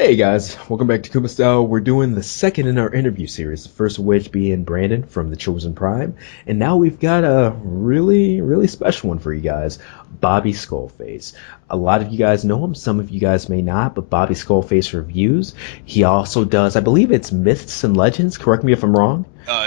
Hey guys, welcome back to Kuma Style. We're doing the second in our interview series, the first of which being Brandon from the Chosen Prime, and now we've got a really special one for you guys, Bobby SkullFace. A lot of you guys know him, some of you guys may not, but Bobby SkullFace reviews. He also does, I believe it's Myths and Legends. Correct me if I'm wrong.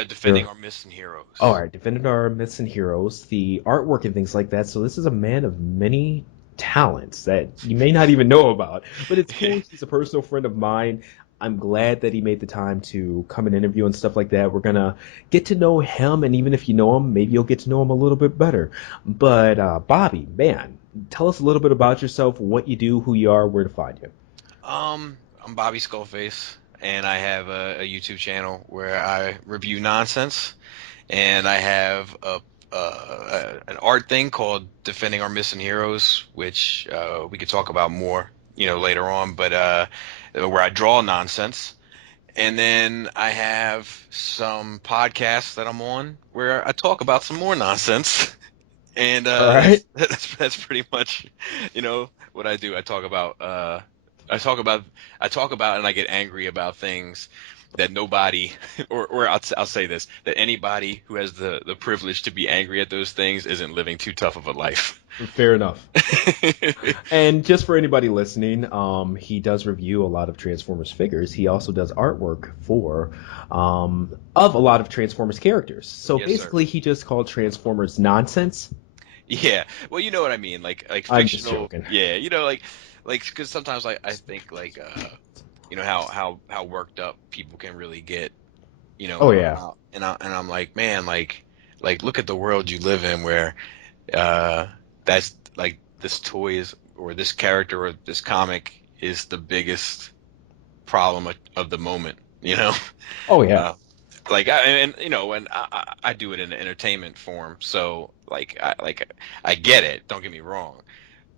Defending You're, our missing all heroes. right, defended our myths and heroes, the artwork and things like that. So this is a man of many talents that you may not even know about. But it's cool. He's a personal friend of mine. I'm glad that he made the time to come and interview and stuff like that. We're gonna get to know him, and even if you know him, maybe you'll get to know him a little bit better. But Bobby, man, tell us a little bit about yourself, what you do, who you are, where to find you. I'm Bobby SkullFace, and I have a YouTube channel where I review nonsense, and I have an art thing called Defending Our Missing Heroes, which we could talk about more, later on, but where I draw nonsense. And then I have some podcasts that I'm on where I talk about some more nonsense. And All right. that's pretty much, what I do. I talk about I talk about and I get angry about things that nobody or I'll say this, that anybody who has the privilege to be angry at those things isn't living too tough of a life. Fair enough. And just for anybody listening, he does review a lot of Transformers figures. He also does artwork for of a lot of Transformers characters. So Yes, sir. basically, he just called Transformers nonsense. Yeah. Well, you know what I mean, like I'm just fictional. joking. Yeah, like because sometimes I think like how worked up people can really get, Oh yeah, and I'm like, man, like look at the world you live in where uh that's like this toy is or this character or this comic is the biggest problem of the moment, you know. oh yeah, Uh, like and and I do it in an entertainment form, so I get it. Don't get me wrong,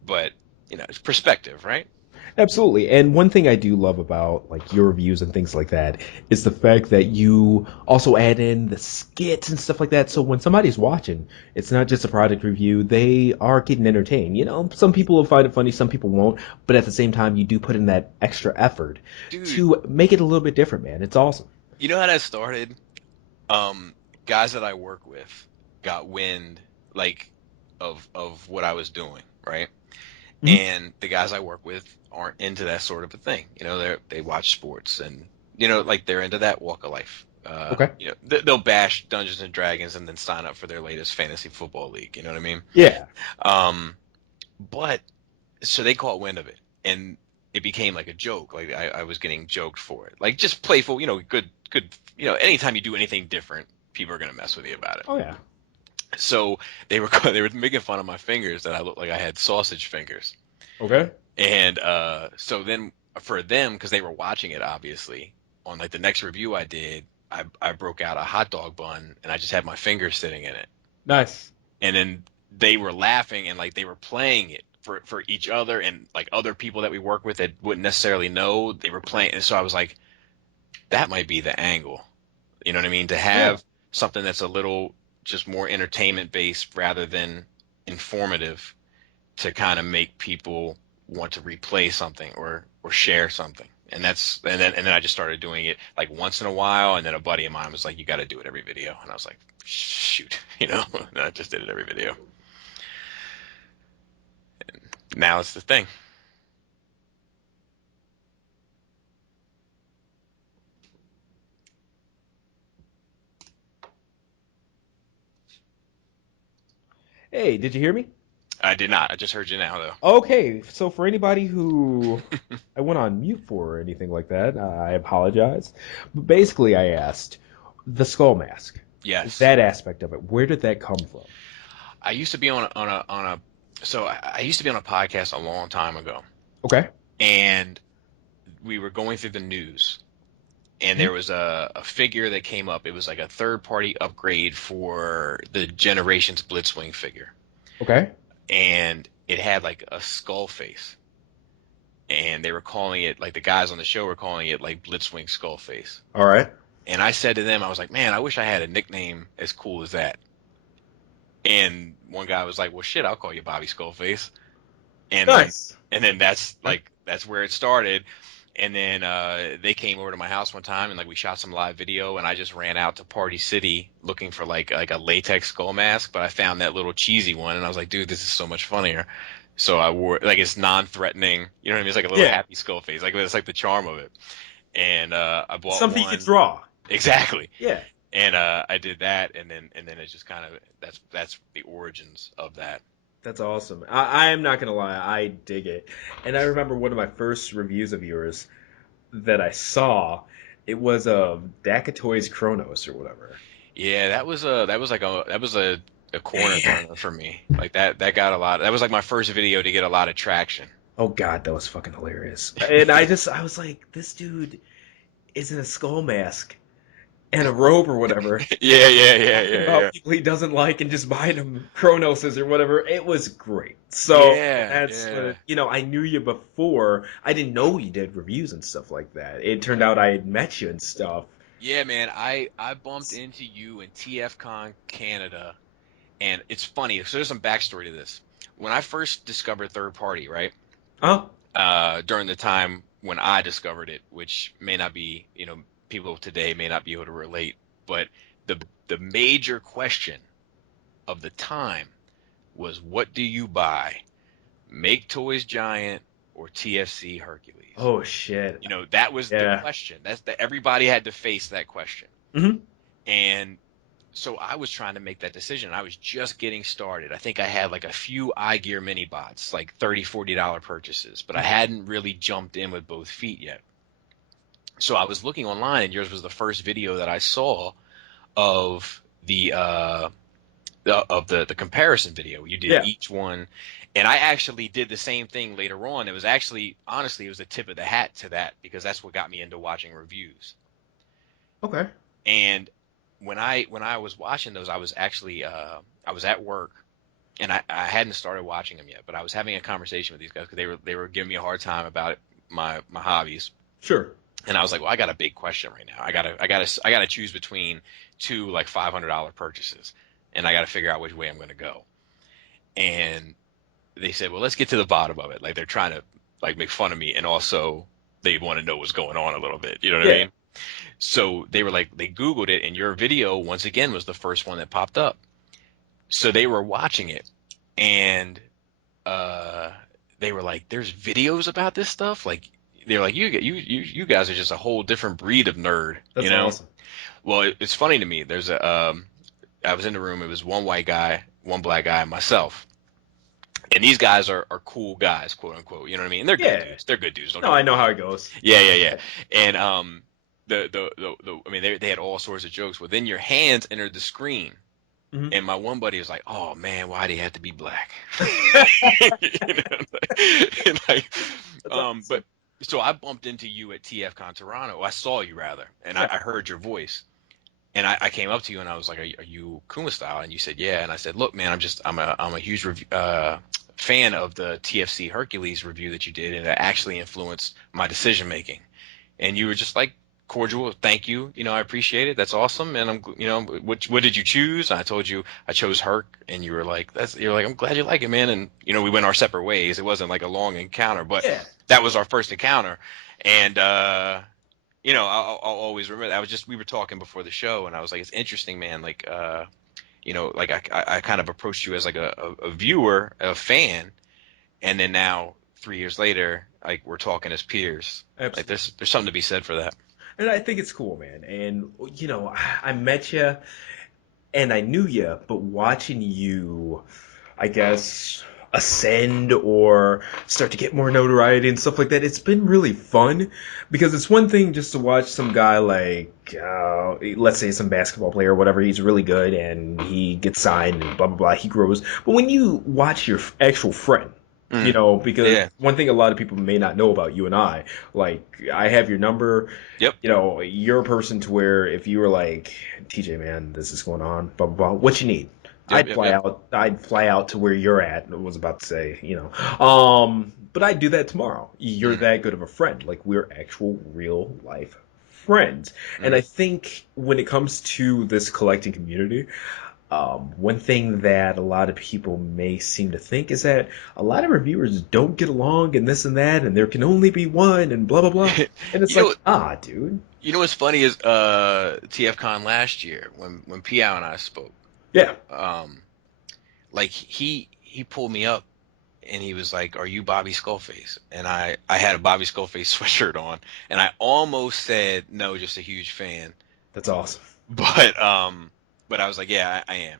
but it's perspective, right? absolutely. And one thing I do love about like your reviews and things like that is the fact that you also add in the skits and stuff like that. So when somebody's watching, it's not just a product review; they are getting entertained. You know, some people will find it funny, some people won't. But at the same time, you do put in that extra effort Dude, to make it a little bit different, man. It's awesome. you know how that started? Um, Guys that I work with got wind like of what I was doing, right? Mhm. And the guys I work with aren't into that sort of a thing. They watch sports and like they're into that walk of life. Okay. They'll bash Dungeons and Dragons and then sign up for their latest fantasy football league. You know what I mean? Yeah. Um, but so they caught wind of it, and it became like a joke. Like I was getting joked for it, like just playful. Good. Anytime you do anything different, people are gonna mess with you about it. Oh yeah. So they were they were making fun of my fingers that I looked like I had sausage fingers. Okay. And so then for them, because they were watching it, obviously, on like the next review I did, I broke out a hot dog bun and I just had my fingers sitting in it. Nice. And then they were laughing and like they were playing it for each other and like other people that we work with that wouldn't necessarily know they were playing. And so I was like, that might be the angle. You know what I mean? To Yeah. have something that's a little just more entertainment based rather than informative to kind of make people want to replay something or share something. And then I just started doing it like once in a while, and then a buddy of mine was like, "You got to do it every video," and I was like, "Shoot," and I just did it every video. Now it's the thing. Hey, did you hear me? I did not. I just heard you now though. Okay, so for anybody who I went on mute for or anything like that, I apologize. But basically, I asked the skull mask, Yes, that aspect of it, where did that come from? I used to be on a so I used to be on a podcast a long time ago, Okay. and we were going through the news and Mhm. there was a figure that came up. It was like a third party upgrade for the Generations Blitzwing figure, Okay. and it had like a skull face, and they were calling it like the guys on the show were calling it like Blitzwing skull face. All right. And I said to them, I was like, man, I wish I had a nickname as cool as that. And one guy was like, well, shit, I'll call you Bobby Skullface. And then Nice. and then that's where it started. And then they came over to my house one time and like we shot some live video and I just ran out to Party City looking for like a latex skull mask, but I found that little cheesy one and I was like, dude, this is so much funnier. So I wore like it's non-threatening, you know what I mean? It's like a little Yeah, happy skull face, like it's like the charm of it. And I bought something you could one draw. exactly, Yeah, and I did that, and then it's just kind of that's the origins of that. that's awesome. I am not gonna lie, I dig it. And I remember one of my first reviews of yours that I saw. It was of Dakatoy's Chronos or whatever. Yeah, that was a corner Man. burner for me. Like that got a lot. That was like my first video to get a lot of traction. Oh God, that was fucking hilarious. And I was like, this dude is in a skull mask and a robe or whatever, Yeah, yeah, yeah, talking yeah, about yeah. people he doesn't like and just buying him Chronoses or whatever. It was great. So Yeah, that's yeah. I knew you before. I didn't know you did reviews and stuff like that. It turned out I had met you and stuff. Yeah, man. I bumped into you in TFCon Canada, and it's funny. So there's some backstory to this. When I first discovered third party, right? Oh, During the time when I discovered it, which may not be, people today may not be able to relate, but the the major question of the time was what do you buy? Make Toys Giant or TFC Hercules? oh shit. That was the Yeah. question. That's that everybody had to face that question. Hmm. And so I was trying to make that decision. I was just getting started. I think I had like a few iGear mini bots, like $30, $40 purchases, but I hadn't really jumped in with both feet yet. So I was looking online and yours was the first video that I saw of the comparison video. You did Yeah. each one, and I actually did the same thing later on. It was actually honestly it was a tip of the hat to that because that's what got me into watching reviews. Okay. And when I was watching those, I was actually I was at work and I hadn't started watching them yet, but I was having a conversation with these guys because they were giving me a hard time about it, my hobbies. Sure. And I was like, well, I got a big question right now. I gotta choose between two like $500 purchases, and I gotta figure out which way I'm gonna go. And they said, well, let's get to the bottom of it. Like they're trying to like make fun of me, and also they want to know what's going on a little bit. You know what I Yeah. mean? So they were like, they Googled it, and your video once again was the first one that popped up. So they were watching it, and uh, they were like, "There's videos about this stuff." Like they're like, "You guys are just a whole different breed of nerd," you That's know? awesome. Well, it's funny to me. I was in the room. It was one white guy, one black guy, and myself. And these guys are cool guys, quote unquote. You know what I mean? And they're good Yeah. dudes. They're good dudes. Don't No, get I me know wrong. how it goes. Yeah, yeah, yeah. And I mean, they had all sorts of jokes. Well, then your hands entered the screen, Hmm. and my one buddy was like, "Oh man, why do you have to be black?" You know, like, That's awesome. but so I bumped into you at TFCon Toronto. I saw you rather, and I Yeah. heard your voice, and I came up to you and I was like, are you Kuma style?" And you said, "Yeah." And I said, "Look, man, I'm a huge fan of the TFC Hercules review that you did, and it actually influenced my decision making." And you were just like cordial, "Thank you, I appreciate it. That's awesome." And what did you choose? And I told you I chose Herc, and you were like, you're like, "I'm glad you like it, man." And we went our separate ways. It wasn't like a long encounter, but Yeah. that was our first encounter. And I'll always remember that. We were talking before the show, and I was like, it's interesting, man. Like, like I kind of approached you as like a viewer, a fan, and then now 3 years later, like we're talking as peers. Like Absolutely. there's something to be said for that. And I think it's cool, man. And I met you and I knew you, but watching you, I guess, ascend or start to get more notoriety and stuff like that, it's been really fun because it's one thing just to watch some guy like, let's say some basketball player or whatever, he's really good and he gets signed and blah, blah, blah, he grows. But when you watch your actual friend, Mm, because yeah. one thing a lot of people may not know about you and like, I have your number, Yep. you're a person to where if you were like, TJ, man, this is going on, blah blah blah, what you need? Yep. Yep. Yep. I'd fly out to where you're at. I was about to say, but I'd do that tomorrow. You're Mm, that good of a friend. Like we're actual real life friends. And I mm, think when it comes to this collecting community, One thing that a lot of people may seem to think is that a lot of reviewers don't get along and this and that, and there can only be one, and blah blah blah. And it's You know, like, ah, dude. what's funny is TFCon last year when Piao and I spoke. Yeah, Um, like he pulled me up and he was like, "Are you Bobby SkullFace?" And I had a Bobby SkullFace sweatshirt on, and I almost said no, just a huge fan. that's awesome. But but I was like, "Yeah, I am."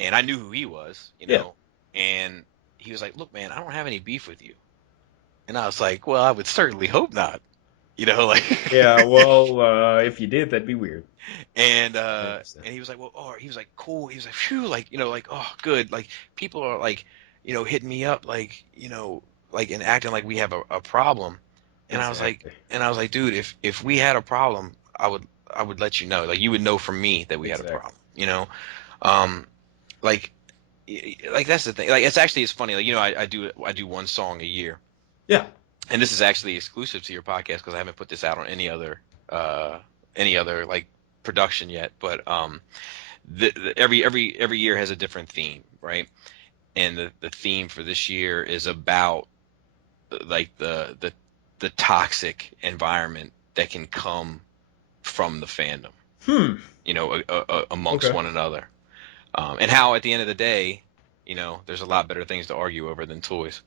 And I knew who he was, Yeah. And he was like, "Look, man, I don't have any beef with you." And I was like, "Well, I would certainly hope not." Like Yeah, well, if you did, that'd be weird. and he was like, "Well, oh," he was like, "Cool." He was like, "Phew," like, like, "Oh, good." Like people are like, hitting me up like, like and acting like we have a problem. Exactly. And I was like, "Dude, if we had a problem, I would let you know. Like you would know from me that we had a Exactly. problem. Um like like that's the thing. Like it's funny. Like I do one song a year, Yeah. and this is actually exclusive to your podcast because I haven't put this out on any other like production yet. But every year has a different theme, right? And the theme for this year is about like the toxic environment that can come from the fandom, Hmm. amongst Okay. one another, and how at the end of the day, there's a lot better things to argue over than toys.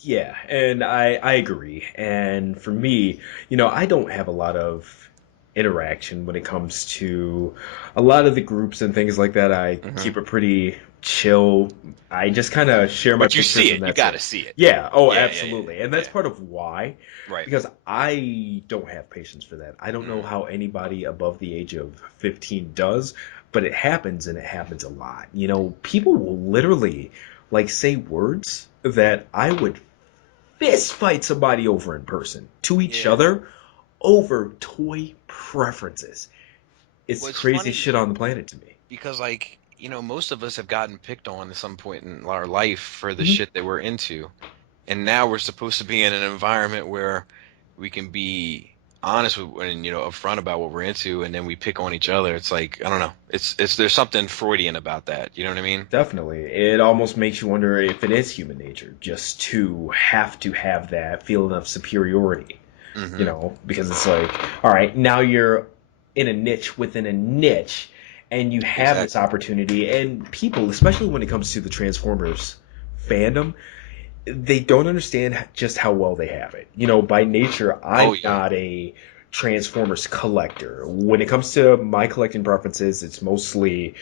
Yeah, and I agree. And for me, I don't have a lot of interaction when it comes to a lot of the groups and things like that. I Hmm. keep it pretty chill. I just kind of share my But you pictures see and it. You that's got to it. see it. Yeah, oh, Yeah, yeah, yeah, absolutely. And that's yeah. part of why, Right. because I don't have patience for that. I don't know Mm. how anybody above the age of 15 does, but it happens and it happens a lot. People will literally like say words that I would fist fight somebody over in person to each Yeah. other over toy preferences. It's Well, the it's craziest funny shit on the planet to me. because, like, most of us have gotten picked on at some point in our life for the Mhm. shit that we're into. And now we're supposed to be in an environment where we can be honest with and upfront about what we're into, and then we pick on each other. It's like, I don't know. It's there's something Freudian about that. You know what I mean? Definitely. It almost makes you wonder if it is human nature just to have that feeling of superiority, Hmm. because it's like, all right, now you're in a niche within a niche and you have this Exactly. opportunity and people, especially when it comes to the Transformers fandom, they don't understand just how well they have it. By nature, Oh I'm yeah. not a Transformers collector. When it comes to my collecting preferences, it's mostly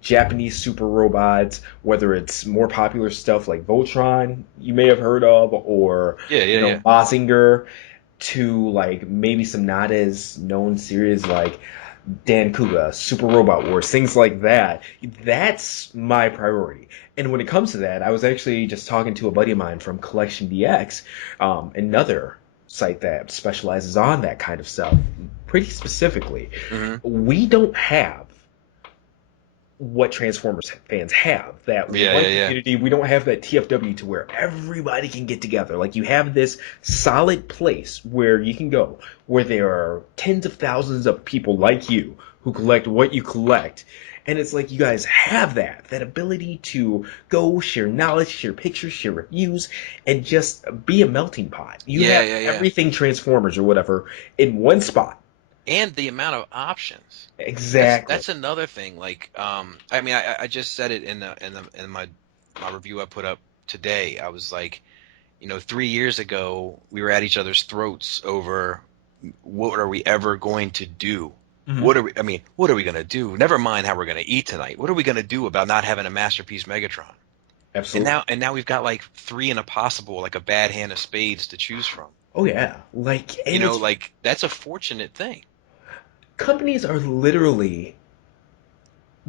Japanese super robots, whether it's more popular stuff like Voltron, you may have heard of, or, Yeah, yeah, yeah. Mazinger, to like maybe some not as known series like Dan Kuga, Super Robot Wars, things like that. That's my priority. And when it comes to that, I was actually just talking to a buddy of mine from Collection DX, another site that specializes on that kind of stuff, pretty specifically. Hmm. We don't have what Transformers fans have. That Yeah, one yeah, yeah. community, we don't have that TFW to where everybody can get together. Like you have this solid place where you can go, where there are tens of thousands of people like you who collect what you collect. And it's like you guys have that ability to go share knowledge, share pictures, share reviews, and just be a melting pot. You Yeah, have yeah, yeah. everything Transformers or whatever in one spot. And the amount of options. That's Exactly. that's another thing. Like, I mean, I just said it in my review I put up today. I was like, 3 years ago we were at each other's throats over what are we ever going to do? Hmm. What are we gonna do? Never mind how we're gonna eat tonight. What are we gonna do about not having a masterpiece Megatron? And Absolutely. now we've got like three in a possible, like a bad hand of spades to choose from. Oh yeah, and it's Like that's a fortunate thing. companies are literally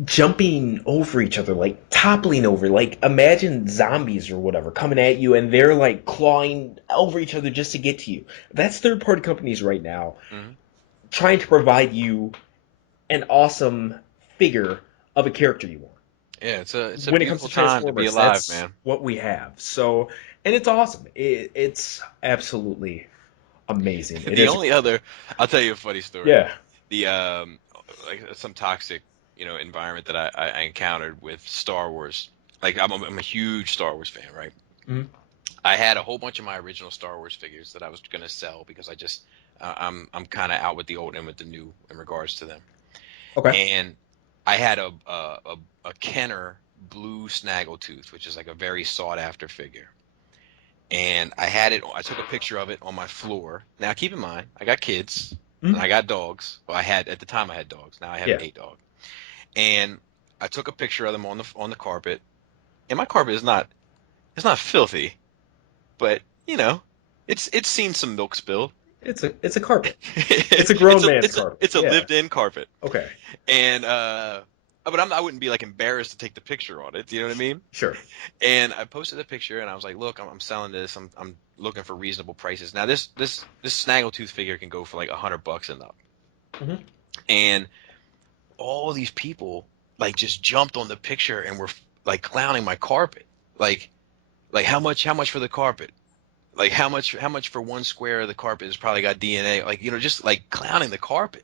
jumping over each other, like toppling over. Like imagine zombies or whatever coming at you, and they're like clawing over each other just to get to you. That's third party companies right now Hmm. trying to provide you an awesome figure of a character you want. Yeah, it's a When it comes beautiful to time to be Transformers, alive, that's man. what we have. So, and it's awesome. It's absolutely amazing. It The is. only other, I'll tell you a funny story. Yeah. The like some toxic, environment that I encountered with Star Wars. Like I'm a huge Star Wars fan, right? Mhm. I had a whole bunch of my original Star Wars figures that I was gonna sell because I'm kind of out with the old and with the new in regards to them. Okay. And I had a Kenner blue Snaggletooth, which is like a very sought after figure. And I had it. I took a picture of it on my floor. Now keep in mind, I got kids and Mhm. I got dogs. Well, I had at the time I had dogs. Now I have Yeah. a dog. And I took a picture of them on the carpet. And my carpet is not it's not filthy, but it's seen some milk spill. It's a carpet. It's a it's grown a man's it's a carpet. it's a Yeah. lived in carpet. Okay. And but I wouldn't be like embarrassed to take the picture on it. You know what I mean? Sure. And I posted a picture, and I was like, "Look, I'm selling this. I'm looking for reasonable prices. Now this Snaggletooth figure can go for like $100 and up." Hmm. And all these people like just jumped on the picture and were like clowning my carpet, like how much for the carpet, like how much for one square of the carpet has probably got DNA, like just like clowning the carpet.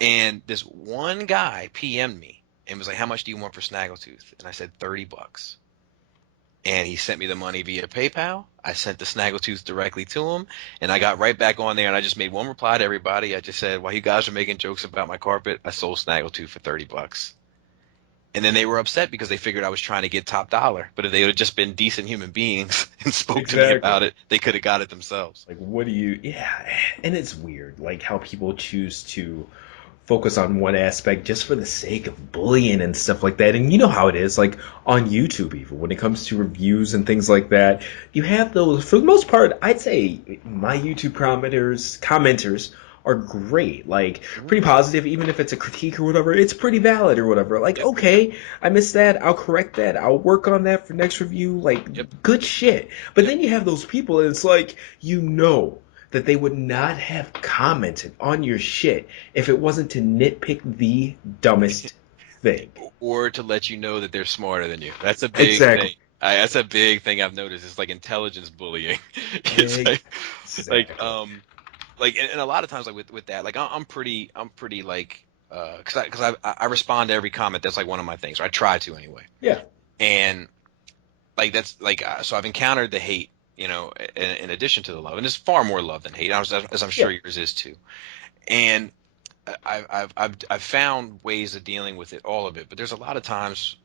And this one guy PM'd me and was like, "How much do you want for Snaggletooth?" And I said $30. And he sent me the money via PayPal. I sent the Snaggletooth directly to him, and I got right back on there, and I just made one reply to everybody. I just said, "While you guys are making jokes about my carpet, I sold Snaggletooth for $30." And then they were upset because they figured I was trying to get top dollar. But if they would have just been decent human beings and spoke to me about Exactly. it, they could have got it themselves. Like, what do you? Yeah, and it's weird, like how people choose to focus on one aspect just for the sake of bullying and stuff like that. And you know how it is, like on YouTube, even when it comes to reviews and things like that, you have those. For the most part, I'd say my YouTube commenters are great, like Hmm. pretty positive, even if it's a critique or whatever, it's pretty valid or whatever. Like, Yep. okay, I missed that, I'll correct that, I'll work on that for next review, Yep. like good shit. But Yep. then you have those people, and it's like, that they would not have commented on your shit if it wasn't to nitpick the dumbest thing. Or to let you know that they're smarter than you. That's a big Exactly. thing. That's a big thing I've noticed. It's like intelligence bullying. It's Exactly. and a lot of times like with that, like I'm pretty like because I respond to every comment. That's like one of my things, or I try to anyway. Yeah. And like that's like so I've encountered the hate, in addition to the love, and there's far more love than hate, as I'm Yeah. sure yours is too. And I've found ways of dealing with it, all of it, but there's a lot of times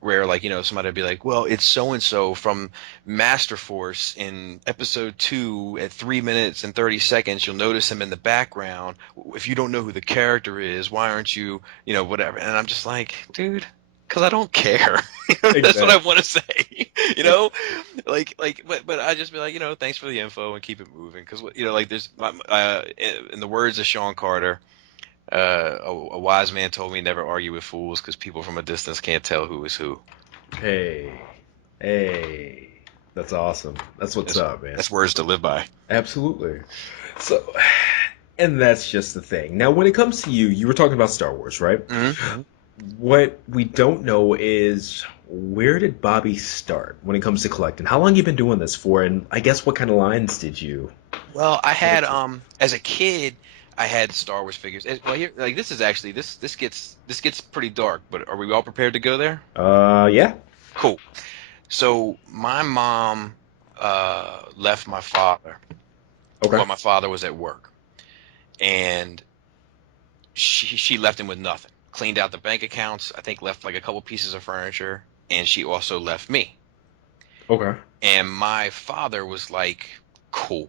where like somebody would be like, well, it's so and so from Master Force in episode 2 at 3 minutes and 30 seconds. You'll notice him in the background. If you don't know who the character is, why aren't you, whatever? And I'm just like, dude. Because I don't care. That's what I Exactly. want to say. You Ex- know, but I just be like, thanks for the info and keep it moving. Because like there's, in the words of Sean Carter, a wise man told me never argue with fools because people from a distance can't tell who is who. Hey. Hey. That's awesome. That's what's That's up, man. that's words to live by. Absolutely. So, and that's just the thing. Now, when it comes to you, you were talking about Star Wars, right? Mm-hmm. What we don't know is where did Bobby start when it comes to collecting? How long you been doing this for? And I guess what kind of lines did you Well, I get had into? as a kid, I had Star Wars figures. Well, here, like this is actually this gets pretty dark. But are we all prepared to go there? Yeah. Cool. So my mom left my father Okay. while my father was at work, and she left him with nothing. Cleaned out the bank accounts. I think left like a couple pieces of furniture, and she also left me. Okay. And my father was like, "Cool,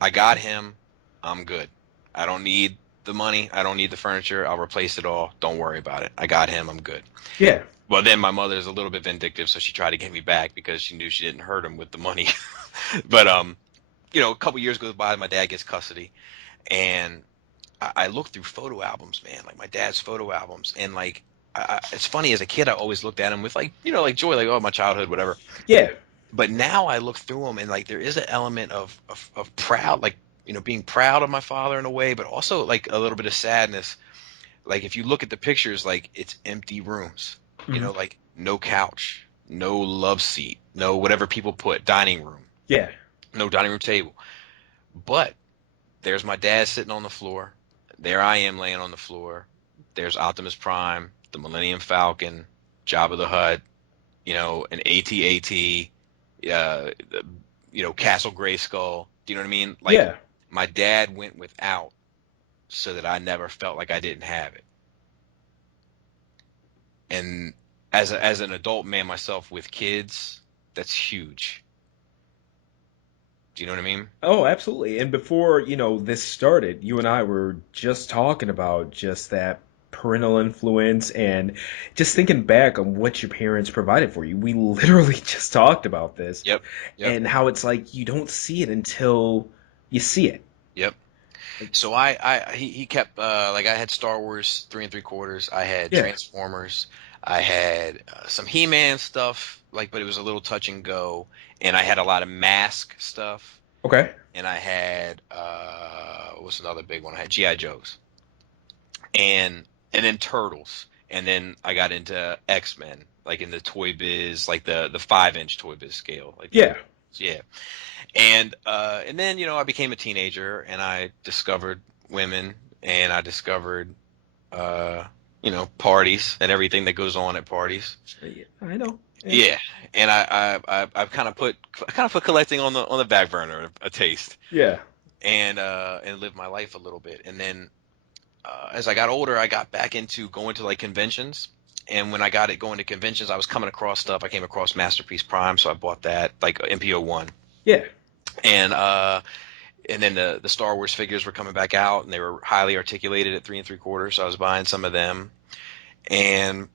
I got him. I'm good. I don't need the money. I don't need the furniture. I'll replace it all. Don't worry about it. I got him. I'm good." Yeah. Well, then my mother's a little bit vindictive, so she tried to get me back because she knew she didn't hurt him with the money. But a couple years goes by, my dad gets custody, and I look through photo albums, man, like my dad's photo albums, and like it's funny, as a kid I always looked at him with like like joy, like, oh, my childhood, whatever. Yeah. But now I look through them and like there is an element of proud, like being proud of my father in a way, but also like a little bit of sadness. Like if you look at the pictures, like it's empty rooms, Hmm. like no couch, no love seat, no whatever people put, dining room, Yeah. no dining room table. But there's my dad sitting on the floor. There I am laying on the floor. there's Optimus Prime, the Millennium Falcon, Jabba the Hutt, an AT-AT, Castle Grayskull. Do you know what I mean? Like, Yeah. my dad went without so that I never felt like I didn't have it. And as an adult man myself with kids, that's huge. Do you know what I mean? Oh, absolutely. And before, this started, you and I were just talking about just that parental influence and just thinking back on what your parents provided for you. We literally just talked about this Yep. Yep. and how it's like you don't see it until you see it. Yep. Like, So he kept like I had Star Wars 3 3/4. I had yeah. Transformers. I had some He-Man stuff, like, but it was a little touch and go. And I had a lot of Mask stuff. Okay. And I had what's another big one? I had GI Joes, and then Turtles, and then I got into X-Men, like in the Toy Biz, like the 5-inch Toy Biz scale, like the Yeah. old, yeah. And then I became a teenager, and I discovered women, and I discovered parties and everything that goes on at parties. Yeah, I know. Yeah. Yeah, and I've kind of put collecting on the back burner a taste, Yeah. and lived my life a little bit. And then as I got older, I got back into going to like conventions. And when I got it going to conventions, I was coming across stuff. I came across Masterpiece Prime, so I bought that, like MPO1. Yeah. And then the Star Wars figures were coming back out, and they were highly articulated at 3 3/4. So I was buying some of them, and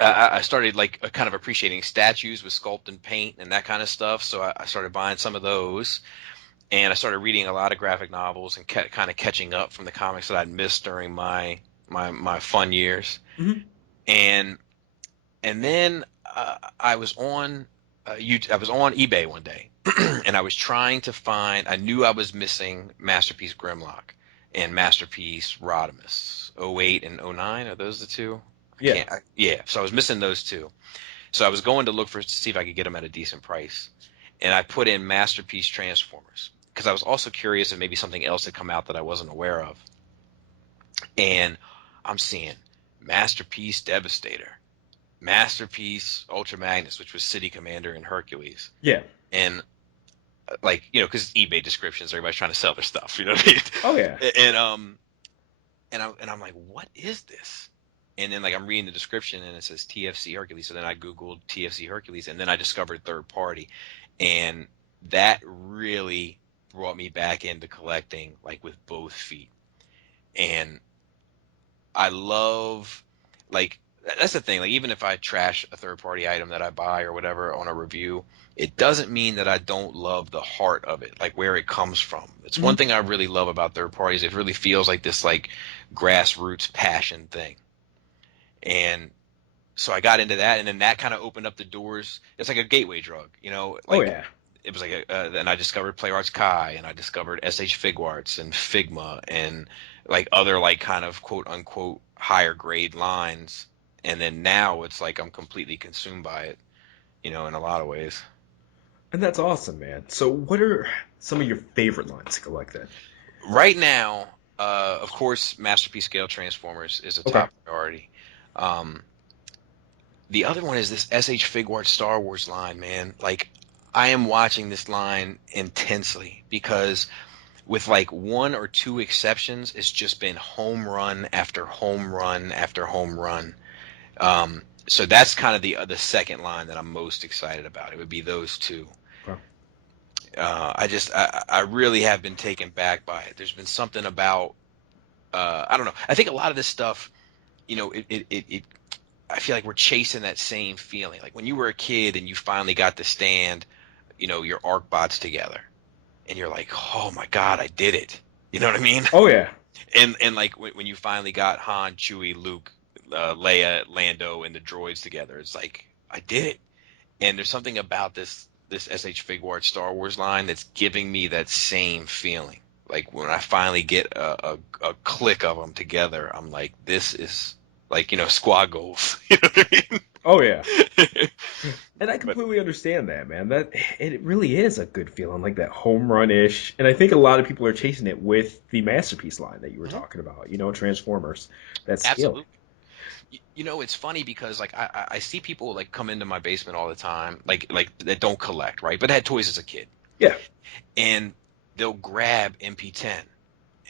I started like kind of appreciating statues with sculpt and paint and that kind of stuff. So I started buying some of those, and I started reading a lot of graphic novels and kind of catching up from the comics that I'd missed during my fun years. Hmm. And then I was on I was on eBay one day, and I was trying to find. I knew I was missing Masterpiece Grimlock and Masterpiece Rodimus. '08 and '09, are those the two? I Yeah. can't. Yeah, so I was missing those two. So I was going to look to see if I could get them at a decent price, and I put in Masterpiece Transformers because I was also curious if maybe something else had come out that I wasn't aware of. And I'm seeing Masterpiece Devastator, Masterpiece Ultra Magnus, which was City Commander and Hercules, Yeah. and like because eBay descriptions, everybody's trying to sell their stuff, you know what I Oh yeah. mean? And I'm like, what is this? And then like I'm reading the description, and it says TFC Hercules. So then I Googled TFC Hercules, and then I discovered third party, and that really brought me back into collecting like with both feet. And I love, like, that's the thing. Like, even if I trash a third party item that I buy or whatever on a review, it doesn't mean that I don't love the heart of it, like where it comes from. It's one Hmm. thing I really love about third parties. It really feels like this like grassroots passion thing. And so I got into that, and then that kind of opened up the doors. It's like a gateway drug, Oh like yeah. it was like then I discovered Play Arts Kai, and I discovered SH Figuarts and Figma, and like other like kind of quote unquote higher grade lines. And then now it's like I'm completely consumed by it, in a lot of ways. And that's awesome, man. So what are some of your favorite lines to collect then? Right now, of course, Masterpiece Scale Transformers is a Okay. top priority. Um, the other one is this SH Figuarts Star Wars line, man. Like, I am watching this line intensely because with like one or two exceptions, it's just been home run after home run after home run. So that's kind of the second line that I'm most excited about. It would be those two. Okay. I really have been taken back by it. There's been something about I don't know. I think a lot of this stuff, it I feel like we're chasing that same feeling. Like when you were a kid and you finally got to stand, your arc bots together, and you're like, oh my god, I did it. You know what I mean? Oh yeah. And like when you finally got Han, Chewie, Luke, Leia, Lando, and the droids together, it's like I did it. And there's something about this SH Figuarts Star Wars line that's giving me that same feeling. Like when I finally get a click of them together, I'm like, this is like squad goals. You know what I mean? Oh yeah. And I But completely understand that, man. That it really is a good feeling, like that home run-ish. And I think a lot of people are chasing it with the masterpiece line that you were Mhm. talking about. You know, Transformers, that scaling. Absolutely. You know, it's funny because like I see people like come into my basement all the time, like that don't collect, right? But had toys as a kid, Yeah. and they'll grab MP10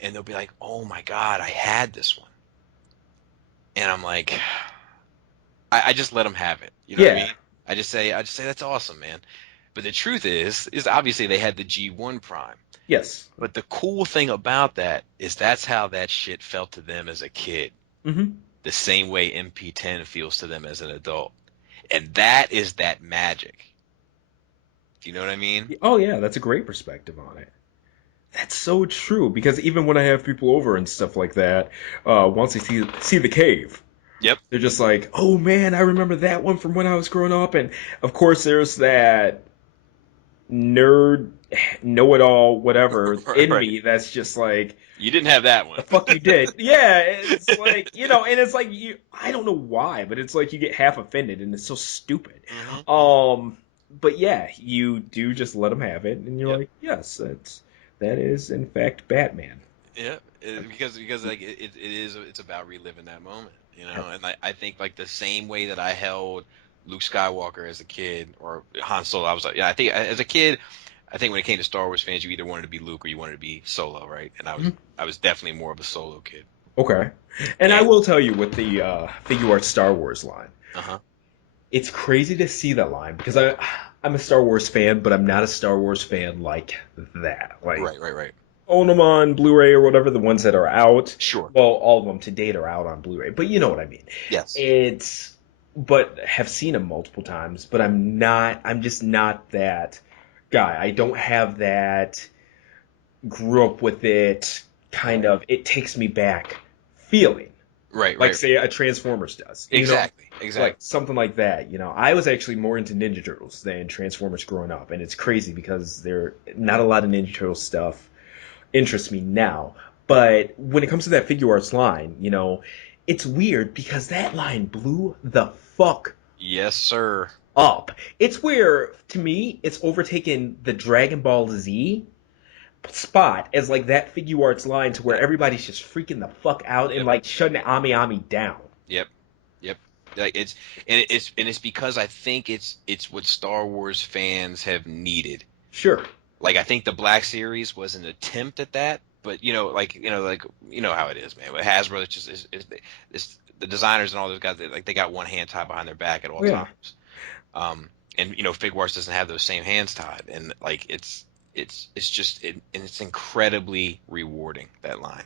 and they'll be like, "Oh my God, I had this one," and I'm like, I just let them have it. You know what I Yeah. mean? I just say that's awesome, man. But the truth is obviously they had the G1 Prime. Yes. But the cool thing about that is that's how that shit felt to them as a kid. Hmm. The same way MP10 feels to them as an adult. And that is that magic. Do you know what I mean? Oh yeah, that's a great perspective on it. That's so true because even when I have people over and stuff like that, once they see the cave, Yep. they're just like, "Oh man, I remember that one from when I was growing up." And of course, there's that nerd, know-it-all, whatever in Right. me that's just like, You didn't have that "The one. fuck you did?" Yeah, it's like and it's like I don't know why, but it's like you get half offended, and it's so stupid. Hmm. But yeah, you do just let them have it, and you're Yep. like, "Yes, that is in fact Batman." Yeah. Because like it is it's about reliving that moment, you know. And I think like the same way that I held Luke Skywalker as a kid or Han Solo, I was like, yeah, I think as a kid, I think when it came to Star Wars fans, you either wanted to be Luke or you wanted to be Solo, right? And I was definitely more of a Solo kid. Okay. And I And will tell you with the figure art Star Wars line, uh-huh. it's crazy to see that line because I'm a Star Wars fan, but I'm not a Star Wars fan like that. Like Right, right, right. own them on Blu-ray or whatever, the ones that are out. Sure. Well, all of them to date are out on Blu-ray, but you know what I mean. Yes. It's but have seen them multiple times, but I'm just not that guy. I don't have that grew up with it kind of it takes me back feeling Right, like right. say a Transformers does, Exactly. like Exactly. something like that. I was actually more into Ninja Turtles than Transformers growing up, and it's crazy because there not a lot of Ninja Turtle stuff interests me now. But when it comes to that figure arts line, it's weird because that line blew the fuck Yes, sir. up. It's where, to me, it's overtaken the Dragon Ball Z spot as like that figure arts line to where Yep. everybody's just freaking the fuck out and Yep. like shutting Ami Ami down. Yep. Yep. Like it's because I think it's what Star Wars fans have needed. Sure. Like I think the Black Series was an attempt at that, but like you know how it is, man. With Hasbro, it's just it's the designers and all those guys. They got one hand tied behind their back at all Oh yeah. times. And Figuarts doesn't have those same hands tied, and like it's just and it's incredibly rewarding, that line.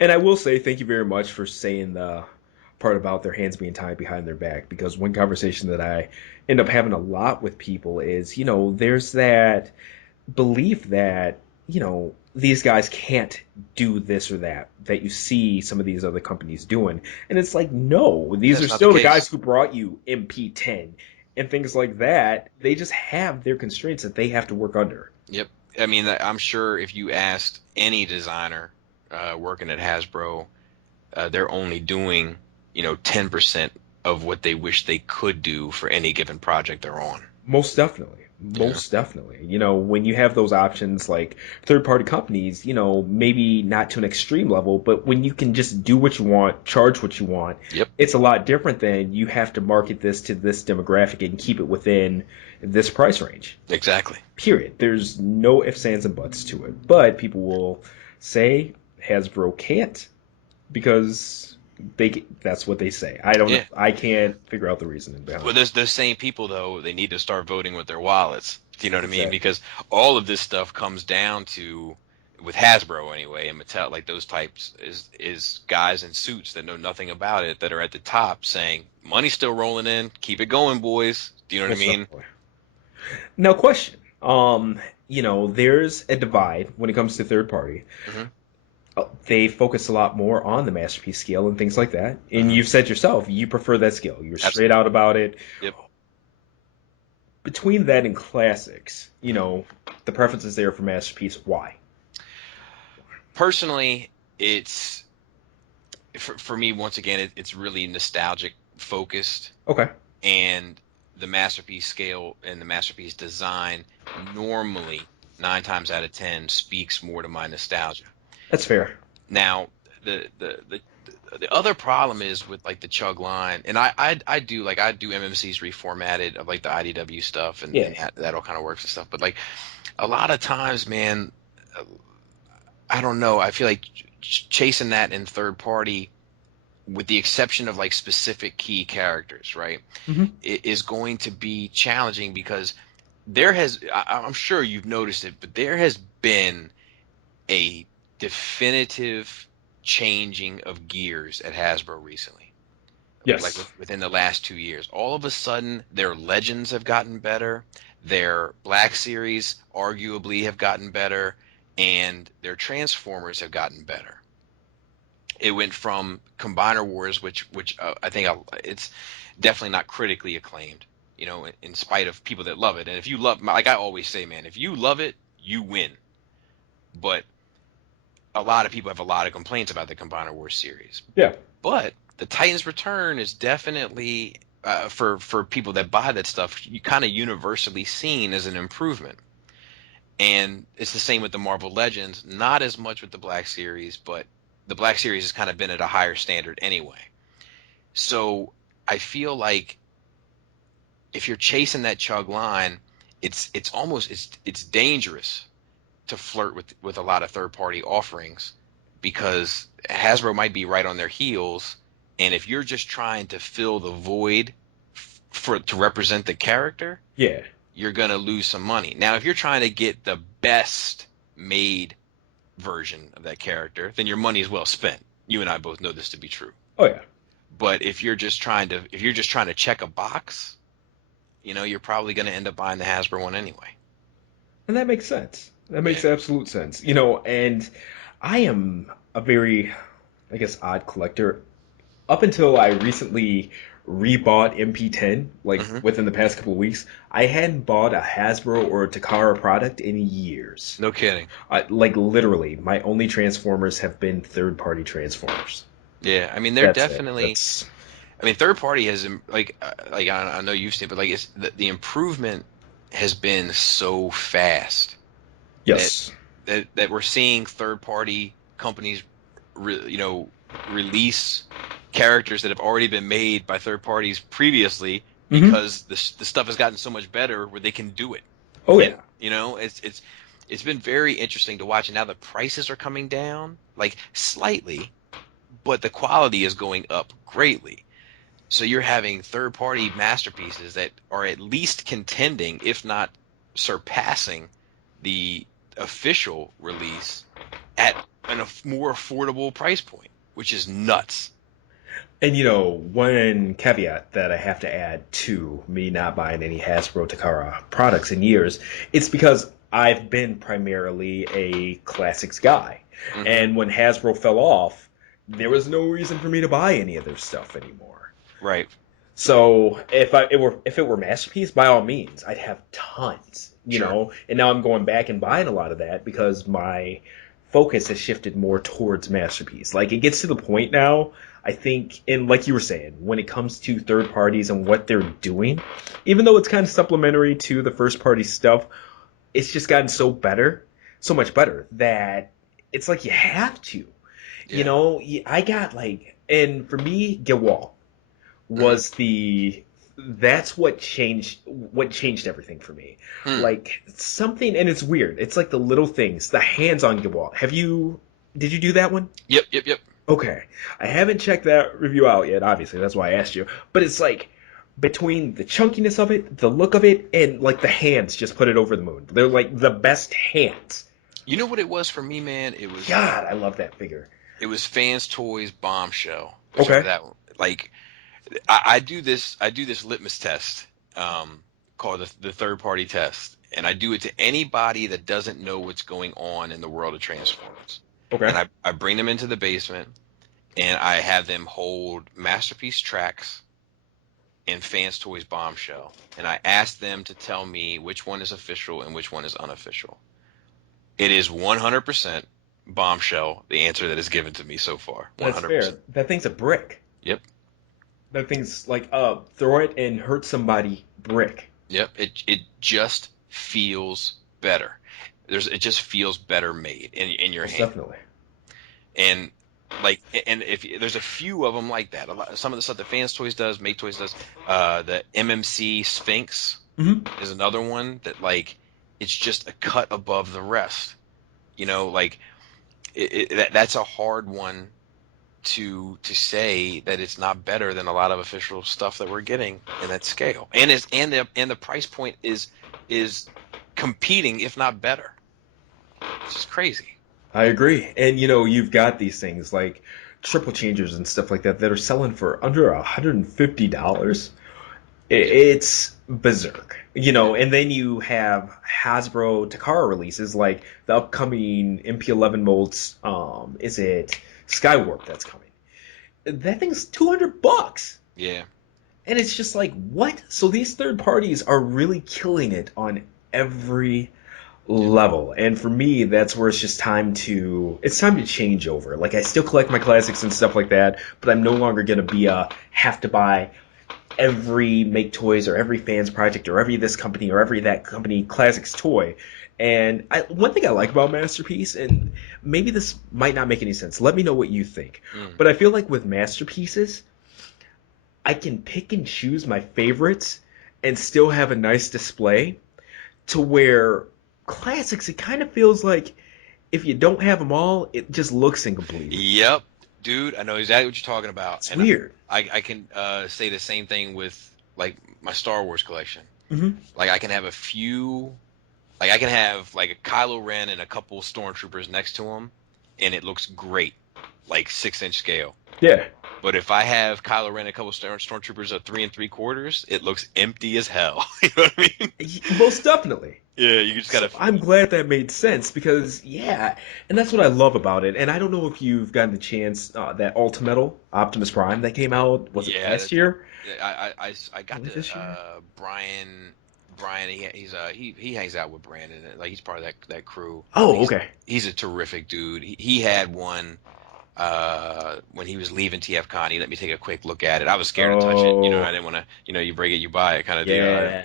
And I will say thank you very much for saying the part about their hands being tied behind their back because one conversation that I end up having a lot with people is, there's that belief that, these guys can't do this or that you see some of these other companies doing. And it's like, no, these are That's not the still the guys case. who brought you MP10 and things like that. They just have their constraints that they have to work under. Yep. I mean, I'm sure if you asked any designer working at Hasbro, they're only doing 10% of what they wish they could do for any given project they're on. Most definitely. Yeah. Most definitely. When you have those options like third party companies, maybe not to an extreme level, but when you can just do what you want, charge what you want, Yep. it's a lot different than you have to market this to this demographic and keep it within this price range. Exactly. Period. There's no ifs, ands, and buts to it. But people will say Hasbro can't because that's what they say. I don't know. Yeah. I can't figure out the reasoning Well, behind it. there's those same people though. They need to start voting with their wallets. Do you know what I mean? Exactly. Because all of this stuff comes down to, with Hasbro anyway, and Mattel, like those types, is guys in suits that know nothing about it that are at the top saying, "Money's still rolling in. Keep it going, boys." Do you know what I Most mean? definitely. Now, question. There's a divide when it comes to third party. Hmm. They focus a lot more on the masterpiece scale and things like that. And Hmm. you've said yourself, you prefer that scale. You're straight Absolutely. out about it. Yep. Between that and classics, the preference is there for masterpiece. Why? Personally, for me once again, it's really nostalgic focused. Okay. and the masterpiece scale and the masterpiece design normally 9 times out of 10 speaks more to my nostalgia. That's fair. Now, the other problem is with like the chug line, and I do MMCs reformatted of like the IDW stuff, and Yeah. that all kind of works and stuff. But like a lot of times, man, I don't know. I feel like chasing that in third party, with the exception of like specific key characters, right, Hmm. it is going to be challenging because there has, I'm sure you've noticed it, but there has been a definitive changing of gears at Hasbro recently. Like Yes. within the last 2 years, all of a sudden their legends have gotten better, their Black Series arguably have gotten better, and their Transformers have gotten better. It went from Combiner Wars, which I think it's definitely not critically acclaimed, in spite of people that love it. And if you love, like I always say, man, if you love it, you win. But a lot of people have a lot of complaints about the Combiner Wars series. Yeah. But the Titans Return is definitely for people that buy that stuff, you kind of universally seen as an improvement. And it's the same with the Marvel Legends, not as much with the Black Series, but the Black Series has kind of been at a higher standard anyway. So I feel like if you're chasing that chug line, it's almost it's dangerous to flirt with a lot of third party offerings because Hasbro might be right on their heels, and if you're just trying to fill the void for to represent the character, Yeah. you're gonna lose some money. Now, if you're trying to get the best made version of that character, then your money is well spent. You and I both know this to be true. Oh yeah. But if you're just trying to check a box, you're probably going to end up buying the Hasbro one anyway. And that makes sense. That Yeah. makes absolute sense. And I am a very, I guess, odd collector. Up until I recently rebought MP10, like Hmm. within the past couple of weeks, I hadn't bought a Hasbro or a Takara product in years. No kidding. Like literally, my only Transformers have been third-party Transformers. Yeah. I mean, they're That's it. definitely. That's I mean, third party has like I know you've seen, but like the improvement has been so fast that yes. that we're seeing third party companies, release characters that have already been made by third parties previously Hmm. because the stuff has gotten so much better where they can do it. Oh And yeah. it's been very interesting to watch. And now the prices are coming down like slightly, but the quality is going up greatly. So you're having third party masterpieces that are at least contending, if not surpassing, the official release at a more affordable price point, which is nuts. And one caveat that I have to add to me not buying any Hasbro Takara products in years, it's because I've been primarily a classics guy. Hmm. And when Hasbro fell off, there was no reason for me to buy any of their stuff anymore. Right. So if it were Masterpiece, by all means, I'd have tons, Sure. And now I'm going back and buying a lot of that because my focus has shifted more towards Masterpiece. Like it gets to the point now, I think, and like you were saying, when it comes to third parties and what they're doing, even though it's kind of supplementary to the first party stuff, it's just gotten so much better that it's like you have to. Yeah. I got like, and for me, Gewalt Hmm. was the that's what changed everything for me. Hmm. Like something, and it's weird. It's like the little things, the hands-on Gewalt. Did you do that one? Yep. Yep. Yep. Okay. I haven't checked that review out yet, obviously. That's why I asked you. But it's like between the chunkiness of it, the look of it, and like the hands just put it over the moon. They're like the best hands. You know what it was for me, man? God, I love that figure. It was Fans Toys Bombshell, whichever Okay. that one. Like I do this litmus test, called the third party test, and I do it to anybody that doesn't know what's going on in the world of Transformers. And Okay. I bring them into the basement and I have them hold Masterpiece Tracks and Fans Toys Bombshell, and I ask them to tell me which one is official and which one is unofficial. It is 100% Bombshell, the answer that is given to me so far. That's 100%. fair. That thing's a brick. Yep. That thing's like throw it and hurt somebody brick. Yep, it just feels better. It just feels better made in your Most hand. definitely. And like, and if there's a few of them like that, some of the stuff that Fans Toys does, Make Toys does, the MMC Sphinx Hmm. is another one that like it's just a cut above the rest. Like that's a hard one to say that it's not better than a lot of official stuff that we're getting in that scale, and the price point is competing, if not better. It's just crazy. I agree. And you've got these things like triple changers and stuff like that that are selling for under $150. Yeah, It's berserk. yeah, And then you have Hasbro Takara releases like the upcoming MP11 molds. Is it Skywarp that's coming? That thing's $200, yeah. and it's just like what? So these third parties are really killing it on every Yeah. level, and for me that's where it's time to change over. Like, I still collect my classics and stuff like that, but I'm no longer going to be a have to buy every Make Toys or every Fans Project or every this company or every that company classics toy. And one thing I like about Masterpiece, and maybe this might not make any sense, let me know what you think, Mm. but I feel like with Masterpieces I can pick and choose my favorites and still have a nice display, to where classics, it kind of feels like if you don't have them all, it just looks incomplete. Yep, dude, I know exactly what you're talking about, It's and weird. I can say the same thing with like my Star Wars collection. Hmm. Like I can have a few, like I can have like a Kylo Ren and a couple stormtroopers next to him, and it looks great, like 6-inch scale. Yeah. But if I have Kylo Ren and a couple stormtroopers at 3 3/4, it looks empty as hell. You know what I mean? Most definitely. Yeah, you just So gotta. I'm glad that made sense, because yeah, and that's what I love about it. And I don't know if you've gotten the chance, that Ultimetal Optimus Prime that came out, was it Yeah, last that's. year? I got Early the this year? Brian. He hangs out with Brandon. Like he's part of that crew. Oh, okay. He's a terrific dude. He had one when he was leaving TFCon. He let me take a quick look at it. I was scared to touch it. I Oh, didn't want to. You break it, you buy it, kind of deal. yeah.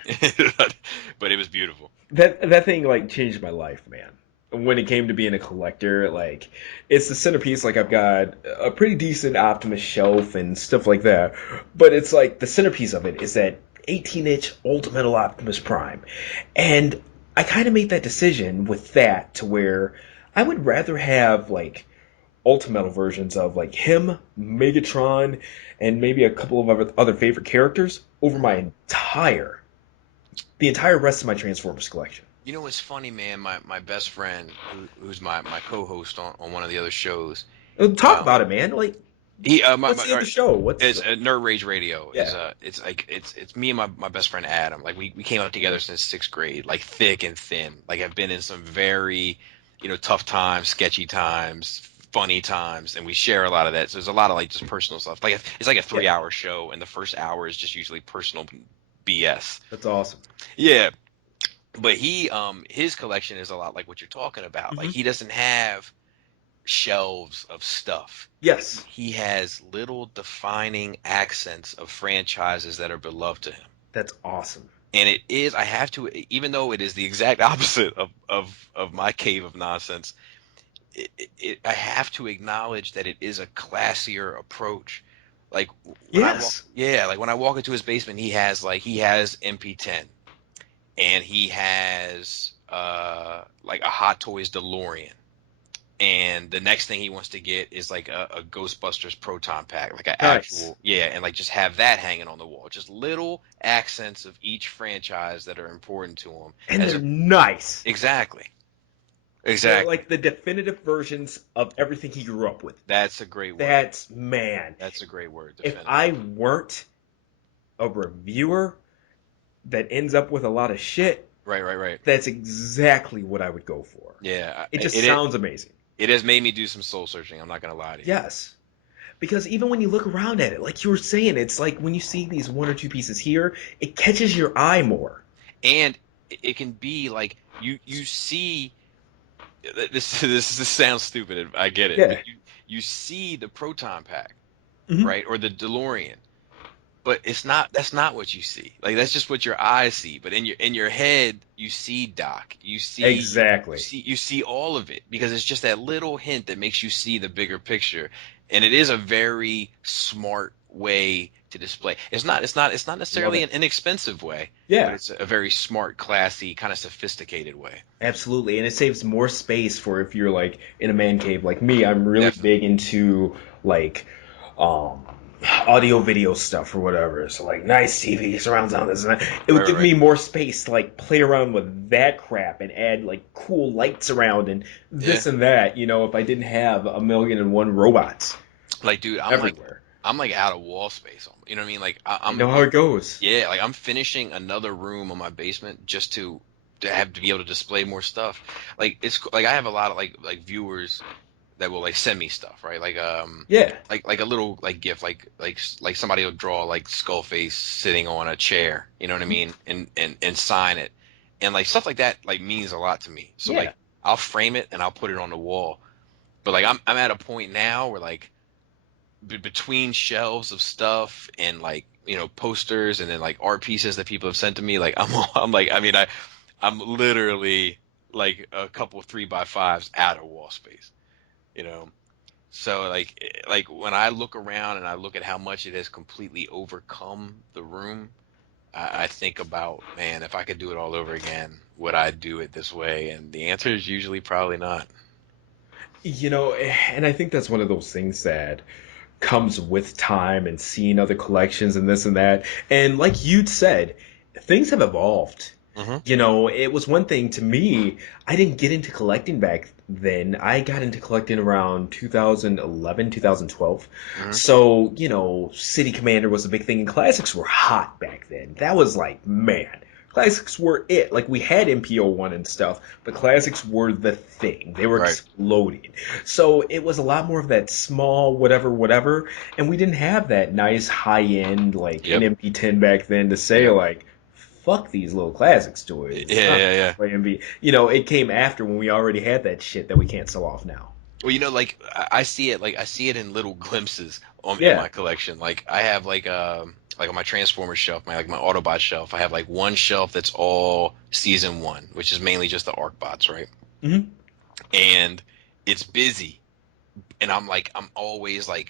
But it was beautiful. That thing like changed my life, man. When it came to being a collector, like it's the centerpiece. Like, I've got a pretty decent Optimus shelf and stuff like that, but it's like the centerpiece of it is that 18-inch Ultimate Optimus Prime, and I kind of made that decision with that, to where I would rather have like Ultimate versions of like him, Megatron, and maybe a couple of other favorite characters over Mhm. the entire rest of my Transformers collection. What's funny, man? My best friend, who's my co-host on one of the other shows. Talk about it, man. Like, He what's the other show? What's It's Nerd Rage Radio is yeah, it's like it's me and my best friend Adam. Like we came up together since 6th grade, like thick and thin. Like I've been in some very tough times, sketchy times, funny times, and we share a lot of that. So there's a lot of like just personal stuff. Like it's like a yeah. 3-hour show, and the first hour is just usually personal BS. That's awesome. Yeah, but his collection is a lot like what you're talking about. Like Hmm. he doesn't have shelves of stuff. Yes, He has little defining accents of franchises that are beloved to him. that's awesome. And it is, I have to, even though it is the exact opposite of my cave of nonsense, I have to acknowledge that it is a classier approach. Like Yes, when I walk into his basement, he has MP10, and he has like a Hot Toys DeLorean, and the next thing he wants to get is like a Ghostbusters proton pack, like an nice, actual, yeah, and like just have that hanging on the wall, just little accents of each franchise that are important to him. and they're nice. Exactly, They're exactly. like the definitive versions of everything he grew up with. That's a great word. That's, man. That's a great word. If Definitive. I weren't a reviewer that ends up with a lot of shit, Right, right, right. that's exactly what I would go for. Yeah, It just it sounds amazing. it has made me do some soul searching. I'm not gonna lie to you. Yes. Because even when you look around at it, like you were saying, it's like when you see these one or two pieces here, it catches your eye more. And it can be like you see this sounds stupid. I get it, but Yeah. you see the proton pack, Hmm. right, or the DeLorean. but it's not. That's not what you see. Like that's just what your eyes see. But in your head, you see Doc. Exactly. You see all of it because it's just that little hint that makes you see the bigger picture. And it is a very smart way to display. It's not Love necessarily it. an inexpensive way, but Yeah. it's a very smart, classy, kind of sophisticated way. Absolutely, and it saves more space for if you're like in a man cave like me. I'm really Definitely. big into like um audio video stuff or whatever. So like nice TV, surround sound, this and that. It Right, would right, give right. me more space to like play around with that crap and add like cool lights around and Yeah. this and that, if I didn't have a million and one robots Like, dude, everywhere. I'm like out of wall space. You know what I mean? Like, I know how it goes. yeah, like I'm finishing another room on my basement just to have to be able to display more stuff. Like it's like I have a lot of like viewers that will like send me stuff, right? Yeah. Like a little like gift, like somebody will draw like SkullFace sitting on a chair, you know what I mean, and sign it, and like stuff like that like means a lot to me. So Yeah. like I'll frame it and I'll put it on the wall. But like I'm at a point now where like between shelves of stuff and like posters and then like art pieces that people have sent to me, like I'm like I mean I'm literally like a couple 3x5s out of wall space, you know. So like when I look around and I look at how much it has completely overcome the room, I think about, man, if I could do it all over again, would I do it this way? And the answer is usually probably not. And I think that's one of those things that comes with time and seeing other collections and this and that. And like you'd said, things have evolved. Hmm. It was one thing to me, I didn't get into collecting back then. I got into collecting around 2011, 2012. Hmm. So, City Commander was a big thing and classics were hot back then. That was like, man, classics were it. Like we had MPO1 and stuff, but classics were the thing. They were Right. exploding. So it was a lot more of that small whatever whatever, and we didn't have that nice high end like an Yep. MP10 back then to say Yep. like fuck these little classics Yeah. toys. I'm Yeah. Yeah. playing B. It came after when we already had that shit that we can't sell off now. Well, like I see it I see it in little glimpses in Yeah. my collection. Like I have like on my Transformers shelf, my Autobot shelf, I have like one shelf that's all season one, which is mainly just the Arcbots, right? Hmm. And it's busy, and I'm always like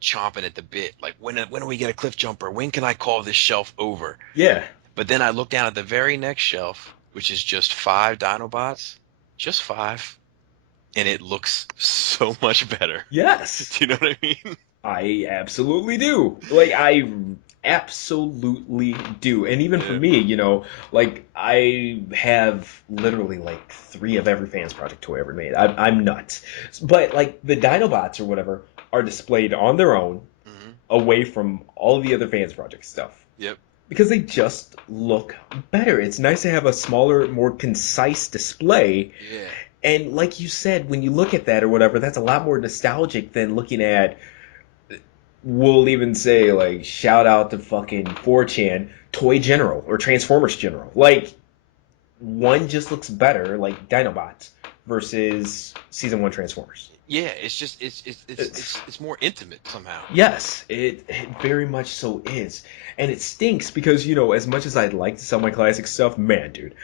chomping at the bit. Like when do we get a Cliff Jumper? When can I call this shelf over? Yeah. But then I look down at the very next shelf, which is just 5 Dinobots, just 5, and it looks so much better. Yes. Do you know what I mean? I absolutely do. Like I absolutely do. And even for Yeah. me, like I have literally like three of every fans project toy ever made. I'm nuts. But like the Dinobots or whatever are displayed on their own, Hmm. away from all the other fans project stuff. Yep. Because they just look better. It's nice to have a smaller, more concise display. Yeah. And like you said, when you look at that or whatever, that's a lot more nostalgic than looking at, we'll even say, like, shout out to fucking 4chan, Toy General or Transformers General. Like, one just looks better, like Dinobots, versus Season 1 Transformers. Yeah. It's just It's, it's more intimate somehow. yes, it very much so is. And it stinks because, as much as I'd like to sell my classic stuff, man, dude,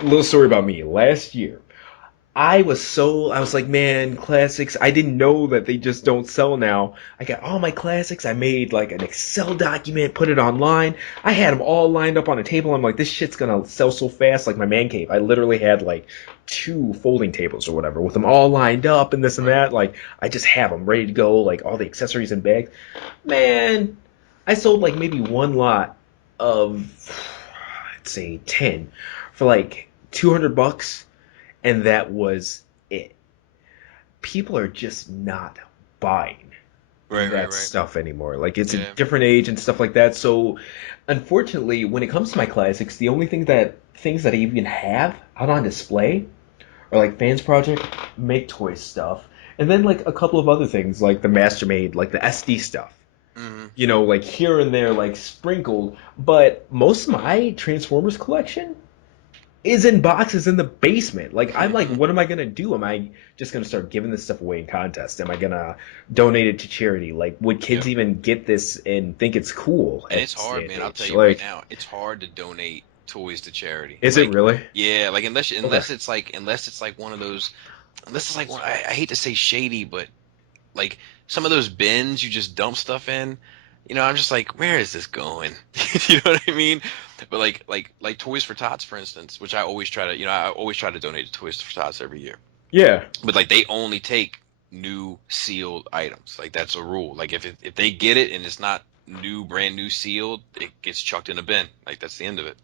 a little story about me. Last year, I was like, man, classics. I didn't know that they just don't sell now. I got all my classics. I made like an Excel document, put it online. I had them all lined up on a table. I'm like, this shit's gonna sell so fast, like my man cave. I literally had like two folding tables or whatever with them all lined up and this and Right. that. Like, I just have them ready to go, like all the accessories and bags. Man, I sold like maybe one lot of, I'd say 10 for like $200, and that was it. People are just not buying Right. Right. that Right. stuff anymore. Like it's a Yeah. different age and stuff like that. So unfortunately, when it comes to my classics, the only things that I even have out on display are like Fans Project, Make Toys stuff, and then like a couple of other things like the Mastermade, like the SD stuff. Hmm. Like here and there, like sprinkled. But most of my Transformers collection, is in boxes in the basement. Like, I'm like, And what am I gonna do? Am I just gonna start giving this stuff away in contests? Am I gonna donate it to charity? Like, would kids yep. even get this and think it's cool And at it's this hard, day and man. I'll tell age? you right Like, now, it's hard to donate toys to charity. is it Like, really? yeah, like Okay. unless it's like one of those, unless it's like one. I hate to say shady, but like some of those bins you just dump stuff in. I'm just like, where is this going? You know what I mean? But like Toys for Tots, for instance, which I always try to donate to Toys for Tots every year. Yeah. But like they only take new sealed items. Like that's a rule. Like if they get it and it's not brand new sealed, it gets chucked in a bin. Like that's the end of it.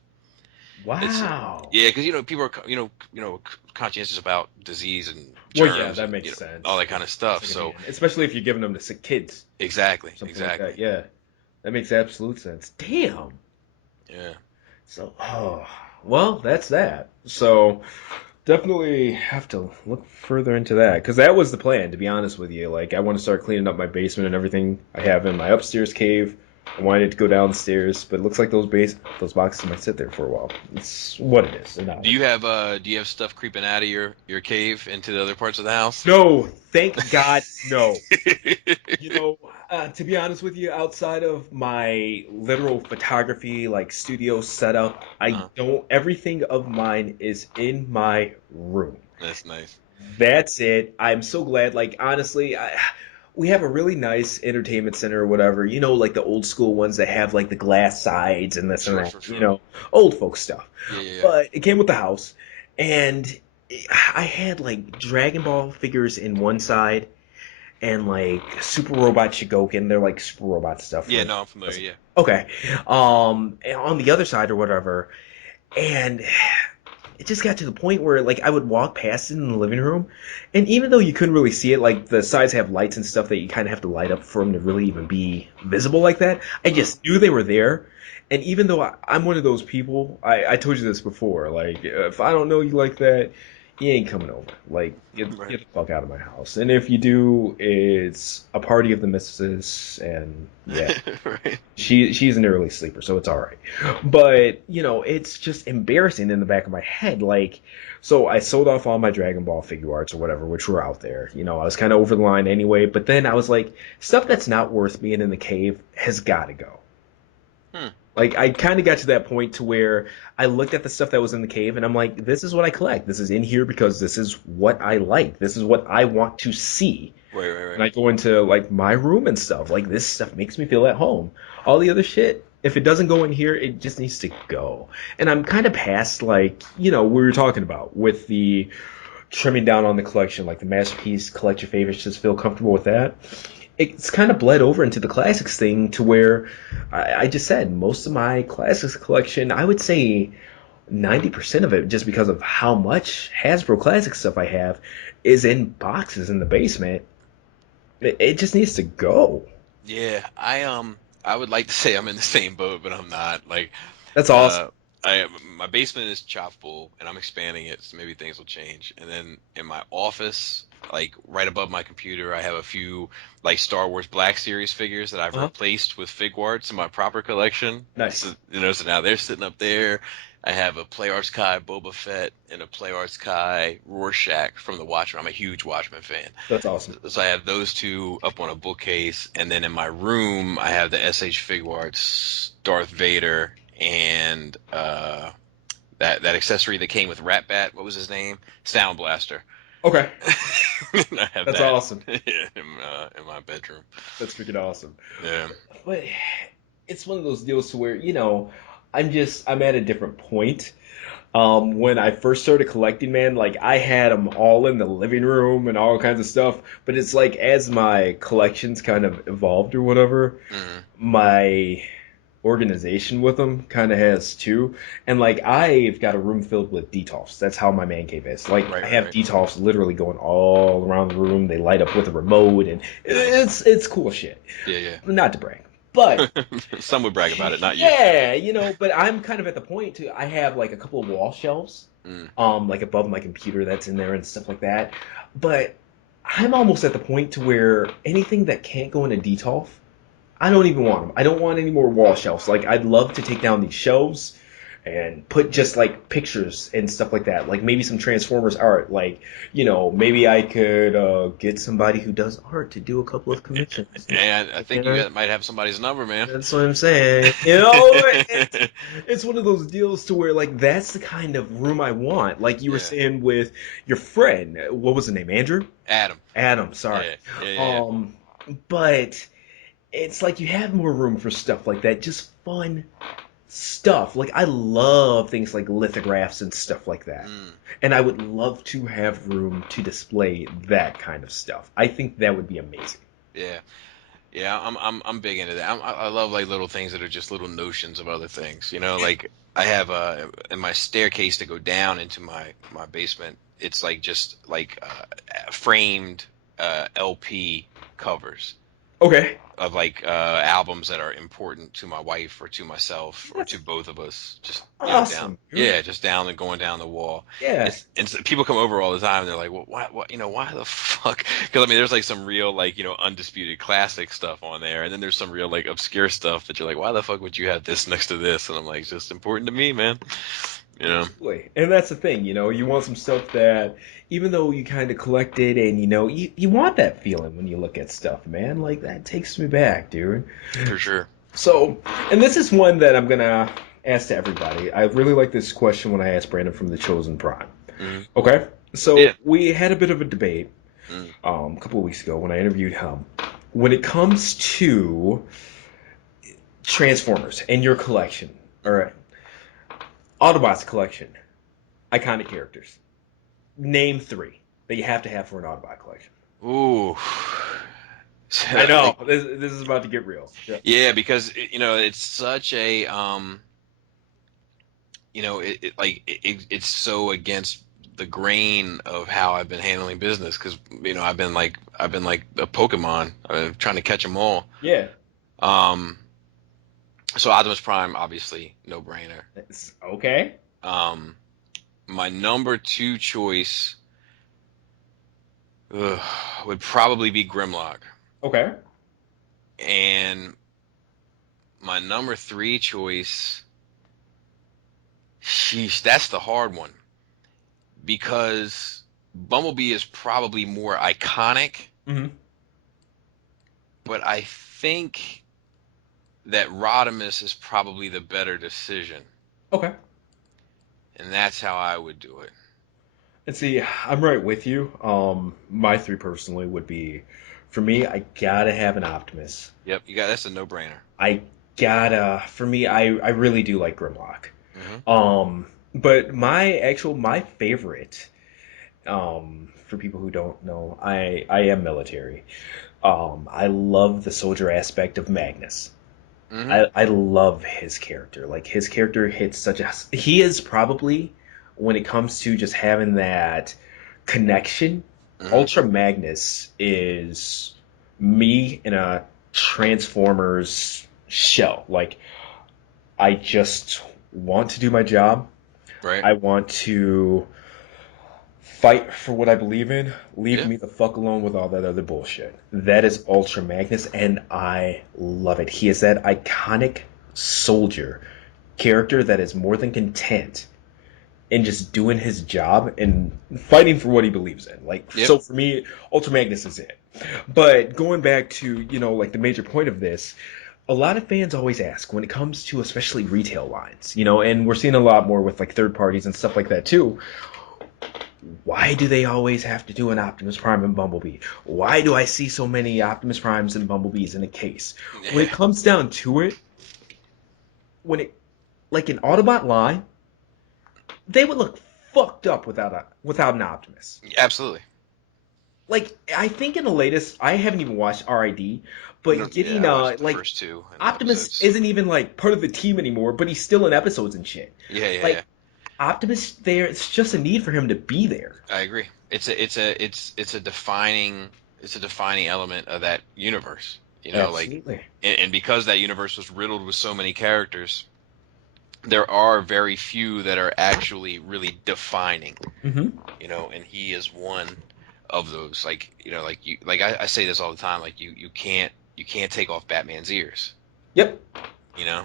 It's Wow. yeah, because people are conscientious about disease and Well, yeah, germs that and makes all sense. that kind of stuff. So Secondhand, especially if you're giving them to sick kids, exactly, something like that. exactly. Yeah, that makes absolute sense. Damn. Yeah. So, oh, well, that's that. So, definitely have to look further into that because that was the plan, to be honest with you. Like, I want to start cleaning up my basement and everything I have in my upstairs cave. I wanted to go downstairs, but it looks like those boxes might sit there for a while. It's what it is. And Do you have stuff creeping out of your cave into the other parts of the house? no, thank God, no. You know, to be honest with you, outside of my literal photography like studio setup, I uh, don't. Everything of mine is in my room. that's nice. That's it. I'm so glad. Like honestly, we have a really nice entertainment center or whatever. You know, like the old school ones that have like the glass sides and this and Sure, that. sure, You sure. know, old folk stuff. Yeah, yeah, yeah. But it came with the house, and I had like Dragon Ball figures in one side and like Super Robot Shigoken. They're like Super Robot stuff Yeah, for. no, I'm familiar. Yeah. Okay. On the other side or whatever, and it just got to the point where like I would walk past it in the living room, and even though you couldn't really see it, like the sides have lights and stuff that you kind of have to light up for them to really even be visible like that. I Uh, just knew they were there. And even though I'm one of those people, I told you this before, like if I don't know you like that, you ain't coming over. Like right. get the fuck out of my house. And if you do, it's a party of the misses, and yeah, Right. she's an early sleeper, so it's all right. But it's just embarrassing in the back of my head. Like, so I sold off all my Dragon Ball figure arts or whatever, which were out there. I was kind of over the line anyway. But then I was like, stuff that's not worth being in the cave has got to go. Hmm. Like, I kind of got to that point to where I looked at the stuff that was in the cave, and I'm like, this is what I collect. This is in here because this is what I like. This is what I want to see. Right, right, And right. I go into like my room and stuff. Like this stuff makes me feel at home. All the other shit, if it doesn't go in here, it just needs to go. And I'm kind of past like we were talking about with the trimming down on the collection, like the masterpiece, collect your favorites, just feel comfortable with that. It's kind of bled over into the classics thing to where I just said most of my classics collection, I would say 90% of it, just because of how much Hasbro classic stuff I have, is in boxes in the basement. It just needs to go. Yeah, I would like to say I'm in the same boat, but I'm not. Like, That's awesome. uh, I my basement is chock full, and I'm expanding it, so maybe things will change. And then in my office, like right above my computer, I have a few like Star Wars Black Series figures that I've Uh-huh. replaced with Figuarts in my proper collection. Nice. So now they're sitting up there. I have a Play Arts Kai Boba Fett and a Play Arts Kai Rorschach from the Watchmen. I'm a huge Watchmen fan. That's awesome. So I have those two up on a bookcase, and then in my room I have the SH Figuarts Darth Vader and that accessory that came with Rat Bat. What was his name? Sound Blaster. Okay. I have That's that awesome. in my bedroom. That's freaking awesome. Yeah. But it's one of those deals to where, I'm at a different point. When I first started collecting, man, like I had them all in the living room and all kinds of stuff. But it's like as my collections kind of evolved or whatever, Hmm. my organization with them kind of has too. And like I've got a room filled with detolfs. That's how my man cave is. Like Right, I right, have right. detolfs literally going all around the room. They light up with a remote, and Nice. it's cool shit. Yeah, Not to brag, but yeah. Some would brag about it, not you. yeah, but I'm kind of at the point too. I have like a couple of wall shelves, Mm. like above my computer that's in there and stuff like that. But I'm almost at the point to where anything that can't go in a detolf, I don't even want them. I don't want any more wall shelves. Like I'd love to take down these shelves and put just like pictures and stuff like that, like maybe some Transformers art, like maybe I could get somebody who does art to do a couple of commissions. And I think Yeah, might have somebody's number, man. that's what I'm saying. It's one of those deals to where like that's the kind of room I want. Like you were Yeah. saying with your friend, what was the name? Andrew? Adam. Adam, sorry. Yeah. Yeah. Yeah. Um, but it's like you have more room for stuff like that, just fun stuff. Like I love things like lithographs and stuff like that. Mm, And I would love to have room to display that kind of stuff. I think that would be amazing. yeah. Yeah, I'm big into that. I love like little things that are just little notions of other things. You know, like I have in my staircase to go down into my basement. It's like just like framed LP covers Okay. of like albums that are important to my wife or to myself or to That's both of us. Just down, awesome, dude. yeah, just down and going down the wall. Yeah. And so people come over all the time. And they're like, well, why the fuck? Because I mean, there's like some real like undisputed classic stuff on there, and then there's some real like obscure stuff that you're like, why the fuck would you have this next to this? And I'm like, it's just important to me, man. You know. Absolutely. And that's the thing, you want some stuff that, even though you kind of collect it and, you want that feeling when you look at stuff, man. Like, that takes me back, dude. For sure. So, and this is one that I'm going to ask to everybody. I really like this question when I asked Brandon from The Chosen Prime. Mm. Okay? So, Yeah. we had a bit of a debate Mm. a couple of weeks ago when I interviewed him. When it comes to Transformers and your collection, or Autobots collection, iconic characters. Name 3 that you have to have for an Autobot collection. Ooh. I know this is about to get real. Yeah. Yeah, because it's such a it's so against the grain of how I've been handling business because I've been like a Pokemon, trying to catch them all. Yeah. So Optimus Prime, obviously, no brainer. It's okay. My number 2 choice would probably be Grimlock, Okay. and my number 3 choice, sheesh, that's the hard one. Because Bumblebee is probably more iconic, Mm-hmm. but I think that Rodimus is probably the better decision, Okay. and that's how I would do it. And see, I'm right with you. My 3 personally would be, for me, I gotta have an Optimus. Yep, that's a no-brainer. For me, I really do like Grimlock. Hmm. But my favorite, for people who don't know, I am military. I love the soldier aspect of Magnus. Hmm. I love his character. Like his character hits he is probably, when it comes to just having that connection, Hmm. Ultra Magnus is me in a Transformers shell. Like I just want to do my job. Right. I want to fight for what I believe in. Leave Yeah. me the fuck alone with all that other bullshit. That is Ultra Magnus, and I love it. He is that iconic soldier character that is more than content in just doing his job and fighting for what he believes in. Like, Yep. so for me, Ultra Magnus is it. But going back to, like the major point of this, a lot of fans always ask when it comes to especially retail lines, and we're seeing a lot more with like third parties and stuff like that too. Why do they always have to do an Optimus Prime and Bumblebee? Why do I see so many Optimus Primes and Bumblebees in a case? When it comes down to it, when it like an Autobot line, they would look fucked up without an Optimus. Absolutely. Like I think in the latest, I haven't even watched RID, but getting I watched the like first 2 Optimus episodes. isn't even like part of the team anymore, but he's still in episodes and shit. Yeah. Like Optimus there, it's just a need for him to be there. I agree. It's a defining element of that universe. Absolutely. And because that universe was riddled with so many characters, there are very few that are actually really defining. Mm-hmm. And he is one of those. I say this all the time. Like you can't take off Batman's ears. Yep. You know.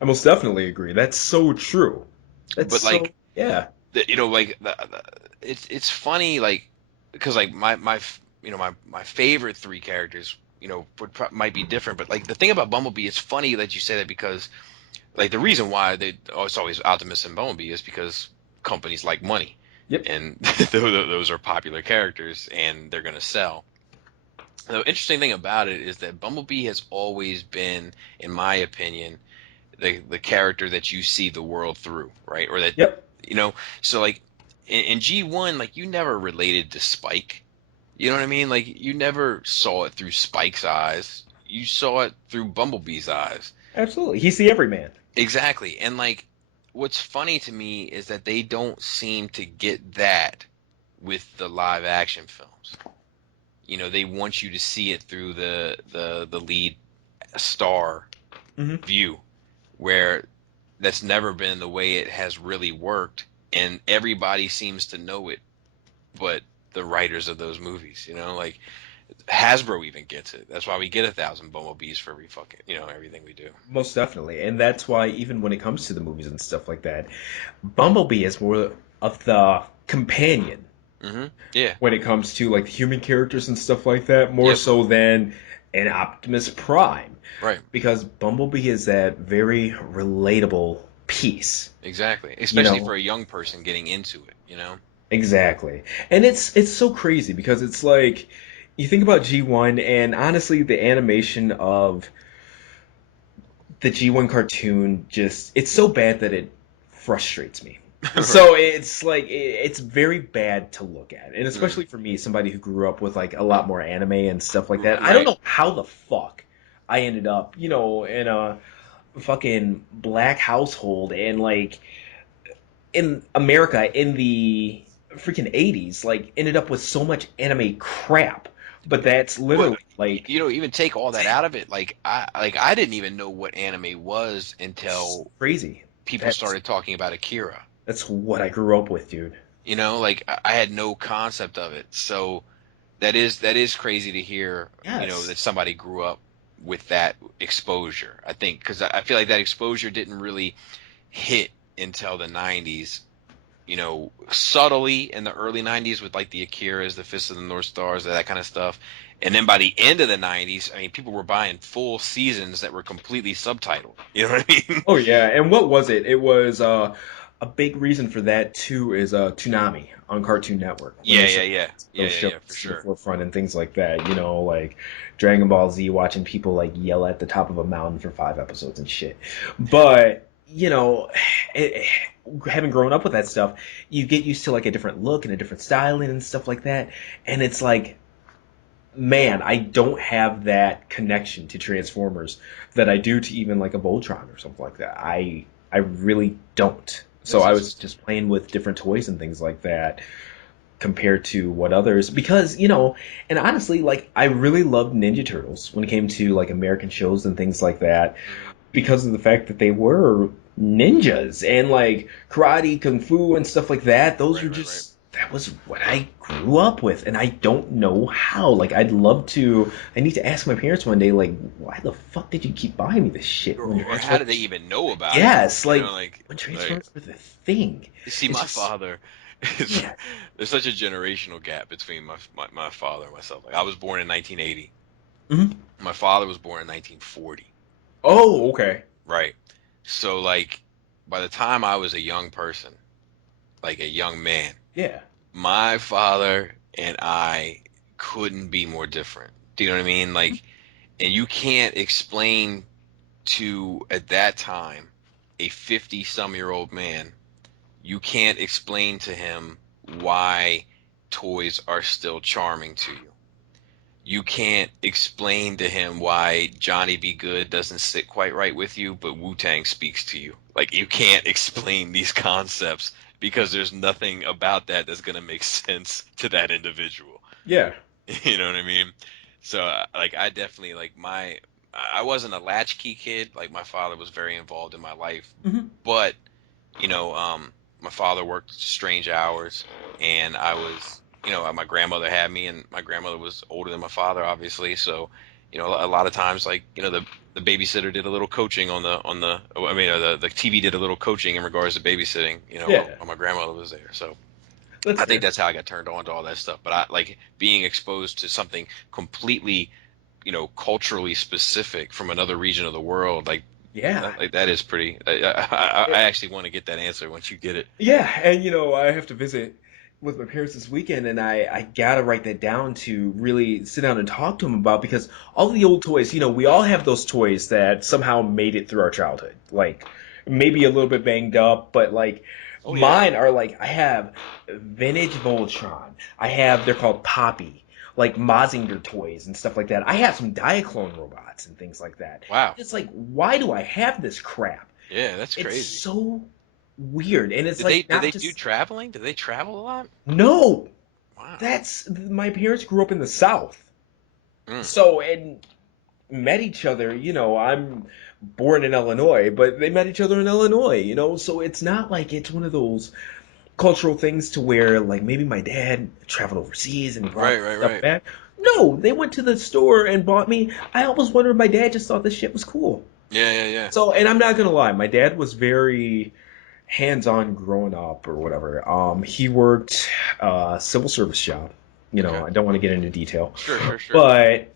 I most definitely agree. That's so true. That's But so, like, yeah. it's funny, like, because like my favorite three characters, might be different. But like the thing about Bumblebee, it's funny that you say that because like the reason why it's always Optimus and Bumblebee is because companies like money, Yep. and those are popular characters, and they're gonna sell. The interesting thing about it is that Bumblebee has always been, in my opinion, the character that you see the world through, right? Or that Yep. you know, so like in G1, like you never related to Spike. You know what I mean? Like you never saw it through Spike's eyes. You saw it through Bumblebee's eyes. Absolutely. He's the everyman. Exactly. And like what's funny to me is that they don't seem to get that with the live action films. They want you to see it through the lead star Hmm. view, where that's never been the way it has really worked, and everybody seems to know it, but the writers of those movies, like Hasbro even gets it. That's why we get 1,000 Bumblebees for every fucking, everything we do. Most definitely. And that's why even when it comes to the movies and stuff like that, Bumblebee is more of the companion Yeah. when it comes to like the human characters and stuff like that, more Yep. so than an Optimus Prime. Right. Because Bumblebee is that very relatable piece. Exactly. You Especially know, for a young person getting into it. exactly. And it's so crazy because it's like you think about G1 and honestly the animation of the G1 cartoon just it's so bad that it frustrates me. Right. So it's like it's very bad to look at. And Mm. especially for me, somebody who grew up with like a lot more anime and stuff like that. I don't Right. know how the fuck I ended up, in a fucking black household and like in America in the freaking 80s like ended up with so much anime crap. But that's Well, literally like even take all that out of it. Like I didn't even know what anime was it's until crazy. people That's started talking about Akira. that's what I grew up with, dude. Like I had no concept of it. So that is crazy to hear, Yes. that somebody grew up with that exposure. I think because I feel like that exposure didn't really hit until the 90s, subtly in the early 90s with like the Akiras, the Fist of the North Stars, that kind of stuff. And then by the end of the 90s, I mean, people were buying full seasons that were completely subtitled. You know what I mean? Oh yeah, and what was it? It was a big reason for that too is Toonami on Cartoon Network when Yeah, they yeah, started yeah. Yeah, those yeah, shows yeah, for to the sure. forefront and things like that. Like Dragon Ball Z, watching people like yell at the top of a mountain for 5 episodes and shit. But it, having grown up with that stuff, you get used to like a different look and a different styling and stuff like that, and it's like man, I don't have that connection to Transformers that I do to even like a Voltron or something like that. I really don't. So It's, I it's, was just playing with different toys and things like that compared to what others because and honestly like I really loved Ninja Turtles when it came to like American shows and things like that mhm. because of the fact that they were ninjas and like karate, kung fu, and stuff like that. Those Right, were right, right. just that was what I grew up with, and I don't know how. Like, I'd love to. I need to ask my parents one day, like, why the fuck did you keep buying me this shit when Or how did they Transformers? even know about it? Yes, like when Like Transformers were the thing. see, It's my just father is yeah. there's such a generational gap between my father and myself. Like I was born in 1980. Mhm. My father was born in 1940. Oh, okay. Right. So like by the time I was a young person, like a young man, Yeah. my father and I couldn't be more different. Do you know what I mean? Mhm. Like, and you can't explain to at that time a 50 some year old man, you can't explain to him why toys are still charming to you. You can't explain to him why Johnny Be Good doesn't sit quite right with you, but Wu Tang speaks to you. Like you can't explain these concepts because there's nothing about that that's gonna make sense to that individual. Yeah. You know what I mean? So like I definitely like I wasn't a latchkey kid. Like my father was very involved in my life, Hmm. but you know, my father worked strange hours, and I was, my grandmother had me, and my grandmother was older than my father, obviously. So, a lot of times, like, the babysitter did a little coaching the TV did a little coaching in regards to babysitting, Yeah, while my grandmother was there. So that's I think fair. that's how I got turned on to all that stuff. But I like being exposed to something completely, culturally specific from another region of the world. Yeah. Like that is pretty. I actually want to get that answer once you get it. Yeah, and I have to visit with my parents this weekend, and I gotta write that down to really sit down and talk to them about because all of the old toys, we all have those toys that somehow made it through our childhood. Like maybe a little bit banged up, but like Oh yeah. mine are like I have vintage Voltron. They're called Poppy, like Mazinger toys and stuff like that. I have some Diaclone robots and things like that. Wow. It's like, why do I have this crap? Yeah, that's It's crazy. so weird, and it's Did they like did not they do just traveling? Did they travel a lot? no. Wow. That's my parents grew up in the South, Mm. so and met each other. I'm born in Illinois, but they met each other in Illinois. So it's not like it's one of those cultural things to where like maybe my dad traveled overseas and he brought Right, right, stuff right. back. No, they went to the store and bought me. I always wondered if my dad just thought this shit was cool. Yeah, yeah, yeah. So, and I'm not gonna lie, my dad was very hands-on growing up or whatever. He worked civil service job. Okay. I don't want to get into detail, Sure, sure, sure. but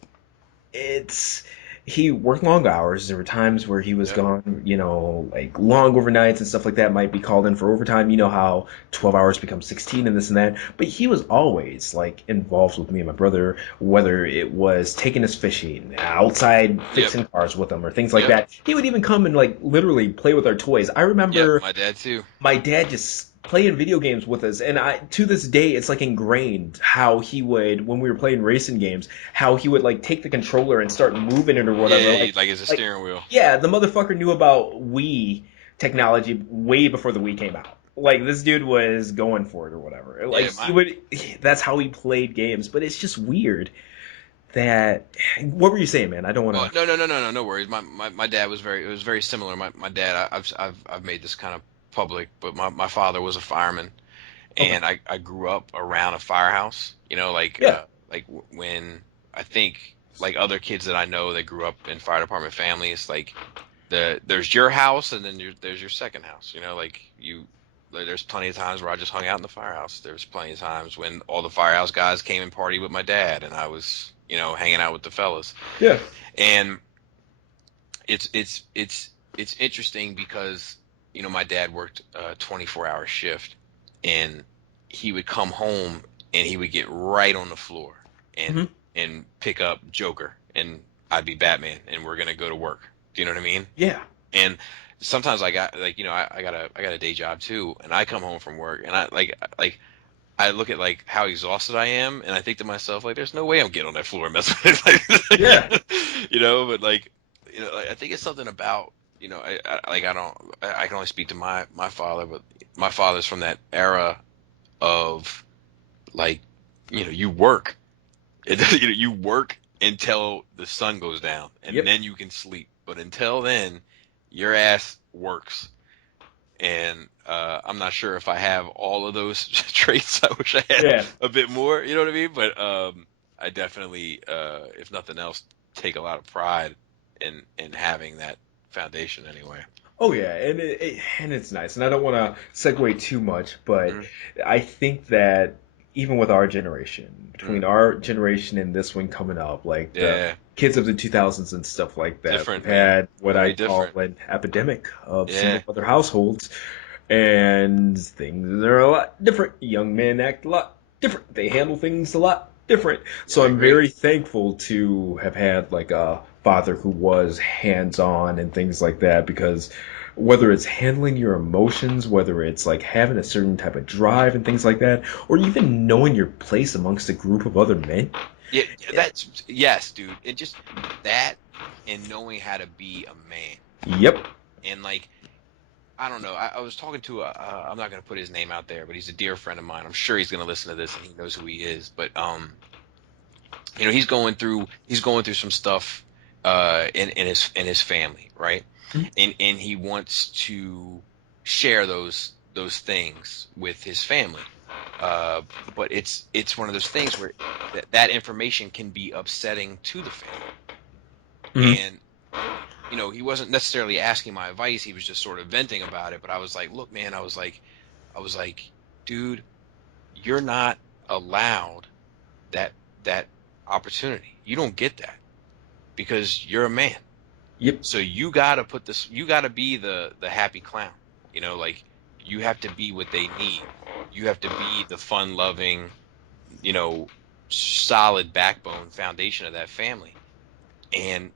it's he worked long hours. There were times where he was Yep. gone, like long overnights and stuff like that. Might be called in for overtime. You know how 12 hours becomes 16 and this and that. But he was always like involved with me and my brother, whether it was taking us fishing, outside Yep. fixing cars with him, or things like Yep. that. He would even come and like literally play with our toys. I Yep. remember My dad too. my dad just playing video games with us, and I to this day it's like ingrained how he would when we were playing racing games, how he would like take the controller and start moving it or whatever. Yeah, Like like as a like steering wheel. yeah, the motherfucker knew about Wii technology way before the Wii came out. Like this dude was going for it or whatever. Like Yeah, he would that's how he played games, but it's just weird that what were you saying, man? I don't want Oh to. no, no, no, no, no, no worries. My dad was very, it was very similar. My dad, I've made this kind of public, but my father was a fireman, Okay. and I grew up around a firehouse. Yeah. When I think like other kids that I know that grew up in fire department families, like there's your house and then there's your second house. There's plenty of times where I just hung out in the firehouse. There's plenty of times when all the firehouse guys came and partied with my dad, and I was hanging out with the fellas. Yeah. And it's interesting because my dad worked a 24-hour shift, and he would come home and he would get right on the floor and Hmm. and pick up Joker, and I'd be Batman, and we're gonna go to work. Do you know what I mean? Yeah. And sometimes I got like I got a day job too, and I come home from work and I look at like how exhausted I am, and I think to myself like, there's no way I'm getting on that floor and messing with it. Yeah. But like, I think it's something about, I don't, I can only speak to my father, but my father's from that era of like, you work, you work until the sun goes down, and Yep. then you can sleep. But until then, your ass works. And I'm not sure if I have all of those traits. I wish I had Yeah. a bit more. You know what I mean? But I definitely, if nothing else, take a lot of pride in having that foundation. Anyway. Oh yeah, and it's nice, and I don't want to segue too much, but Mm, I think that even with our generation, mm. between our generation and this one coming up, like the Yeah, kids of the 2000s and stuff like that, we've different, man. had what Way I'd call different. an epidemic of Yeah, single mother households, and things are a lot different. Young men act a lot different. They handle things a lot different. yeah, So I I'm agree. very thankful to have had like a father who was hands-on and things like that because whether it's handling your emotions, whether it's like having a certain type of drive and things like that, or even knowing your place amongst a group of other men. Yeah, yeah, that's yes, dude. And just that, and knowing how to be a man, Yep. and like I don't know. I was talking to I'm not gonna put his name out there, but he's a dear friend of mine. I'm sure he's gonna listen to this and he knows who he is. But he's going through some stuff in his family, right? And he wants to share those things with his family. But it's one of those things where that information can be upsetting to the family. Mhm. And he wasn't necessarily asking my advice. He was just sort of venting about it. But I was like, look, man, I was like, dude, you're not allowed that that opportunity. You don't get that because you're a man. Yep. So you gotta be the happy clown. Like you have to be what they need. You have to be the fun loving, you know, solid backbone foundation of that family. And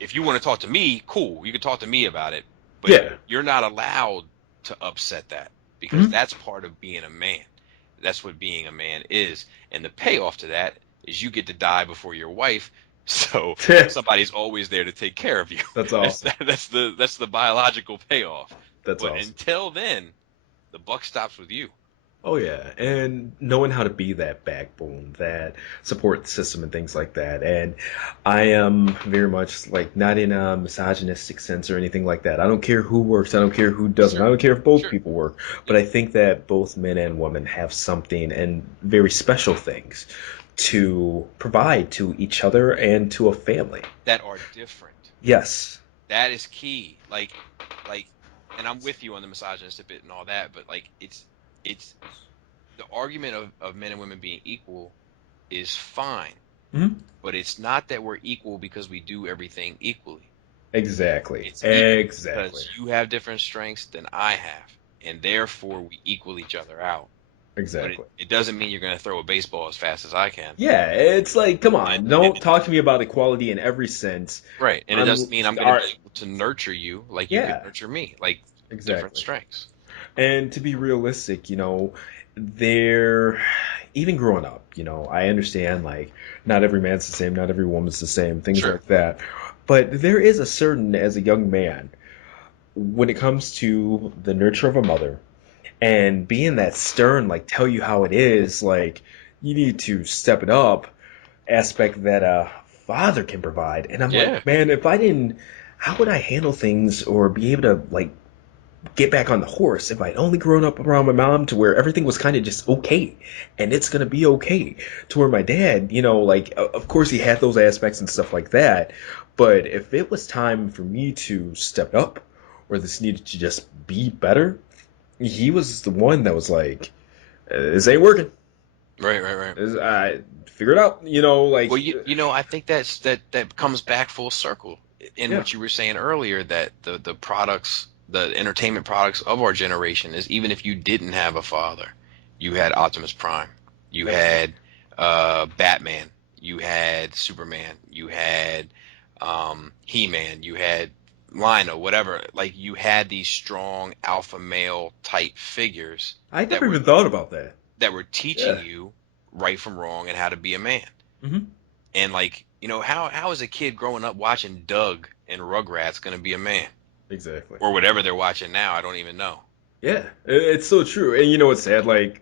if you want to talk to me, cool, you can talk to me about it, but Yeah. you're not allowed to upset that because Mhm. that's part of being a man. That's what being a man is. And the payoff to that is you get to die before your wife. So somebody's always there to take care of you. That's That's awesome. that's the biological payoff. That's But awesome. until then, the buck stops with you. Oh yeah, and knowing how to be that backbone, that support system, and things like that. And I am very much like not in a misogynistic sense or anything like that. I don't care who works. I don't care who doesn't. I Sure, don't care if both sure. people work. But Yep. I think that both men and women have something and very special things to provide to each other and to a family. That are different. Yes. That is key. Like, and I'm with you on the misogynist bit and all that, but like, it's the argument of men and women being equal is fine, Mhm. but it's not that we're equal because we do everything equally. Exactly. It's equal Exactly. because you have different strengths than I have, and therefore we equal each other out. But it, Exactly. it doesn't mean you're going to throw a baseball as fast as I can. Yeah, it's like, come And on, don't talk to me about equality in every sense. right, and it doesn't I'm, mean I'm going to are, be able to nurture you like you could yeah, nurture me, like different exactly. strengths. And to be realistic, they're even growing up, I understand like not every man's the same, not every woman's the same, things Sure. like that. But there is a certain, as a young man, when it comes to the nurture of a mother and being that stern, like tell you how it is, like you need to step it up aspect that a father can provide. And I'm like, Yeah. man, if I didn't, how would I handle things or be able to like get back on the horse if I'd only grown up around my mom to where everything was kind of just okay and it's gonna be okay to where my dad, like of course he had those aspects and stuff like that, but if it was time for me to step up or this needed to just be better, he was the one that was like, this ain't working. Right, right, right. I figure it out, like Well, I think that comes back full circle in yeah. what you were saying earlier that the products, the entertainment products of our generation is even if you didn't have a father, you had Optimus Prime, you Yep. had Batman, you had Superman, you had He-Man, you had Lionel, whatever. Like you had these strong alpha male type figures I that never were even thought about that. that were teaching Yeah. you right from wrong and how to be a man. Hmm. And like, how is a kid growing up watching Doug and Rugrats going to be a man Exactly. or whatever they're watching now? I don't even know. Yeah, it's so true. And you know what's sad? Like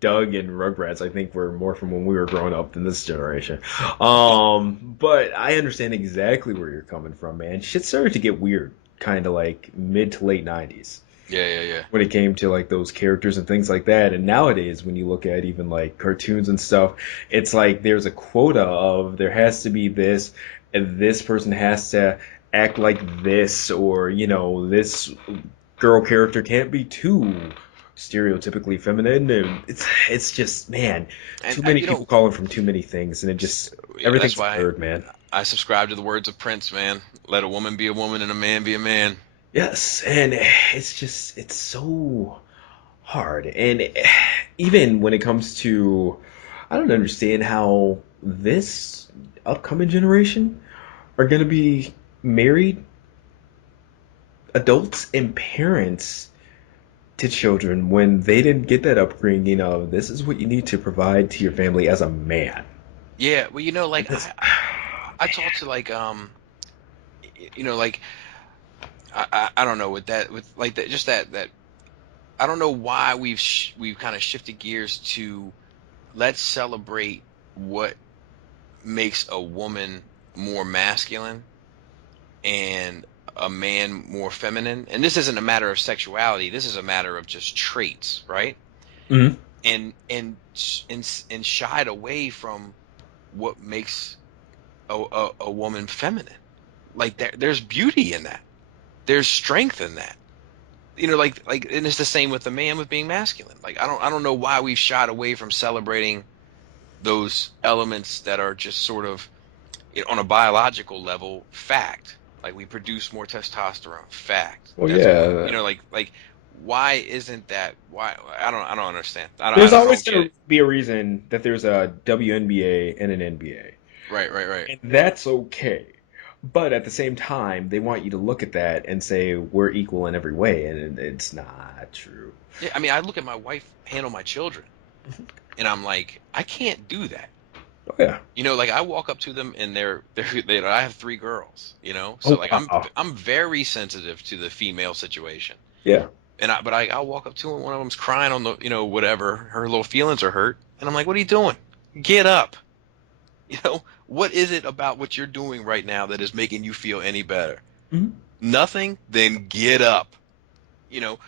Doug and Rugrats, I think were more from when we were growing up than this generation. But I understand exactly where you're coming from, man. Shit started to get weird, kind of like mid to late '90s Yeah, yeah, yeah. when it came to like those characters and things like that. And nowadays, when you look at even like cartoons and stuff, it's like there's a quota of there has to be this, and this person has to act like this, or this girl character can't be too stereotypically feminine. And it's just, man, And too many people calling from too many things, and it just that's everything's a why blurred, man. I subscribe to the words of Prince, man. Let a woman be a woman and a man be a man. Yes, and it's so hard. And even when it comes to, I don't understand how this upcoming generation are going to be married adults and parents to children when they didn't get that upbringing of this is what you need to provide to your family as a man. Yeah, well, like And this, I talk to like like I don't know with that with like that just that I don't know why we've kind of shifted gears to let's celebrate what makes a woman more masculine and a man more feminine. And this isn't a matter of sexuality. This is a matter of just traits, right? mhm. And shied away from what makes a woman feminine. like there's beauty in that. There's strength in that. And it's the same with the man with being masculine. Like I don't know why we've shied away from celebrating those elements that are just sort of, on a biological level, fact. Like we produce more testosterone, fact. Well, That's what yeah. why isn't that? Why I don't understand. There's I always don't get going it. to be a reason that there's a WNBA and an NBA. Right, right, right. And that's okay. But at the same time, they want you to look at that and say we're equal in every way, and it's not true. Yeah, I mean, I look at my wife handle my children, and I'm like, I can't do that. Oh yeah. Like I walk up to them and I have three girls, so Oh like wow. I'm very sensitive to the female situation. Yeah. I'll walk up to her, one of them's crying on the, whatever, her little feelings are hurt, and I'm like, what are you doing? Get up. What is it about what you're doing right now that is making you feel any better? Mhm. Nothing? Then get up.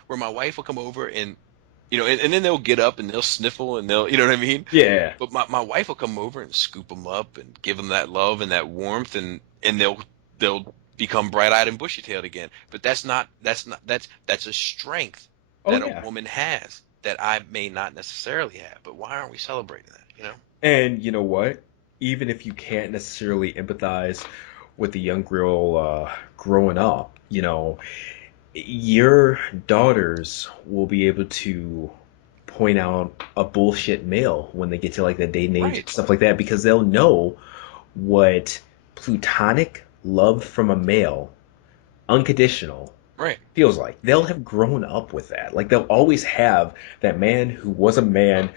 Where my wife will come over and, and then they'll get up and they'll sniffle and they'll, you know what I mean? Yeah. But my wife will come over and scoop them up and give them that love and that warmth, and they'll become bright-eyed and bushy-tailed again. But that's a strength Oh that a yeah. woman has that I may not necessarily have. But why aren't we celebrating that? And you know what? Even if you can't necessarily empathize with the young girl growing up, your daughters will be able to point out a bullshit male when they get to like the dating age and Right, stuff like that because they'll know what plutonic love from a male, unconditional, right. feels like. They'll have grown up with that. Like they'll always have that man who was a man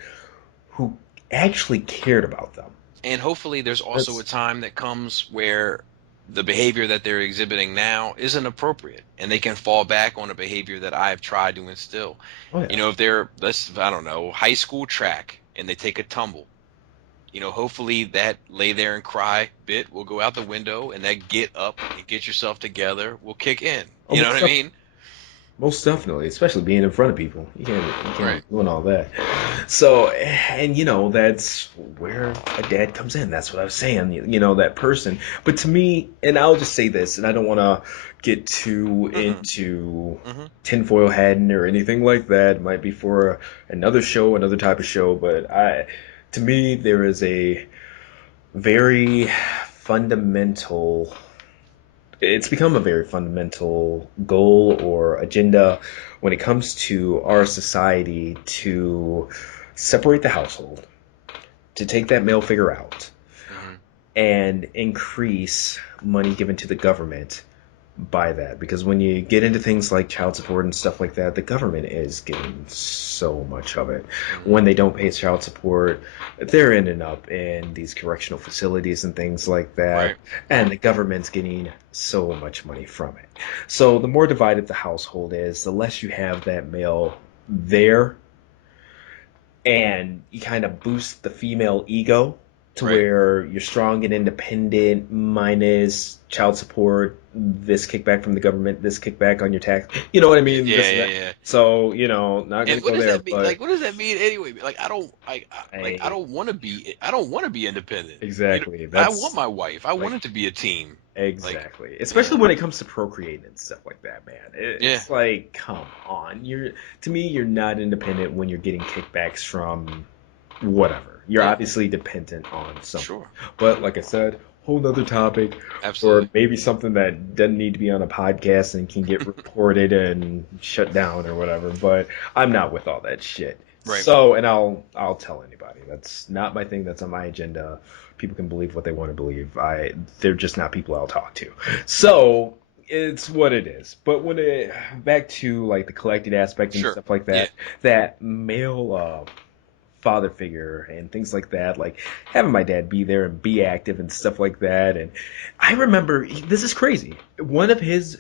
who actually cared about them. And hopefully there's also a That's time that comes where the behavior that they're exhibiting now isn't appropriate and they can fall back on a behavior that I've tried to instill. oh yeah. If they're, I don't know, high school track and they take a tumble, hopefully that lay there and cry bit will go out the window and that get up and get yourself together will kick in. You know Almost what I mean? Most definitely, especially being in front of people. You can't Right. be doing all that. So, and that's where a dad comes in. That's what I was saying. That person. But to me, and I'll just say this, and I don't want to get too Mm-mm. into Mm-hmm. tinfoil hatting or anything like that. It might be for another show, another type of show. But to me, there is a very fundamental it's become a very fundamental goal or agenda when it comes to our society to separate the household, to take that male figure out, Mm-hmm. and increase money given to the government by that. Because when you get into things like child support and stuff like that, the government is getting so much of it. Mm-hmm. When they don't pay child support, they're ending up in these correctional facilities and things like that. Right. And the government's getting so much money from it. So the more divided the household is, the less you have that male there, and you kind of boost the female ego to Right. where you're strong and independent minus child support, this kickback from the government, this kickback on your tax. You know what I mean? Yeah, This and yeah, that. yeah. So, not gonna And what go does there, that mean? but Like, what does that mean anyway? Like, I I don't want to be. I don't want to be independent. exactly. I want That's my wife. I want like it to be a team. Like, exactly. yeah, Especially when it comes to procreating and stuff like that, man. yeah, It's like, come on. To me, you're not independent when you're getting kickbacks from whatever. You're yeah, obviously dependent on something. sure, But like I said, whole nother topic, or absolutely. maybe something that doesn't need to be on a podcast and can get reported and shut down or whatever. But I'm not with all that shit. Right. So, and I'll tell anybody that's not my thing. That's on my agenda. People can believe what they want to believe. They're just not people I'll talk to. So it's what it is. But back to like the collected aspect and Sure. stuff like Yeah. that, that male father figure and things like that, like having my dad be there and be active and stuff like that. And I remember, this is crazy, one of his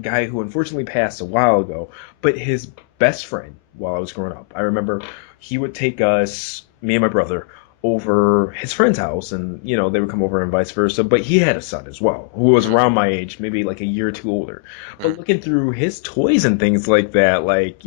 guy who unfortunately passed a while ago, but his best friend while I was growing up, I remember he would take us, me and my brother, over his friend's house, and they would come over and vice versa. But he had a son as well who was Mm, around my age, maybe like a year or two older. But mm, looking through his toys and things like that, like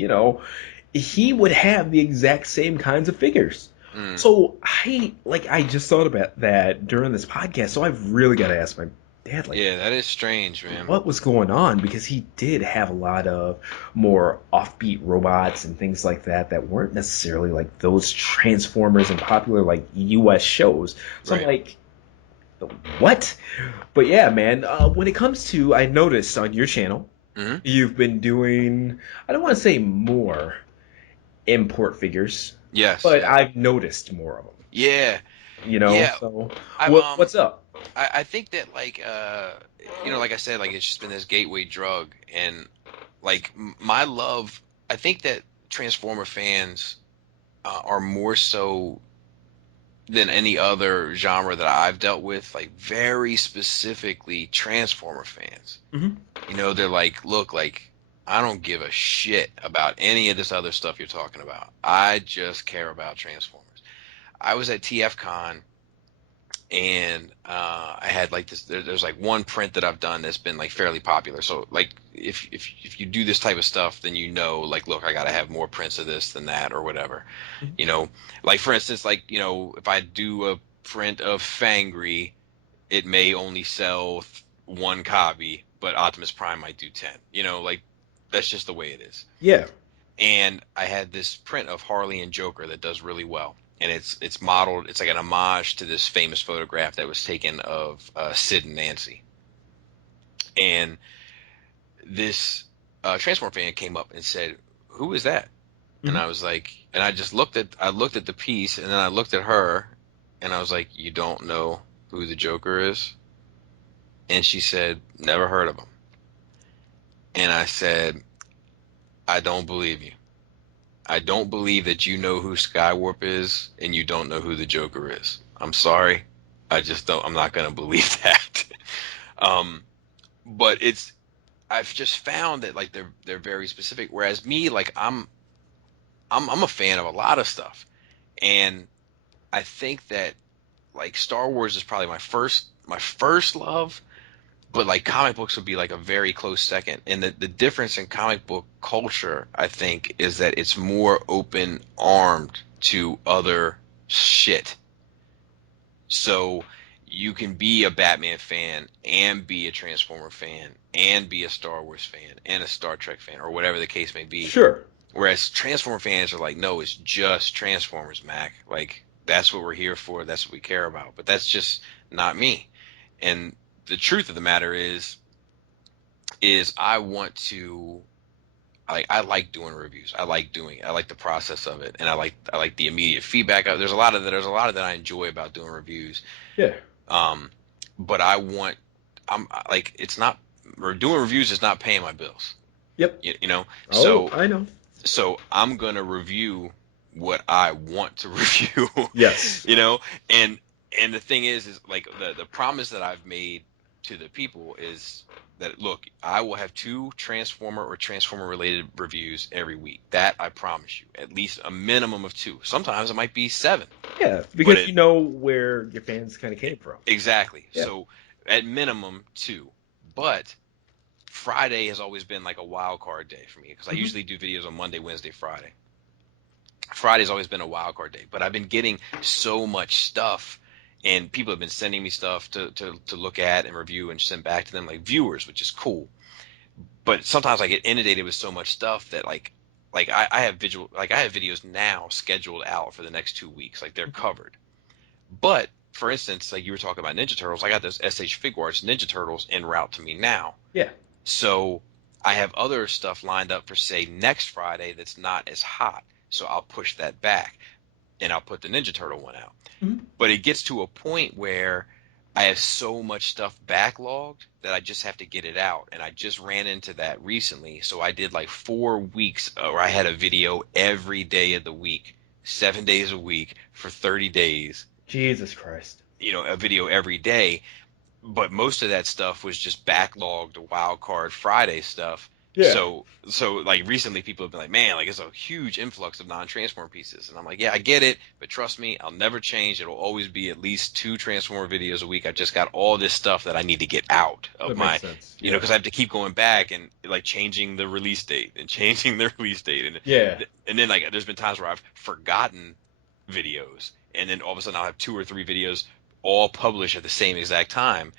he would have the exact same kinds of figures. mm. So I just thought about that during this podcast. So I've really got to ask my they had like Yeah, that is strange, man. what was going on because he did have a lot of more offbeat robots and things like that weren't necessarily like those Transformers and popular like US shows. So I'm Right. like, what? But yeah, man, when it comes to, I noticed on your channel, Hmm. you've been doing, I don't want to say more import figures, Yes. but Yeah. I've noticed more of them. Yeah. You know, Yeah. so I've what's up? I think that like like I said, like it's just been this gateway drug, and like my love, I think that Transformer fans are more so than any other genre that I've dealt with, like very specifically Transformer fans. Hmm. They're like, look, like I don't give a shit about any of this other stuff you're talking about. I just care about Transformers. I was at TFCon, and I had like this. There's like one print that I've done that's been like fairly popular. So like if you do this type of stuff, then like, look, I got to have more prints of this than that or whatever. You know, like for instance, like if I do a print of Fangry, it may only sell one copy, but Optimus Prime might do 10. Like that's just the way it is. Yeah. And I had this print of Harley and Joker that does really well, and it's modeled. It's like an homage to this famous photograph that was taken of Sid and Nancy. And this Transformer fan came up and said, "Who is that?" And Hmm. I was like, and I looked at the piece, and then I looked at her, and I was like, "You don't know who the Joker is?" And she said, "Never heard of him." And I said, "I don't believe you. I don't believe that you know who Skywarp is and you don't know who the Joker is. I'm sorry. I just don't. I'm not gonna believe that." um, but I've just found that like they're very specific. Whereas me, like I'm a fan of a lot of stuff, and I think that like Star Wars is probably my first love, but like comic books would be like a very close second. And the difference in comic book culture, I think, is that it's more open armed to other shit. So you can be a Batman fan and be a Transformer fan and be a Star Wars fan and a Star Trek fan or whatever the case may be. Sure. Whereas Transformer fans are like, no, it's just Transformers, Mac. Like that's what we're here for. That's what we care about. But that's just not me. And the truth of the matter is I want to I like doing reviews. I like the process of it, and I like the immediate feedback. There's a lot of that I enjoy about doing reviews. Yeah. Um, but I'm like it's not doing reviews is not paying my bills. Yep. You know, Oh, so I know. so I'm gonna review what I want to review. Yes. you know, and and the thing is like the promise that I've made to the people is that look, I will have 2 Transformer or Transformer related reviews every week. That I promise you, at least a minimum of 2. Sometimes it might be 7, Yeah, but because you know where your fans kind of came from. exactly. Yeah. So at minimum 2, but Friday has always been like a wild card day for me because I Hmm. usually do videos on Monday, Wednesday, Friday. Friday's always been a wild card day, but I've been getting so much stuff, and people have been sending me stuff to look at and review and send back to them, like viewers, which is cool. But sometimes I get inundated with so much stuff that like I have videos now scheduled out for the next 2 weeks, like they're covered. But for instance, like you were talking about Ninja Turtles, I got those SH Figuarts Ninja Turtles en route to me now. Yeah. So I have other stuff lined up for say next Friday that's not as hot. So I'll push that back and I'll put the Ninja Turtle one out. Hmm. But it gets to a point where I have so much stuff backlogged that I just have to get it out. And I just ran into that recently. So I did like 4 weeks where I had a video every day of the week, 7 days a week for 30 days, Jesus Christ. a video every day. But most of that stuff was just backlogged wild card Friday stuff. Yeah. So like recently people have been like, man, like it's a huge influx of non-transformer pieces. And I'm like, yeah, I get it, but trust me, I'll never change. It'll always be at least 2 transformer videos a week. I've just got all this stuff that I need to get out of That makes my, sense. Yeah. because I have to keep going back and like changing the release date and changing the release date. Yeah. And then like there's been times where I've forgotten videos, and then all of a sudden I'll have 2 or 3 videos all published at the same exact time.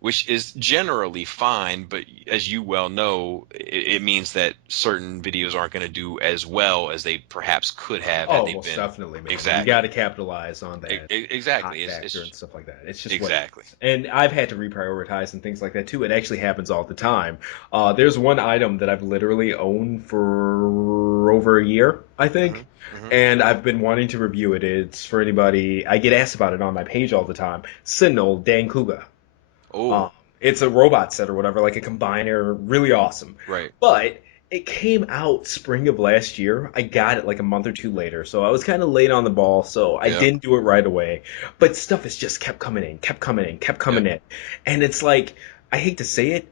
which is generally fine, but as you well know, it means that certain videos aren't going to do as well as they perhaps could have had Oh, they most been. definitely, man. You got to Exactly. capitalize on that hot Exactly. factor and stuff like that. It's just what it Exactly. is. And I've had to reprioritize and things like that too. It actually happens all the time. There's one item that I've literally owned for over a year, I Hmm. think. Hmm. And I've been wanting to review it. It's for anybody. I get asked about it on my page all the time. Sentinel Dan Kuga. Oh, Um, it's a robot set or whatever, like a combiner, really awesome. right. But it came out spring of last year. I got it like a month or two later, so I was kind of late on the ball, so I Yep. didn't do it right away. But stuff has just kept coming in, kept coming in, kept Yep. coming in. And it's like, I hate to say it,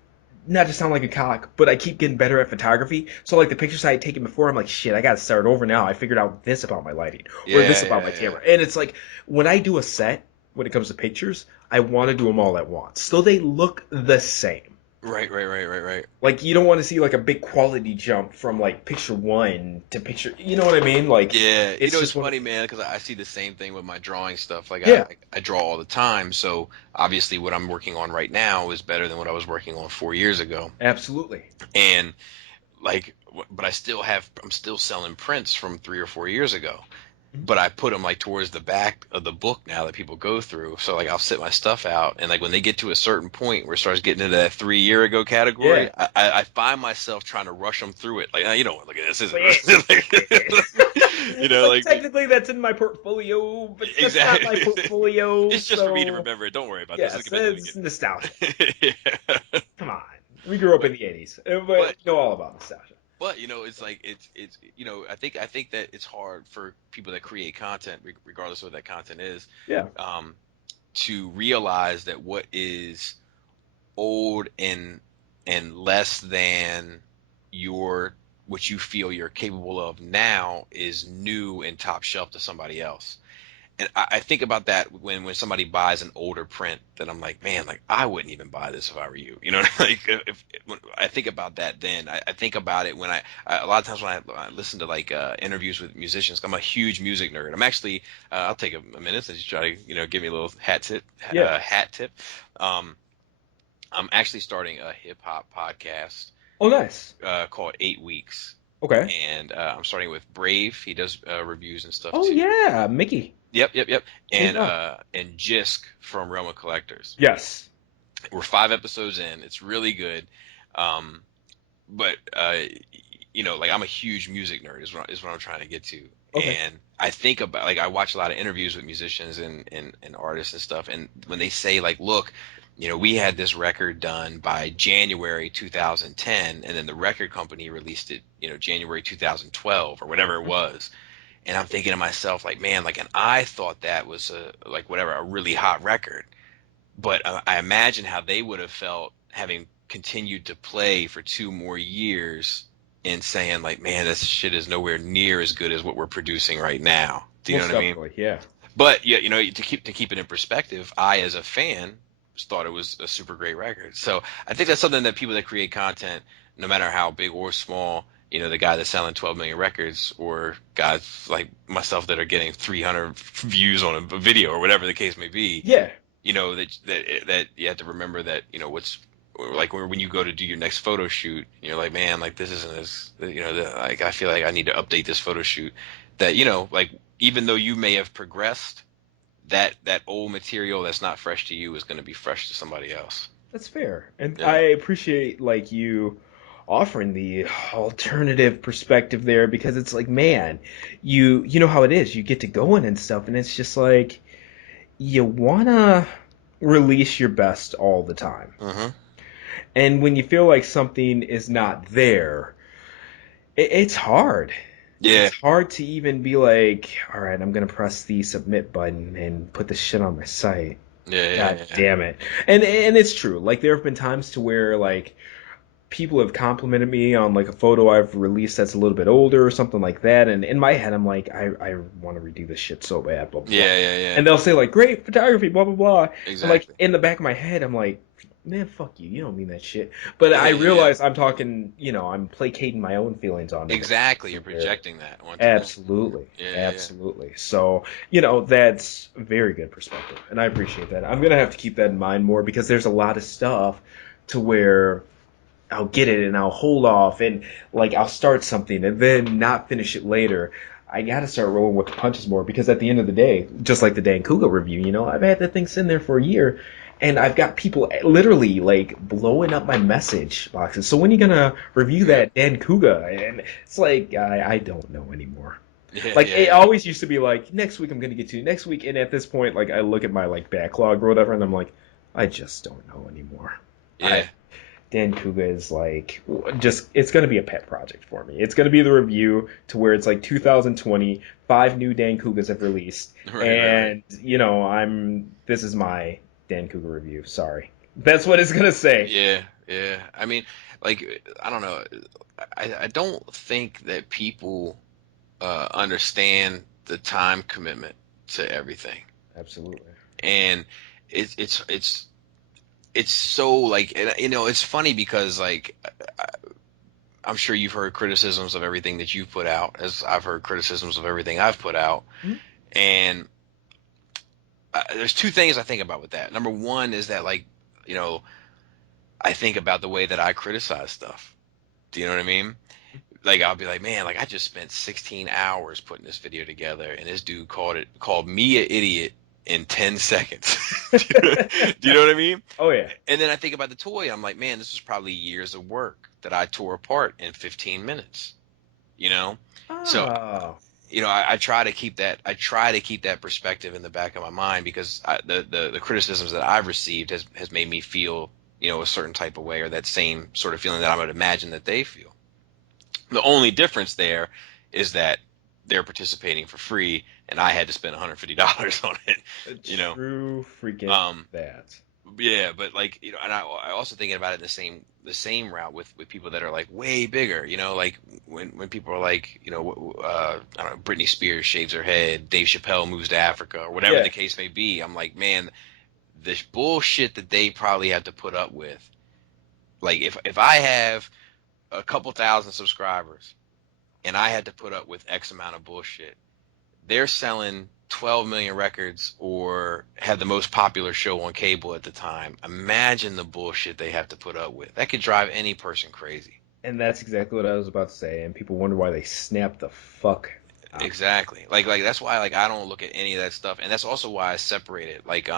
not to sound like a cock, but I keep getting better at photography. So like the pictures I had taken before, I'm like, shit, I gotta start over now. I figured out this about my lighting or Yeah. this about my Yeah. Yeah. camera. And it's like when I do a set, when it comes to pictures, I want to do them all at once. So they look the same. Right. Right. Right. Right. Right. Like you don't want to see like a big quality jump from like picture one to picture. You know what I mean? Like Yeah, it's it's just one. funny, man, because I see the same thing with my drawing stuff. Like Yeah, I draw all the time, so obviously what I'm working on right now is better than what I was working on 4 years ago. absolutely. And like, but I'm still selling prints from 3 or 4 years ago. But I put them like towards the back of the book now that people go through. So like I'll sit my stuff out, and like when they get to a certain point where it starts getting into that 3 year ago Yeah. category, I find myself trying to rush them through it. Like, you don't want to look at this, is But it? but Like technically that's in my portfolio, but that's not my exactly. portfolio. It's just for me to So remember it. Don't worry about this. Let's yes, get back to it's the nostalgia. beginning. Yeah. Come on, we grew up But in the '80s, but we but know all about nostalgia. but it's like it's I think that it's hard for people that create content, regardless of what that content is, Yeah. um, to realize that what is old and less than your what you feel you're capable of now is new and top shelf to somebody else. And I think about that when somebody buys an older print, that I'm like, man, like I wouldn't even buy this if I were you. You know, like when I think about that, then I think about it when a lot of times when I listen to like interviews with musicians. I'm a huge music nerd. I'm actually I'll take a minute to just try to give me a little Yeah. hat tip. Um, I'm actually starting a hip hop podcast Oh, nice. called 8 Weeks, Okay. and I'm starting with Brave. He does reviews and stuff Oh too. yeah, Mickey. Yep. Big up. And Jisk from Realm of Collectors. Yes. We're 5 episodes in. It's really good. Um, but like I'm a huge music nerd is what I'm trying to get to. Okay. And I think about like I watch a lot of interviews with musicians and artists and stuff, and when they say like, look, we had this record done by January 2010, and then the record company released it, January 2012 or whatever it was. And I'm thinking to myself, like, man, like, and I thought that was a really hot record. But I imagine how they would have felt having continued to play for 2 more years and saying, like, man, this shit is nowhere near as good as what we're producing right now. Do you know Most what I mean? definitely. Yeah. But yeah, to keep it in perspective, I as a fan thought it was a super great record. So I think that's something that people that create content, no matter how big or small, the guy that's selling 12 million records, or guys like myself that are getting 300 views on a video or whatever the case may be, Yeah. that you have to remember that what's like when you go to do your next photo shoot, you're like, man, like this isn't as like I feel like I need to update this photo shoot. That like even though you may have progressed, that old material that's not fresh to you is going to be fresh to somebody else. That's fair. And I Yeah. appreciate like you offering the alternative perspective there because it's like, man, you know how it is. You get to going and stuff and it's just like you wanna release your best all the time. Hmm. And when you feel like something is not there, it's hard. Yeah. It's hard to even be like, all right, I'm gonna press the submit button and put this shit on my site. Yeah. God Yeah. Yeah. damn it. And it's true. Like there have been times to where like people have complimented me on like a photo I've released that's a little bit older or something like that, and in my head I'm like, I want to redo this shit so bad, blah blah blah. Yeah. Yeah. Yeah. And they'll say like, great photography, blah blah blah. And like Exactly. in the back of my head I'm like, man, fuck you. You don't mean that shit. But I Yeah, realize I'm talking, I'm placating my own feelings onto them. exactly. So You're projecting that onto them. absolutely, Yeah, yeah, yeah. absolutely. So, that's very good perspective, and I appreciate that. I'm gonna have to keep that in mind more because there's a lot of stuff to where I'll get it and I'll hold off and like I'll start something and then not finish it later. I gotta start rolling with the punches more because at the end of the day, just like the Dan Kuga review, I've had that thing sitting there for a year and I've got people literally like blowing up my message boxes. So when are you gonna review Yep. that Dan Kuga? And it's like I don't know anymore. Yeah, Like yeah, it yeah. always used to be like next week I'm gonna get to next week, and at this point like I look at my like backlog or whatever and I'm like I just don't know anymore. I Yeah. Dan Kuga is like just it's gonna be a pet project for me. It's gonna be the review to where it's like 2020, five new Dan Kugas have released, Right, right, right. and I'm this is my Dan Kuga review. Sorry, that's what it's gonna say. Yeah, yeah. I mean, like, I don't know. I don't think that people understand the time commitment to everything, Absolutely. and it's it's so like, and, it's funny because like I'm sure you've heard criticisms of everything that you've put out, as I've heard criticisms of everything I've put out, Mhm. and there's two things I think about with that. Number one is that like, you know, I think about the way that I criticize stuff. Do you know what I mean? Like I'll be like, man, like I just spent 16 hours putting this video together, and this dude called me an idiot in 10 seconds. Do you know what I mean? Oh yeah. And then I think about the toy. I'm like, man, this was probably years of work that I tore apart in 15 minutes. You know, so Oh. I try to keep that. I try to keep that perspective in the back of my mind because the criticisms that I've received has made me feel a certain type of way, or that same sort of feeling that I would imagine that they feel. The only difference there is that they're participating for free, and I had to spend $150 on it. You know, True freaking um, that. yeah, but like and I also thinking about it in the same route with people that are like way bigger. Like when people are like, I don't know, Britney Spears shaves her head, Dave Chappelle moves to Africa, or whatever Yeah. the case may be. I'm like, man, this bullshit that they probably have to put up with. Like if I have a couple thousand subscribers and I had to put up with X amount of bullshit, they're selling 12 million records or have the most popular show on cable at the time. Imagine the bullshit they have to put up with. That could drive any person crazy. And that's exactly what I was about to say. And people wonder why they snap the fuck out. Exactly. Like that's why like I don't look at any of that stuff, and that's also why I separate it. Like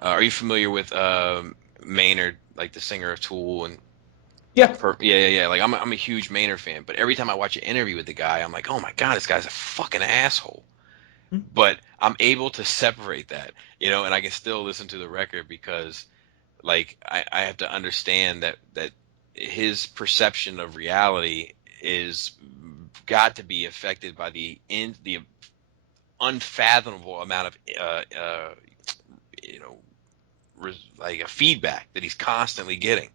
are you familiar with Maynard, like the singer of Tool and Yeah. yeah, yeah, yeah. Like I'm a huge Maynard fan, but every time I watch an interview with the guy, I'm like, oh my god, this guy's a fucking asshole. But I'm able to separate that, and I can still listen to the record because like I have to understand that his perception of reality is got to be affected by the unfathomable amount of you know like a feedback that he's constantly getting.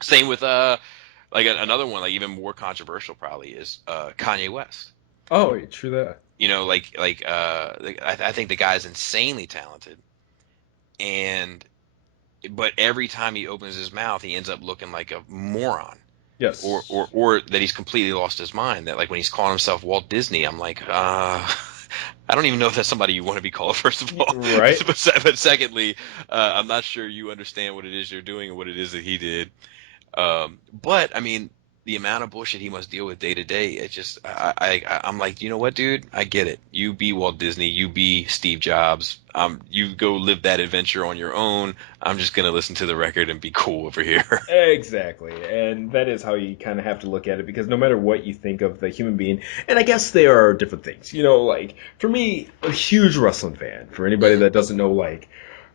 Same with like another one, like even more controversial probably is Kanye West. Oh, true that. I think the guy's insanely talented, and but every time he opens his mouth, he ends up looking like a moron, or Yes. or that he's completely lost his mind. That like when he's calling himself Walt Disney, I'm like, I don't even know if that's somebody you want to be called. First of all, Right? but secondly, I'm not sure you understand what it is you're doing and what it is that he did. But I mean, the amount of bullshit he must deal with day to day, it just, I'm like, you know what, dude? I get it. You be Walt Disney, you be Steve Jobs. You go live that adventure on your own. I'm just gonna listen to the record and be cool over here. Exactly. And that is how you kind of have to look at it because no matter what you think of the human being, and I guess there are different things. Like for me, a huge wrestling fan. For anybody Mhm. that doesn't know, like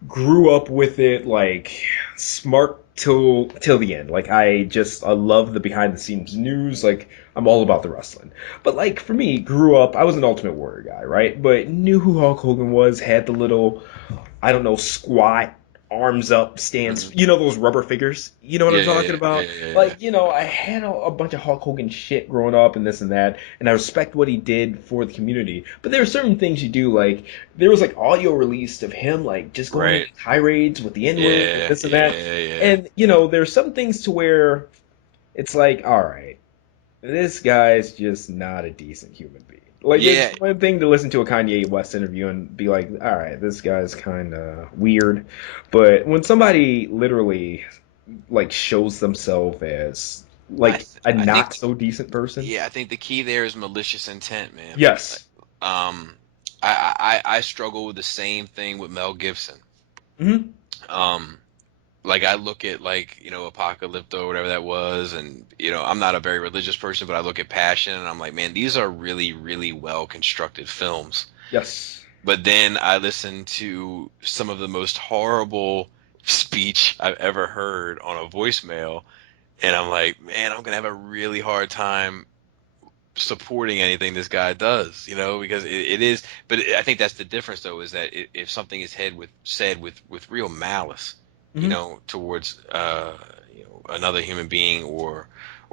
grew up with it, like smart till the end. Like I love the behind the scenes news. Like I'm all about the wrestling. But like for me, grew up, I was an Ultimate Warrior guy, right? But knew who Hulk Hogan was, had the little I don't know, squat arms up stance. Mhm. You know those rubber figures? You know what I'm Yeah, yeah, talking yeah, yeah, about? yeah, yeah. Like, I had a bunch of Hulk Hogan shit growing up and this and that, and I respect what he did for the community. But there are certain things you do, like, there was like audio released of him, like, just going Right. into tirades with the N word and Yeah, this and yeah, that. yeah, yeah. And, there's some things to where it's like, all right, this guy's just not a decent human being. Like, it's Yeah, one thing to listen to a Kanye West interview and be like, all right, this guy's kind of weird. But when somebody literally, like, shows themselves as, like, a I think not so decent person, yeah, I think the key there is malicious intent, man. Like, yes. um, I struggle with the same thing with Mel Gibson. Hmm. Um, like I look at like Apocalypto or whatever that was, and I'm not a very religious person, but I look at Passion and I'm like, man, these are really really well constructed films. Yes. But then I listen to some of the most horrible speech I've ever heard on a voicemail, and I'm like, man, I'm gonna have a really hard time supporting anything this guy does, because it is. But I think that's the difference, though, is that if something is said with real malice, Hmm. towards another human being, or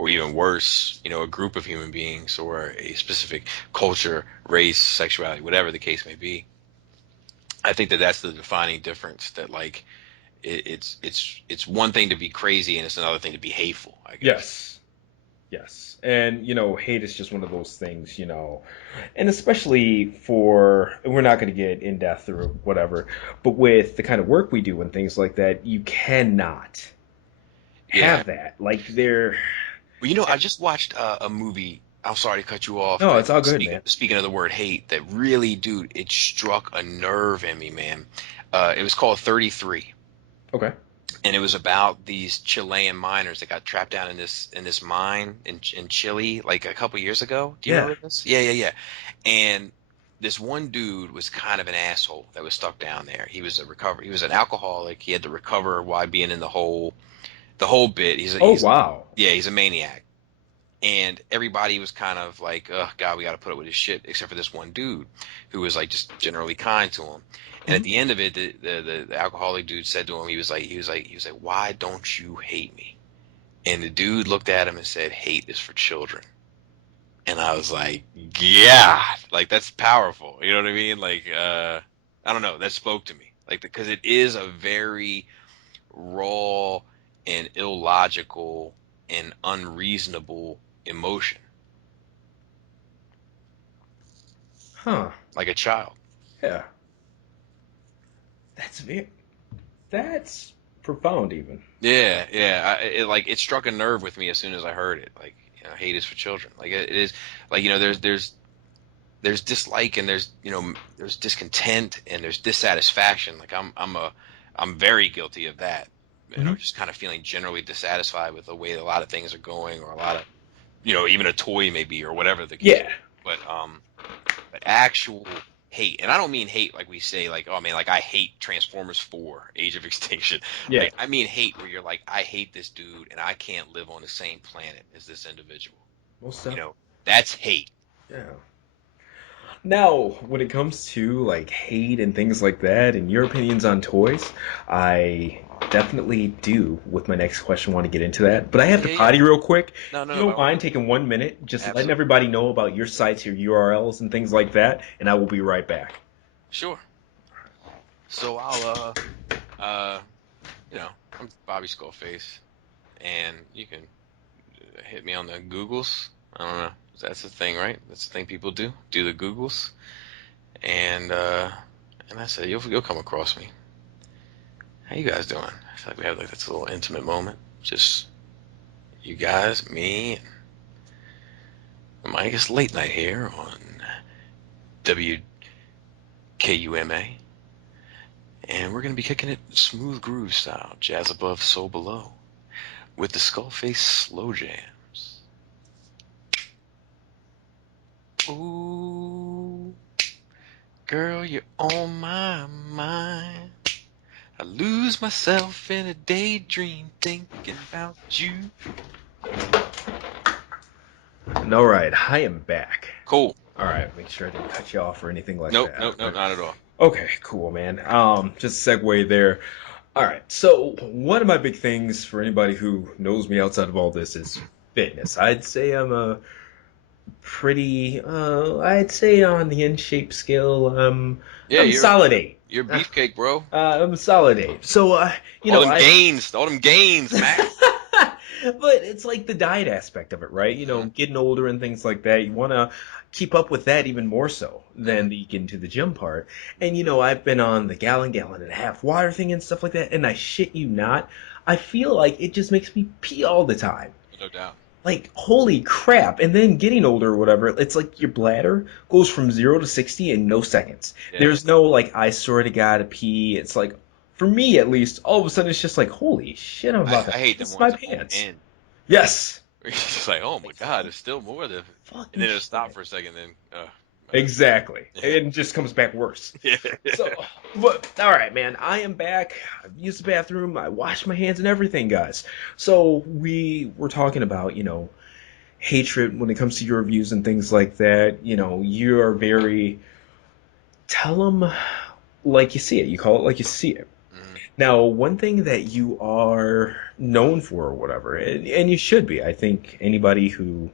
even worse, a group of human beings, or a specific culture, race, sexuality, whatever the case may be. I think that that's the defining difference. That like it's one thing to be crazy, and it's another thing to be hateful, I guess. Yes. Yes. And, hate is just one of those things, and especially we're not going to get in depth or whatever, but with the kind of work we do and things like that, you cannot Yeah. have that. Like, they're. Well, I just watched a movie. I'm sorry to cut you off, No, but it's all good, speaking man. speaking of the word hate, that really, dude, it struck a nerve in me, man. It was called 33, Okay. and it was about these Chilean miners that got trapped down in this mine in Chile like a couple years ago. Do you Yeah. remember this? Yeah, yeah, yeah. And this one dude was kind of an asshole that was stuck down there. He was an alcoholic. He had to recover while being in the whole bit. Oh, wow. He's a maniac. And everybody was kind of like, oh God, we got to put up with his shit, except for this one dude who was like just generally kind to him. And at Hmm. the end of it, the alcoholic dude said to him, he was like, why don't you hate me? And the dude looked at him and said, hate is for children. And I was like, yeah, like that's powerful. You know what I mean? Like, I don't know, that spoke to me, like because it is a very raw and illogical and unreasonable emotion, Huh. like a child. Yeah. That's very. That's profound, even. Yeah, yeah. It struck a nerve with me as soon as I heard it. Like, hate is for children. Like it is. Like there's dislike, and there's discontent, and there's dissatisfaction. Like I'm very guilty of that. Hmm. Just kind of feeling generally dissatisfied with the way a lot of things are going, or a lot of even a toy maybe, or whatever the case. Yeah. But actual hate, and I don't mean hate like we say, like, oh man, like I hate Transformers 4 Age of Extinction. Yeah. Like I mean hate where you're like, I hate this dude and I can't live on the same planet as this individual. Most you stuff. know that's hate. Yeah. Now, when it comes to like hate and things like that, and your opinions on toys, I definitely do. With my next question, want to get into that, but I have to Yeah, yeah. potty real quick. No, If no, you no, by don't all mind means. taking 1 minute, just letting Absolutely. everybody know about your sites, your URLs, and things like that, and I will be right back. Sure. So I'll uh I'm Bobby Skullface, and you can hit me on the Googles. I don't know. That's the thing, right? That's the thing people do the Googles. And that's it. You'll come across me. How you guys doing? I feel like we have like this little intimate moment. Just you guys, me, and Mike. It's late night here on WKUMA, and we're gonna be kicking it smooth groove style, jazz above, soul below, with the SkullFace slow jams. Ooh, girl, you're on my mind. I lose myself in a daydream thinking about you. And all right, I am back. Cool. All right, make sure I didn't cut you off or anything like Nope, that. nope, nope, not at all. Okay, cool, man. Just a segue there. All right. So one of my big things for anybody who knows me outside of all this is fitness. I'd say I'm a pretty, I'd say on the in shape scale, Yeah, I'm a solid eight. you're beefcake, bro. I'm a solid eight. So, I. All them gains, Mac. But it's like the diet aspect of it, right? Hmm. Getting older and things like that. You want to keep up with that even more so Hmm. than the getting to the gym part. And I've been on the gallon and a half water thing and stuff like that. And I shit you not, I feel like it just makes me pee all the time. No doubt. Like, holy crap. And then getting older or whatever, it's like your bladder goes from 0 to 60 in no seconds. Yeah. There's no, like, I sort of gotta pee. It's like, for me at least, all of a sudden it's just like, holy shit, I'm about to I hate them piss my ones that won't pants. end. Yes. It's just like, oh my Like, god, there's still more to, and fucking then it'll stop shit. for a second, then, man. Exactly. Yeah. And it just comes back worse. Yeah. So, but all right, man. I am back. I've used the bathroom. I washed my hands and everything, guys. So we were talking about, hatred when it comes to your reviews and things like that. You are very tell them like you see it. You call it like you see it. Hmm. Now, one thing that you are known for or whatever, and you should be. I think anybody who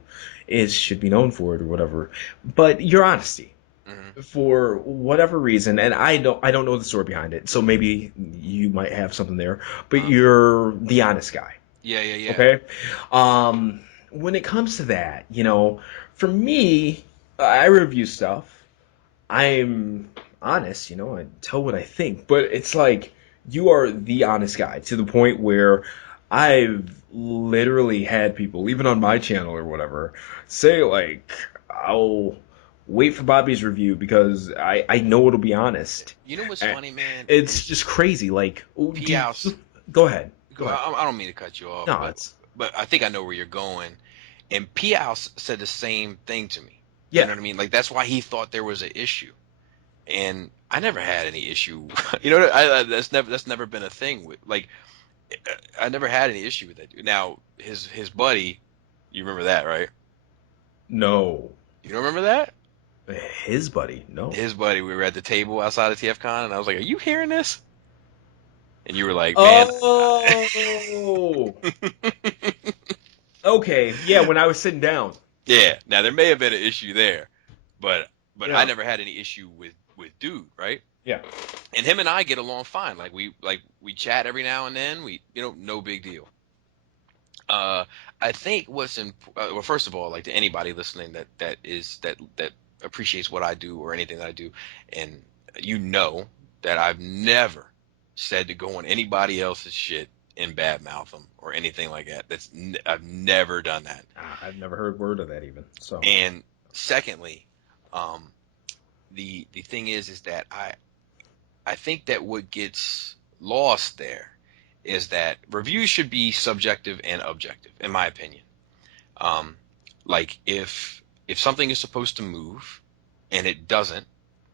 is should be known for it or whatever. But your honesty Hmm. for whatever reason, and I don't know the story behind it, so maybe you might have something there, but Uh, you're the honest guy. yeah, yeah, yeah. Okay? When it comes to that, for me, I review stuff. I'm honest, I tell what I think, but it's like you are the honest guy to the point where I've literally had people, even on my channel or whatever, say like, I'll wait for Bobby's review because I know it'll be honest. You know what's And funny, man, it's is just crazy. Like, oh, P House. go ahead. Go ahead. I don't mean to cut you off, No, but it's, I think I know where you're going. And P House said the same thing to me. You yeah. know what I mean? Like that's why he thought there was an issue, and I never had any issue. You know, that's never been a thing with like I never had any issue with it. Now his buddy, you remember that, right? No. You don't remember that? His buddy, no. His buddy, we were at the table outside of TFCon, and I was like, "Are you hearing this?" And you were like, "Man." Oh, okay. Yeah, when I was sitting down. Yeah. Now there may have been an issue there, but I Yeah. never had any issue with dude, right? Yeah. And him and I get along fine. Like we chat every now and then. We no big deal. Uh, I think what's in well, first of all, like to anybody listening that appreciates what I do or anything that I do, and you know that I've never said to go on anybody else's shit and badmouth them or anything like that. I've never done that. I've never heard word of that even. So, And secondly, um, the thing is that I think that what gets lost there is that reviews should be subjective and objective, in my opinion. Um, like if something is supposed to move and it doesn't,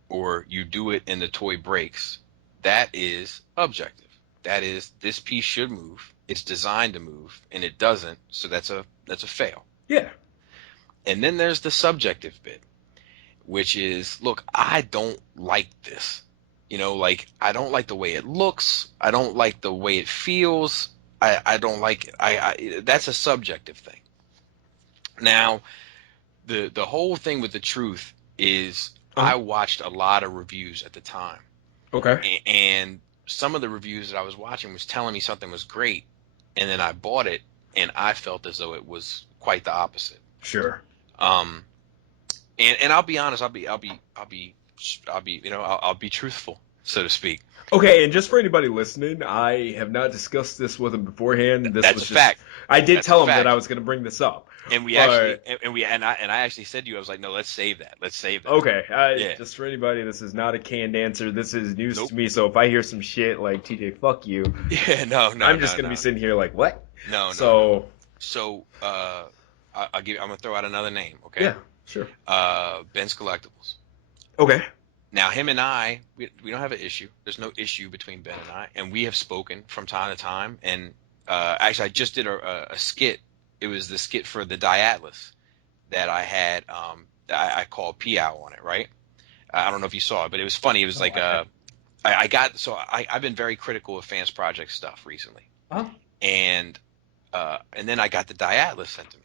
or you do it and the toy breaks, that is objective. That is this piece should move. It's designed to move and it doesn't, so that's a fail. yeah. And then there's the subjective bit, which is, look, I don't like this. Like I don't like the way it looks. I don't like the way it feels. I don't like it. That's a subjective thing. Now, the whole thing with the truth is Uh-huh. I watched a lot of reviews at the time, Okay. and some of the reviews that I was watching was telling me something was great, and then I bought it, and I felt as though it was quite the opposite. Sure. Um, and I'll be honest, I'll be truthful, so to speak. Okay, and just for anybody listening, I have not discussed this with him beforehand. This That's was a just fact. I did That's a tell him that I fact. was going to bring this up, And we actually, but and I actually said to you, I was like, no, let's save that. Let's save that. okay. Yeah. Just for anybody, this is not a canned answer. This is news Nope. to me. So if I hear some shit like TJ, fuck you, Yeah. No. No. I'm just No. going to No. be sitting here like, what? No. No. No. So So, I'm gonna throw out another name. Okay. yeah, sure. Ben's Collectibles. Okay. Now, him and I, we don't have an issue. There's no issue between Ben and I, and we have spoken from time to time. And actually, I just did a skit. It was the skit for the Diatlas that I had. That I called Piao on it, right? I don't know if you saw it, but it was funny. It was No, like I haven't. I've been very critical of fans project stuff recently, Huh? and then I got the Diatlas sent to me,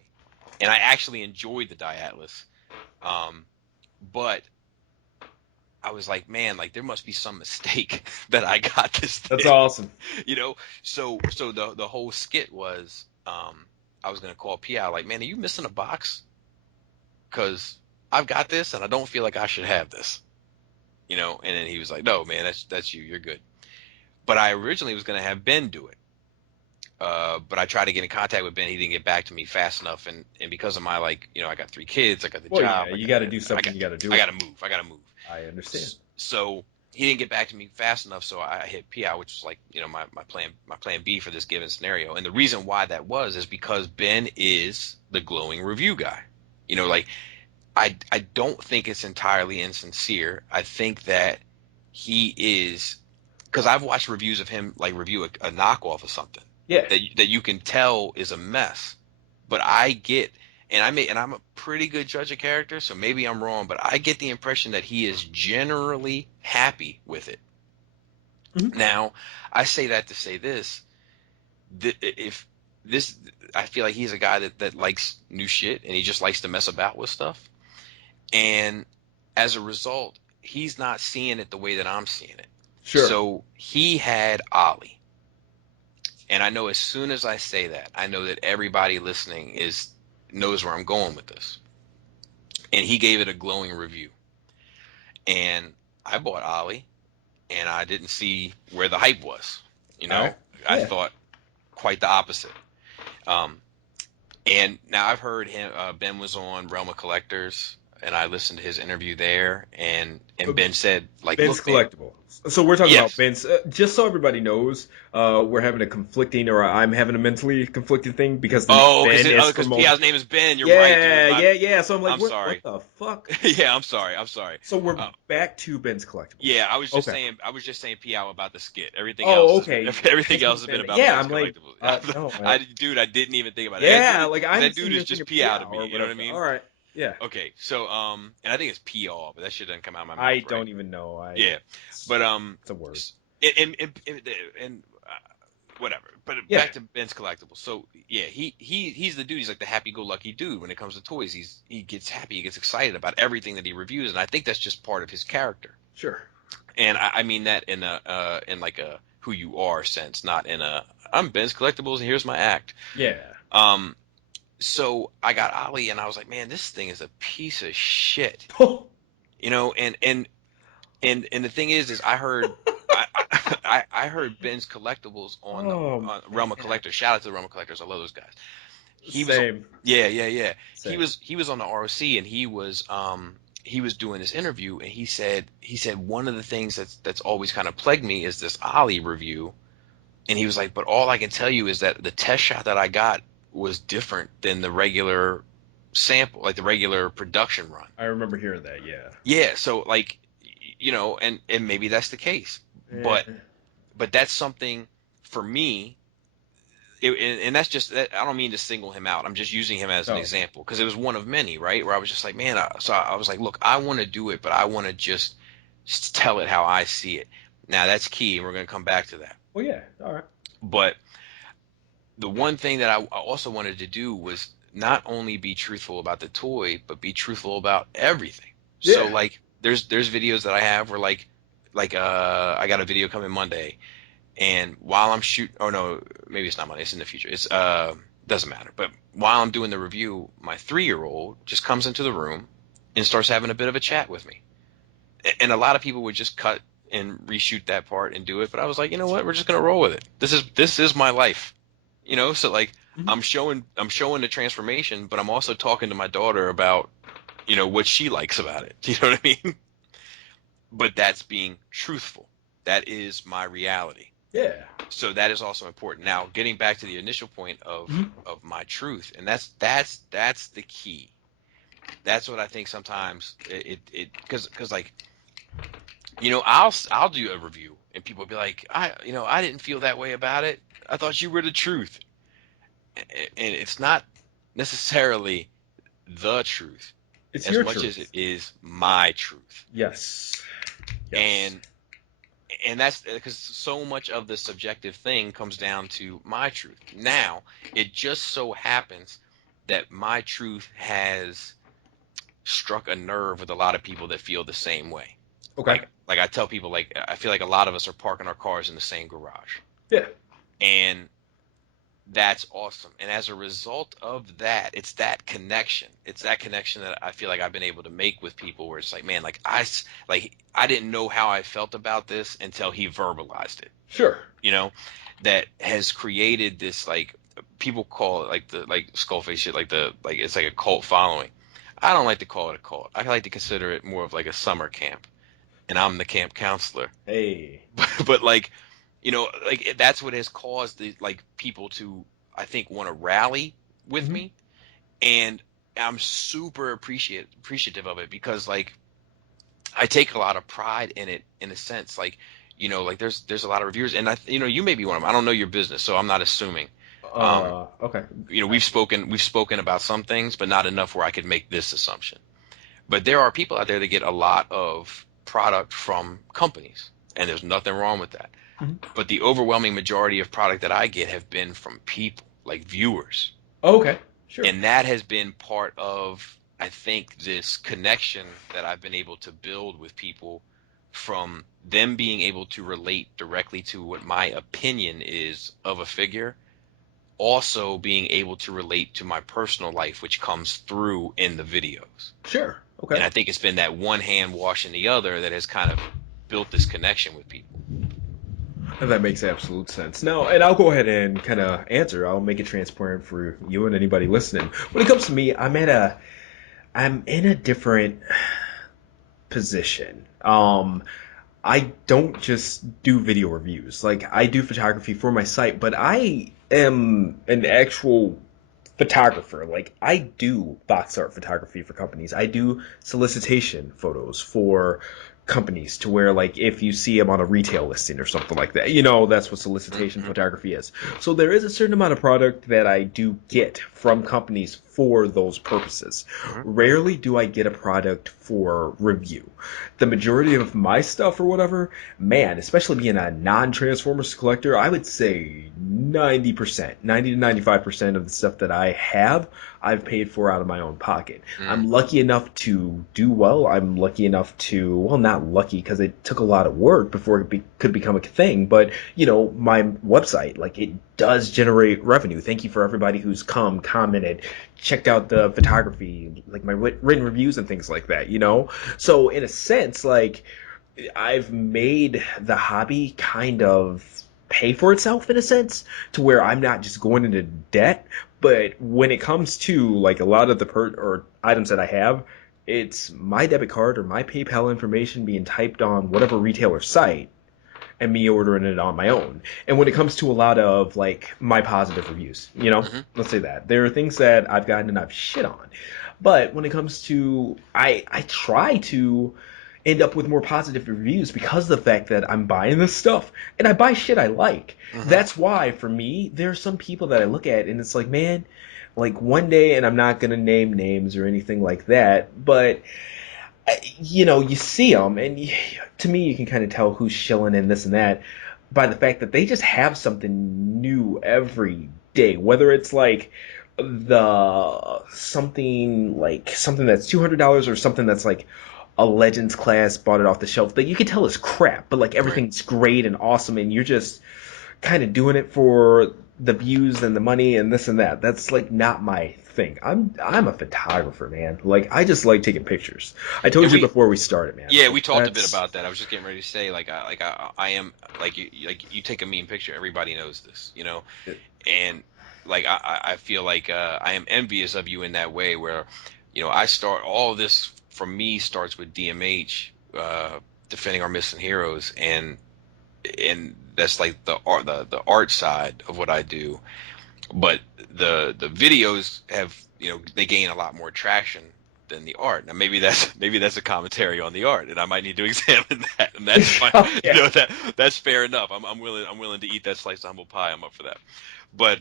and I actually enjoyed the Diatlas, but I was like, man, like there must be some mistake that I got this That's thing, awesome. you know. So the whole skit was, I was gonna call P out like, man, are you missing a box? Because I've got this and I don't feel like I should have this, you know. And then he was like, no, man, that's you, you're good. But I originally was gonna have Ben do it. But I tried to get in contact with Ben. He didn't get back to me fast enough, and because of my, like, you know, I got 3 kids, I got the Well, job, yeah, you got to do something. You got to do I it. got to move, I got to move. I understand. So he didn't get back to me fast enough, so I hit PI, which was like, you know, my plan B for this given scenario. And the reason why that was is because Ben is the glowing review guy. You know, like I don't think it's entirely insincere. I think that he is, because I've watched reviews of him like review a knockoff of something Yeah. that you can tell is a mess. But I get, and I'm a pretty good judge of character, so maybe I'm wrong, but I get the impression that he is generally happy with it. Mhm. Now, I say that to say this, if this, I feel like he's a guy that likes new shit and he just likes to mess about with stuff. And as a result, he's not seeing it the way that I'm seeing it. Sure. So he had Ollie. And I know as soon as I say that, I know that everybody listening knows where I'm going with this. And he gave it a glowing review. And I bought Ollie, and I didn't see where the hype was. You All right. know, I Yeah. thought quite the opposite. Um, and now I've heard him. Ben was on Realm of Collectors, and I listened to his interview there. And Ben said, like, Ben's look, man, collectible. So we're talking about yes. Ben's. Just so everybody knows, we're having a conflicting, or I'm having a mentally conflicted thing because the name Oh, Ben is for because Pia's multiple. name is Ben. You're right, dude. Yeah, yeah, yeah. So I'm like, I'm what sorry. the fuck? Yeah, I'm sorry. I'm sorry. So we're Uh, back to Ben's collectibles. Yeah, Okay. I was just saying PL about the skit. Oh, okay. Everything Thank you for else has been saying that. about Yeah, Ben's I'm like, collectibles. no, Dude, I didn't even think about it. yeah, like Because I'm that dude sitting is here just thinking PL to Piao me. or You know what I whatever. mean? All right. Yeah. Okay, so and I think it's PR, but that shit doesn't come out of my I mouth, right? don't even know. Yeah, It's, but it's a word. and whatever. But Yeah. back to Ben's collectibles. So yeah, he's the dude. He's like the happy-go-lucky dude when it comes to toys. He gets happy. He gets excited about everything that he reviews, and I think that's just part of his character. Sure. And I mean that in like a who you are sense, not in a I'm Ben's collectibles and here's my act. Yeah. Um, so I got Ollie and I was like, man, this thing is a piece of shit, you know. And the thing is I heard I heard Ben's collectibles Oh on Realm of man. Collectors. Shout out to the Realm of Collectors. I love those guys. He was Same. yeah. Same. He was on the ROC and he was doing this interview and he said one of the things that's always kind of plagued me is this Ollie review. And he was like, but all I can tell you is that the test shot that I got was different than the regular sample, like the regular production run. I remember hearing that. Yeah. Yeah, so like, you know, and maybe that's the case, but Eh, that's something for me. And that's just I don't mean to single him out. I'm just using him as an no. example because it was one of many, right? Where I was just like, man, so I was like, look, I want to do it, but I want to just tell it how I see it. Now that's key, and we're going to come back to that. Well, yeah. All right. But the one thing that I also wanted to do was not only be truthful about the toy, but be truthful about everything. So Yeah. like, there's videos that I have where I got a video coming Monday. And while I'm oh no, maybe it's not Monday, it's in the future. It's doesn't matter. But while I'm doing the review, my 3-year-old just comes into the room and starts having a bit of a chat with me. And a lot of people would just cut and reshoot that part and do it, but I was like, you know what? We're just gonna roll with it. This is my life. You know, so like Mhm. I'm showing the transformation, but I'm also talking to my daughter about, you know, what she likes about it. You know what I mean? But that's being truthful. That is my reality. Yeah. So that is also important. Now, getting back to the initial point Mhm. of my truth, and that's the key. That's what I think sometimes because like, you know, I'll do a review and people will be like, I didn't feel that way about it. I thought you were the truth. And it's not necessarily the truth It's as your much as it truth. is my truth. Yes. Yes. And And that's because so much of the subjective thing comes down to my truth. Now, it just so happens that my truth has struck a nerve with a lot of people that feel the same way. Okay. Like I tell people, like I feel like a lot of us are parking our cars in the same garage, Yeah. and that's awesome. And as a result of that, it's that connection. It's that connection that I feel like I've been able to make with people, where it's like, man, like I didn't know how I felt about this until he verbalized it. Sure. You know, that has created this, like, people call it like the like SkullFace shit, like the like it's like a cult following. I don't like to call it a cult. I like to consider it more of like a summer camp, and I'm the camp counselor. Hey. But like, like that's what has caused the like people to, I think, want to rally with Hmm. me, and I'm super appreciative of it, because like I take a lot of pride in it, in a sense, like, like there's a lot of reviewers, and you may be one of them. I don't know your business, so I'm not assuming. Um, Okay. we've spoken about some things, but not enough where I could make this assumption. But there are people out there that get a lot of product from companies, and there's nothing wrong with that. Mhm. But the overwhelming majority of product that I get have been from people, like viewers. Okay. Sure. And that has been part of, I think, this connection that I've been able to build with people, from them being able to relate directly to what my opinion is of a figure, also being able to relate to my personal life, which comes through in the videos. Sure. And Okay. I think it's been that one hand washing the other that has kind of built this connection with people. And that makes absolute sense. Now, and I'll go ahead and kind of answer. I'll make it transparent for you and anybody listening. When it comes to me, I'm in a different position. I don't just do video reviews. Like I do photography for my site, but I am an actual photographer. Like I do box art photography for companies. I do solicitation photos for companies, to where like if you see them on a retail listing or something like that, that's what solicitation Mm-hmm. photography is. So there is a certain amount of product that I do get from companies for those purposes. Mm-hmm. Rarely do I get a product for review. The majority of my stuff or whatever, man, especially being a non-Transformers collector, I would say 90%, 90 to 95% of the stuff that I have, I've paid for out of my own pocket. Mm. I'm lucky enough to do well. I'm lucky enough to, well, not lucky because it took a lot of work before could become a thing, but, my website, like, it does generate revenue. Thank you for everybody who's come, commented, checked out the photography, like my written reviews and things like that. So in a sense, like I've made the hobby kind of pay for itself in a sense, to where I'm not just going into debt. But when it comes to like a lot of the or items that I have, it's my debit card or my PayPal information being typed on whatever retailer site, and me ordering it on my own. And when it comes to a lot of like my positive reviews, Mm-hmm. let's say that there are things that I've gotten and I've shit on. But when it comes to, I try to end up with more positive reviews because of the fact that I'm buying this stuff and I buy shit I like. Mm-hmm. That's why for me, there are some people that I look at and it's like, man, like one day, and I'm not gonna name names or anything like that, but you see them, and to me, you can kind of tell who's shilling in this and that by the fact that they just have something new every day. Whether it's like something that's $200 or something that's like a Legends class bought it off the shelf that you can tell is crap, but like Right. everything's great and awesome, and you're just kind of doing it for the views and the money and this and that. That's like not my thing. I'm a photographer, man. Like I just like taking pictures. I Yeah, told you before we started, man. yeah, Like we talked a bit that's about that. I was just getting ready to say, I am, like you take a mean picture, everybody knows this, and like I feel like I am envious of you in that way, where I start all of this, from me, starts with DMH, defending our missing heroes, and that's like the art side of what I do. But the videos have, they gain a lot more traction than the art. Now maybe that's a commentary on the art, and I might need to examine that, and that's fine. oh, yeah. That's fair enough. I'm willing to eat that slice of humble pie. I'm up for that. But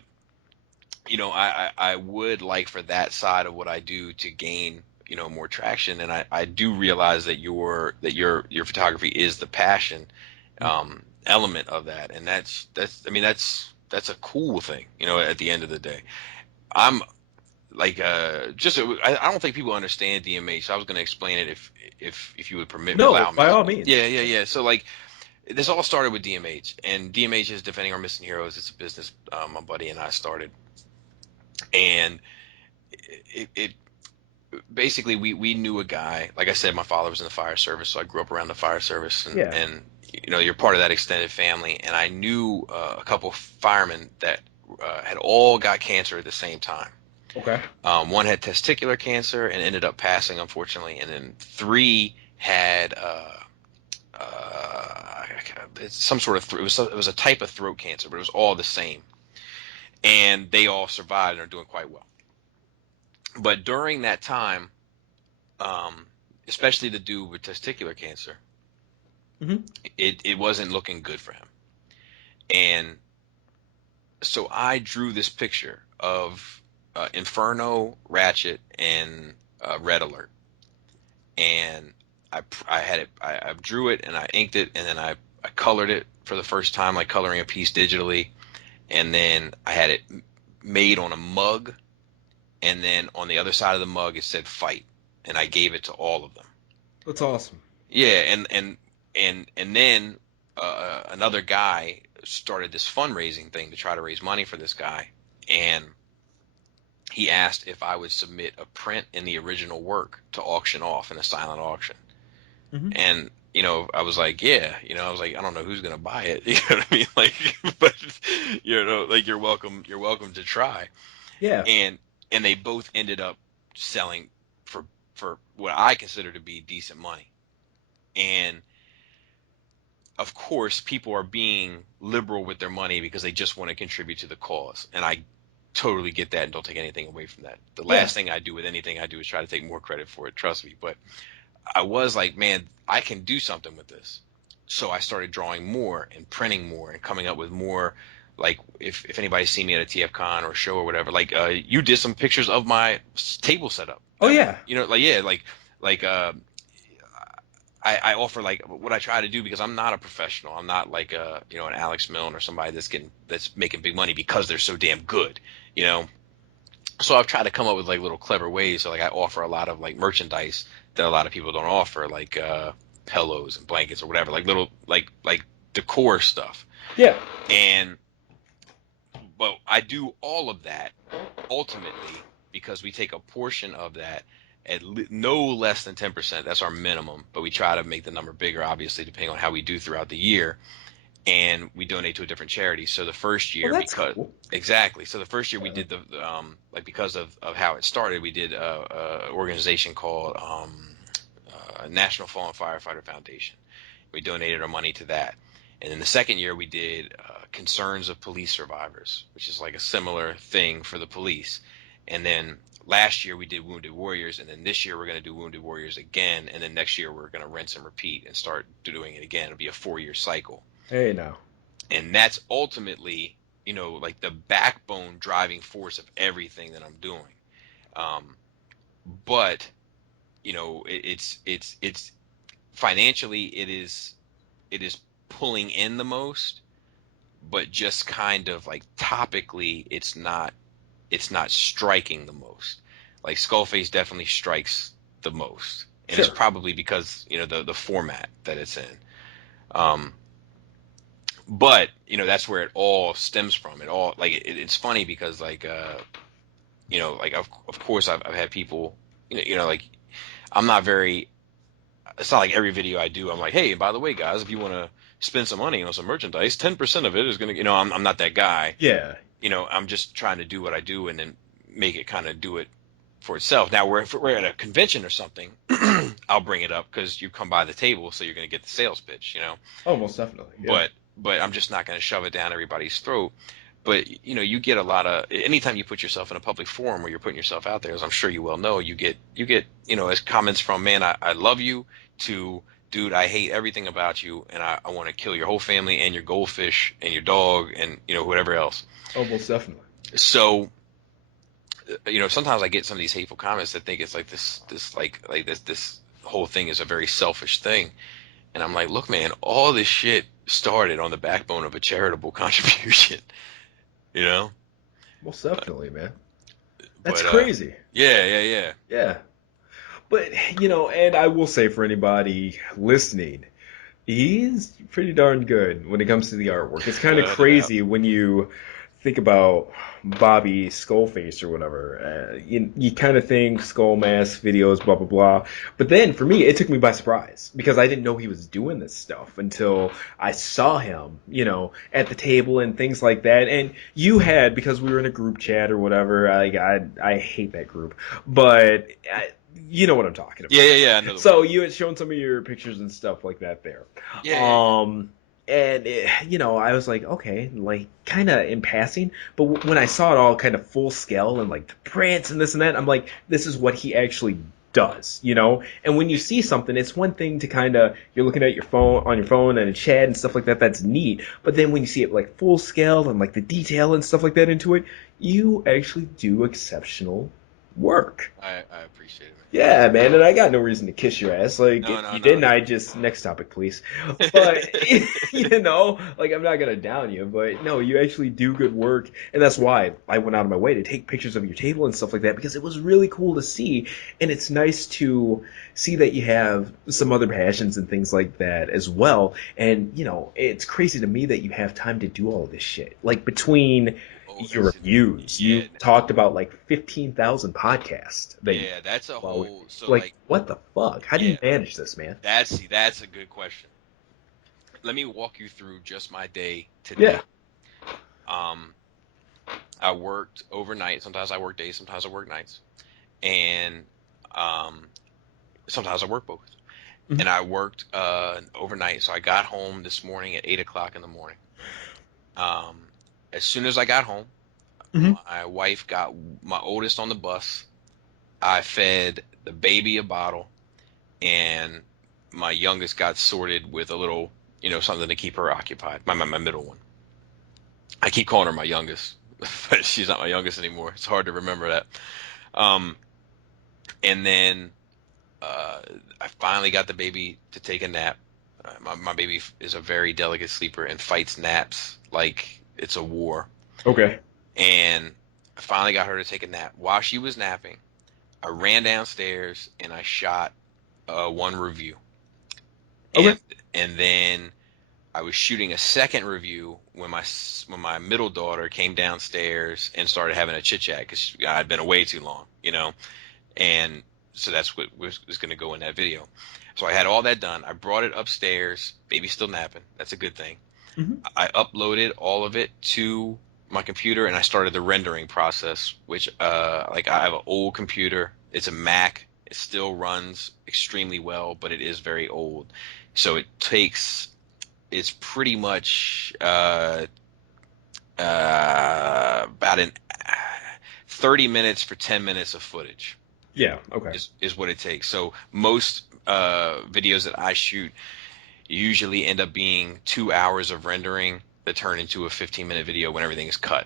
I would like for that side of what I do to gain, more traction, and I do realize that your photography is the passion, element of that, and that's I mean that's a cool thing, you know. At the end of the day, I'm like just I don't think people understand DMH. So I was going to explain it if you would No, allow me. by all means. Yeah. So like this all started with DMH, and DMH is Defending Our Missing Heroes. It's a business my buddy and I started, and it basically we knew a guy. Like I said, my father was in the fire service, so I grew up around the fire service, Yeah. and you know, you're part of that extended family. And I knew a couple firemen that had all got cancer at the same time. Okay. One had testicular cancer and ended up passing, unfortunately, and then three had it's some sort of it was a type of throat cancer, but it was all the same, and they all survived and are doing quite well. But during that time, especially the dude with testicular cancer, Hmm. it wasn't looking good for him. And so I drew this picture of Inferno, Ratchet, and Red Alert, and I had it. I drew it and I inked it, and then I colored it for the first time, like coloring a piece digitally, and then I had it made on a mug, and then on the other side of the mug it said "fight," and I gave it to all of them. That's awesome. Yeah, and then another guy started this fundraising thing to try to raise money for this guy, and he asked if I would submit a print in the original work to auction off in a silent auction. Hmm. And you know, I was like, yeah, you know, I was like, I don't know who's gonna buy it. You know what I mean? Like, but you know, like you're welcome to try. Yeah. And they both ended up selling for what I consider to be decent money. And of course, people are being liberal with their money because they just want to contribute to the cause. And I totally get that and don't take anything away from that. The Yeah. last thing I do with anything I do is try to take more credit for it, trust me. But I was like, man, I can do something with this. So I started drawing more and printing more and coming up with more. Like if anybody's seen me at a TFCon or a show or whatever, like you did some pictures of my table setup Oh that one. yeah. You know, like yeah, like I offer like what I try to do because I'm not a professional. I'm not like you know, an Alex Milne or somebody that's making big money because they're so damn good. You know, so I've tried to come up with like little clever ways. So like I offer a lot of like merchandise that a lot of people don't offer, like pillows and blankets or whatever, like little like decor stuff. Yeah. And but I do all of that ultimately because we take a portion of that at no less than 10%. That's our minimum, but we try to make the number bigger, obviously, depending on how we do throughout the year. And we donate to a different charity. So the first Well, year, that's because cool. exactly, so the first year we Yeah. did like because of how it started, we did a organization called National Fallen Firefighter Foundation. We donated our money to that. And then the second year we did Concerns of Police Survivors, which is like a similar thing for the police. And then last year we did Wounded Warriors, and then this year we're going to do Wounded Warriors again, and then next year we're going to rinse and repeat and start doing it again. It'll be a 4-year cycle. Hey now. And that's ultimately, you know, like the backbone driving force of everything that I'm doing. Um, but you know, it's financially it is pulling in the most, but just kind of like topically, it's not striking the most. Like SkullFace definitely strikes the most, and it's Sure. probably because you know the format that it's in. Um, but you know that's where it all stems from. It all like it's funny because like you know like of course I've had people you know like I'm not very. It's not like every video I do I'm like, hey, by the way guys, if you want to spend some money on some merchandise, 10% of it is gonna, you know, I'm not that guy. Yeah. You know, I'm just trying to do what I do and then make it kind of do it for itself. Now, if we're at a convention or something, I'll bring it up because you come by the table, so you're going to get the sales pitch, you know. Oh, most definitely. Yeah. But I'm just not going to shove it down everybody's throat. But you know, you get a lot of anytime you put yourself in a public forum where you're putting yourself out there, as I'm sure you well know, you get you know as comments from man, I love you to dude, I hate everything about you, and I want to kill your whole family and your goldfish and your dog and you know whatever else. Oh, most definitely. So you know, sometimes I get some of these hateful comments that think it's like this like this whole thing is a very selfish thing, and I'm like, look, man, all this shit started on the backbone of a charitable contribution, you know. Most But definitely, man. That's but crazy. yeah, yeah, yeah. Yeah. But, and I will say for anybody listening, he's pretty darn good when it comes to the artwork. It's kind of No doubt. crazy when you think about Bobby SkullFace or whatever. You kind of think skull mask videos, blah blah blah. But then for me, it took me by surprise because I didn't know he was doing this stuff until I saw him, at the table and things like that. And you had because we were in a group chat or whatever. I hate that group, but. You know what I'm talking Yeah, about. yeah, yeah. I know the one. So you had shown some of your pictures and stuff like that there. Yeah, yeah, yeah. Um, and I was like, okay, like kind of in passing, but when I saw it all kind of full scale and like the prints and this and that, I'm like, this is what he actually does. And when you see something, it's one thing to kind of you're looking at your phone on your phone and a chat and stuff like that. That's neat, but then when you see it like full scale and like the detail and stuff like that into it, you actually do exceptional work. I appreciate it, Yeah, man, and I got no reason to kiss your ass. Like, man. if No, no, you no. didn't, I just next topic, please. But like I'm not gonna down you, but no, you actually do good work, and that's why I went out of my way to take pictures of your table and stuff like that because it was really cool to see, and it's nice to see that you have some other passions and things like that as well. And it's crazy to me that you have time to do all of this shit. Like between Oh, your reviews, yeah, you talked about like 15,000 podcasts that you yeah. That's a well, whole. So like, like, what the fuck? How do yeah. you manage this, man? That's a good question. Let me walk you through just my day Yeah. today. Um, I worked overnight. Sometimes I work days. Sometimes I work nights, and um, sometimes I work both. Hmm. And I worked overnight, so I got home this morning at 8 o'clock in the morning. Um, as soon as I got home, Hmm. my wife got my oldest on the bus. I fed the baby a bottle, and my youngest got sorted with a little, something to keep her occupied. My middle one. I keep calling her my youngest, but she's not my youngest anymore. It's hard to remember that. Um, and then uh, I finally got the baby to take a nap. My baby is a very delicate sleeper and fights naps like it's a war. Okay. And I finally got her to take a nap. While she was napping, I ran downstairs and I shot one review. Okay. And then I was shooting a second review when my middle daughter came downstairs and started having a chit chat because I'd been away too long. And so that's what was going to go in that video. So I had all that done. I brought it upstairs. Baby's still napping. That's a good thing. Hmm. I uploaded all of it to my computer and I started the rendering process, which like I have an old computer. It's a Mac. It still runs extremely well, but it is very old. So it's pretty much about an 30 minutes for 10 minutes of footage Yeah. Okay. is what it takes. So most videos that I shoot usually end up being 2 hours of rendering that turn into a 15-minute video when everything is cut.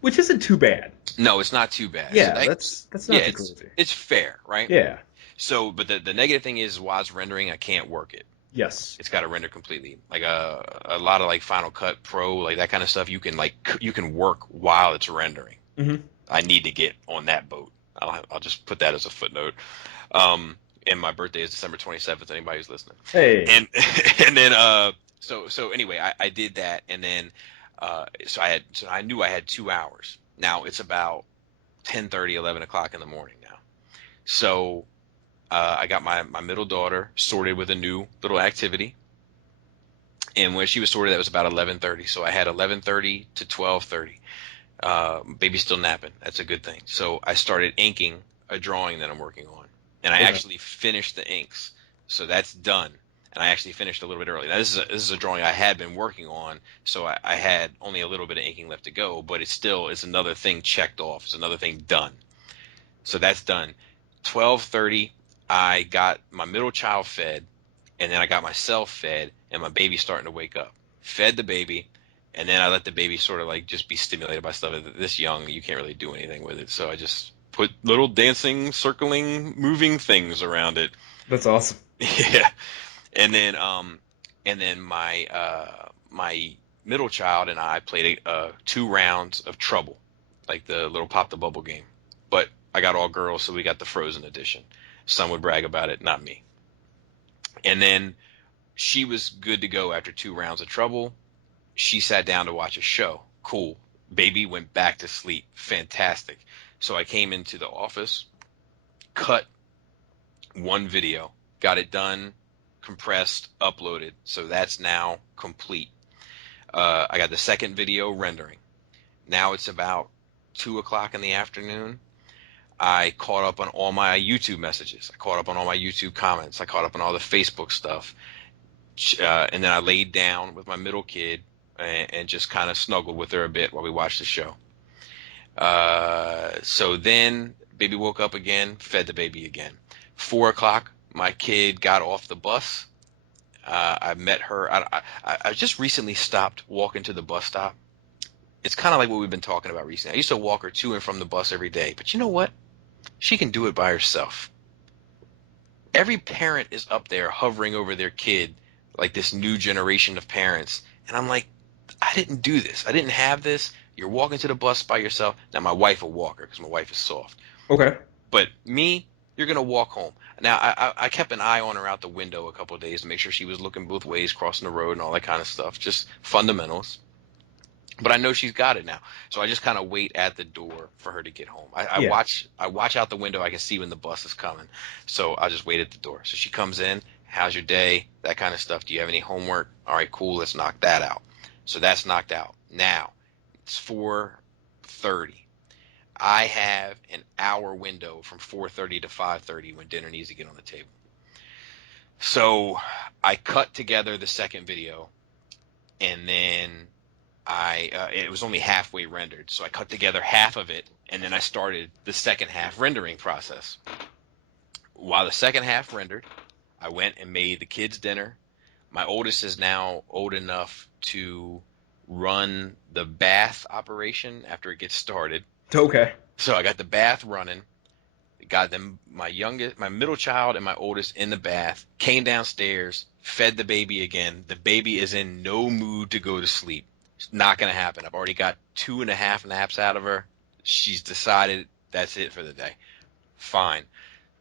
Which isn't too bad. No, it's not too bad. So Yeah, that, that's yeah, not too crazy. it's fair, right? Yeah. So, but the negative thing is while it's rendering, I can't work it. Yes. It's got to render completely. Like a lot of like Final Cut Pro, like that kind of stuff, you can work while it's rendering. Hmm. I need to get on that boat. I'll just put that as a footnote. And my birthday is December 27th. Anybody who's listening, Hey. and and then so anyway, I did that, and then so I knew I had 2 hours. Now it's about 10:30, 11 o'clock in the morning now. So I got my middle daughter sorted with a new little activity, and when she was sorted, that was about 11:30. So I had 11:30 to 12:30. Baby's still napping. That's a good thing. So I started inking a drawing that I'm working on, and I Okay. actually finished the inks. So that's done, and I actually finished a little bit early. Now this is a drawing I had been working on, so I had only a little bit of inking left to go, but it's another thing checked off. It's another thing done. So that's done. 12:30, I got my middle child fed, and then I got myself fed, and my baby's starting to wake up. Fed the baby, and then I let the baby sort of like just be stimulated by stuff. This young, you can't really do anything with it, so I just put little dancing, circling, moving things around it. That's awesome. Yeah, and then and then my middle child and I played 2 rounds of Trouble, like the little pop the bubble game. But I got all girls, so we got the Frozen edition. Some would brag about it, not me. And then she was good to go after 2 rounds of Trouble. She sat down to watch a show. Cool. Baby went back to sleep. Fantastic. So I came into the office, cut one video, got it done, compressed, uploaded. So that's now complete. I got the second video rendering. Now it's about 2 o'clock in the afternoon. I caught up on all my YouTube messages. I caught up on all my YouTube comments. I caught up on all the Facebook stuff. And then I laid down with my middle kid and just kind of snuggled with her a bit while we watched the show. So then baby woke up again, fed the baby again. 4 o'clock, my kid got off the bus. I met her. I just recently stopped walking to the bus stop. It's kind of like what we've been talking about recently. I used to walk her to and from the bus every day, but you know what? She can do it by herself. Every parent is up there hovering over their kid, like this new generation of parents. And I'm like, I didn't do this. I didn't have this. You're walking to the bus by yourself. Now, my wife will walk her because my wife is soft. Okay. But me, you're going to walk home. Now, I kept an eye on her out the window a couple of days to make sure she was looking both ways, crossing the road and all that kind of stuff. Just fundamentals. But I know she's got it now. So I just kind of wait at the door for her to get home. I Yeah. watch out the window. I can see when the bus is coming. So I just wait at the door. So she comes in. How's your day? That kind of stuff. Do you have any homework? All right, cool. Let's knock that out. So that's knocked out. Now, it's 4:30. I have an hour window from 4:30 to 5:30 when dinner needs to get on the table. So I cut together the second video, and then it was only halfway rendered. So I cut together half of it, and then I started the second half rendering process. While the second half rendered, I went and made the kids dinner. My oldest is now old enough to run the bath operation after it gets started. Okay. So I got the bath running, got them, my middle child and my oldest in the bath, came downstairs, fed the baby again. The baby is in no mood to go to sleep. It's not going to happen. I've already got 2.5 naps out of her. She's decided that's it for the day. Fine.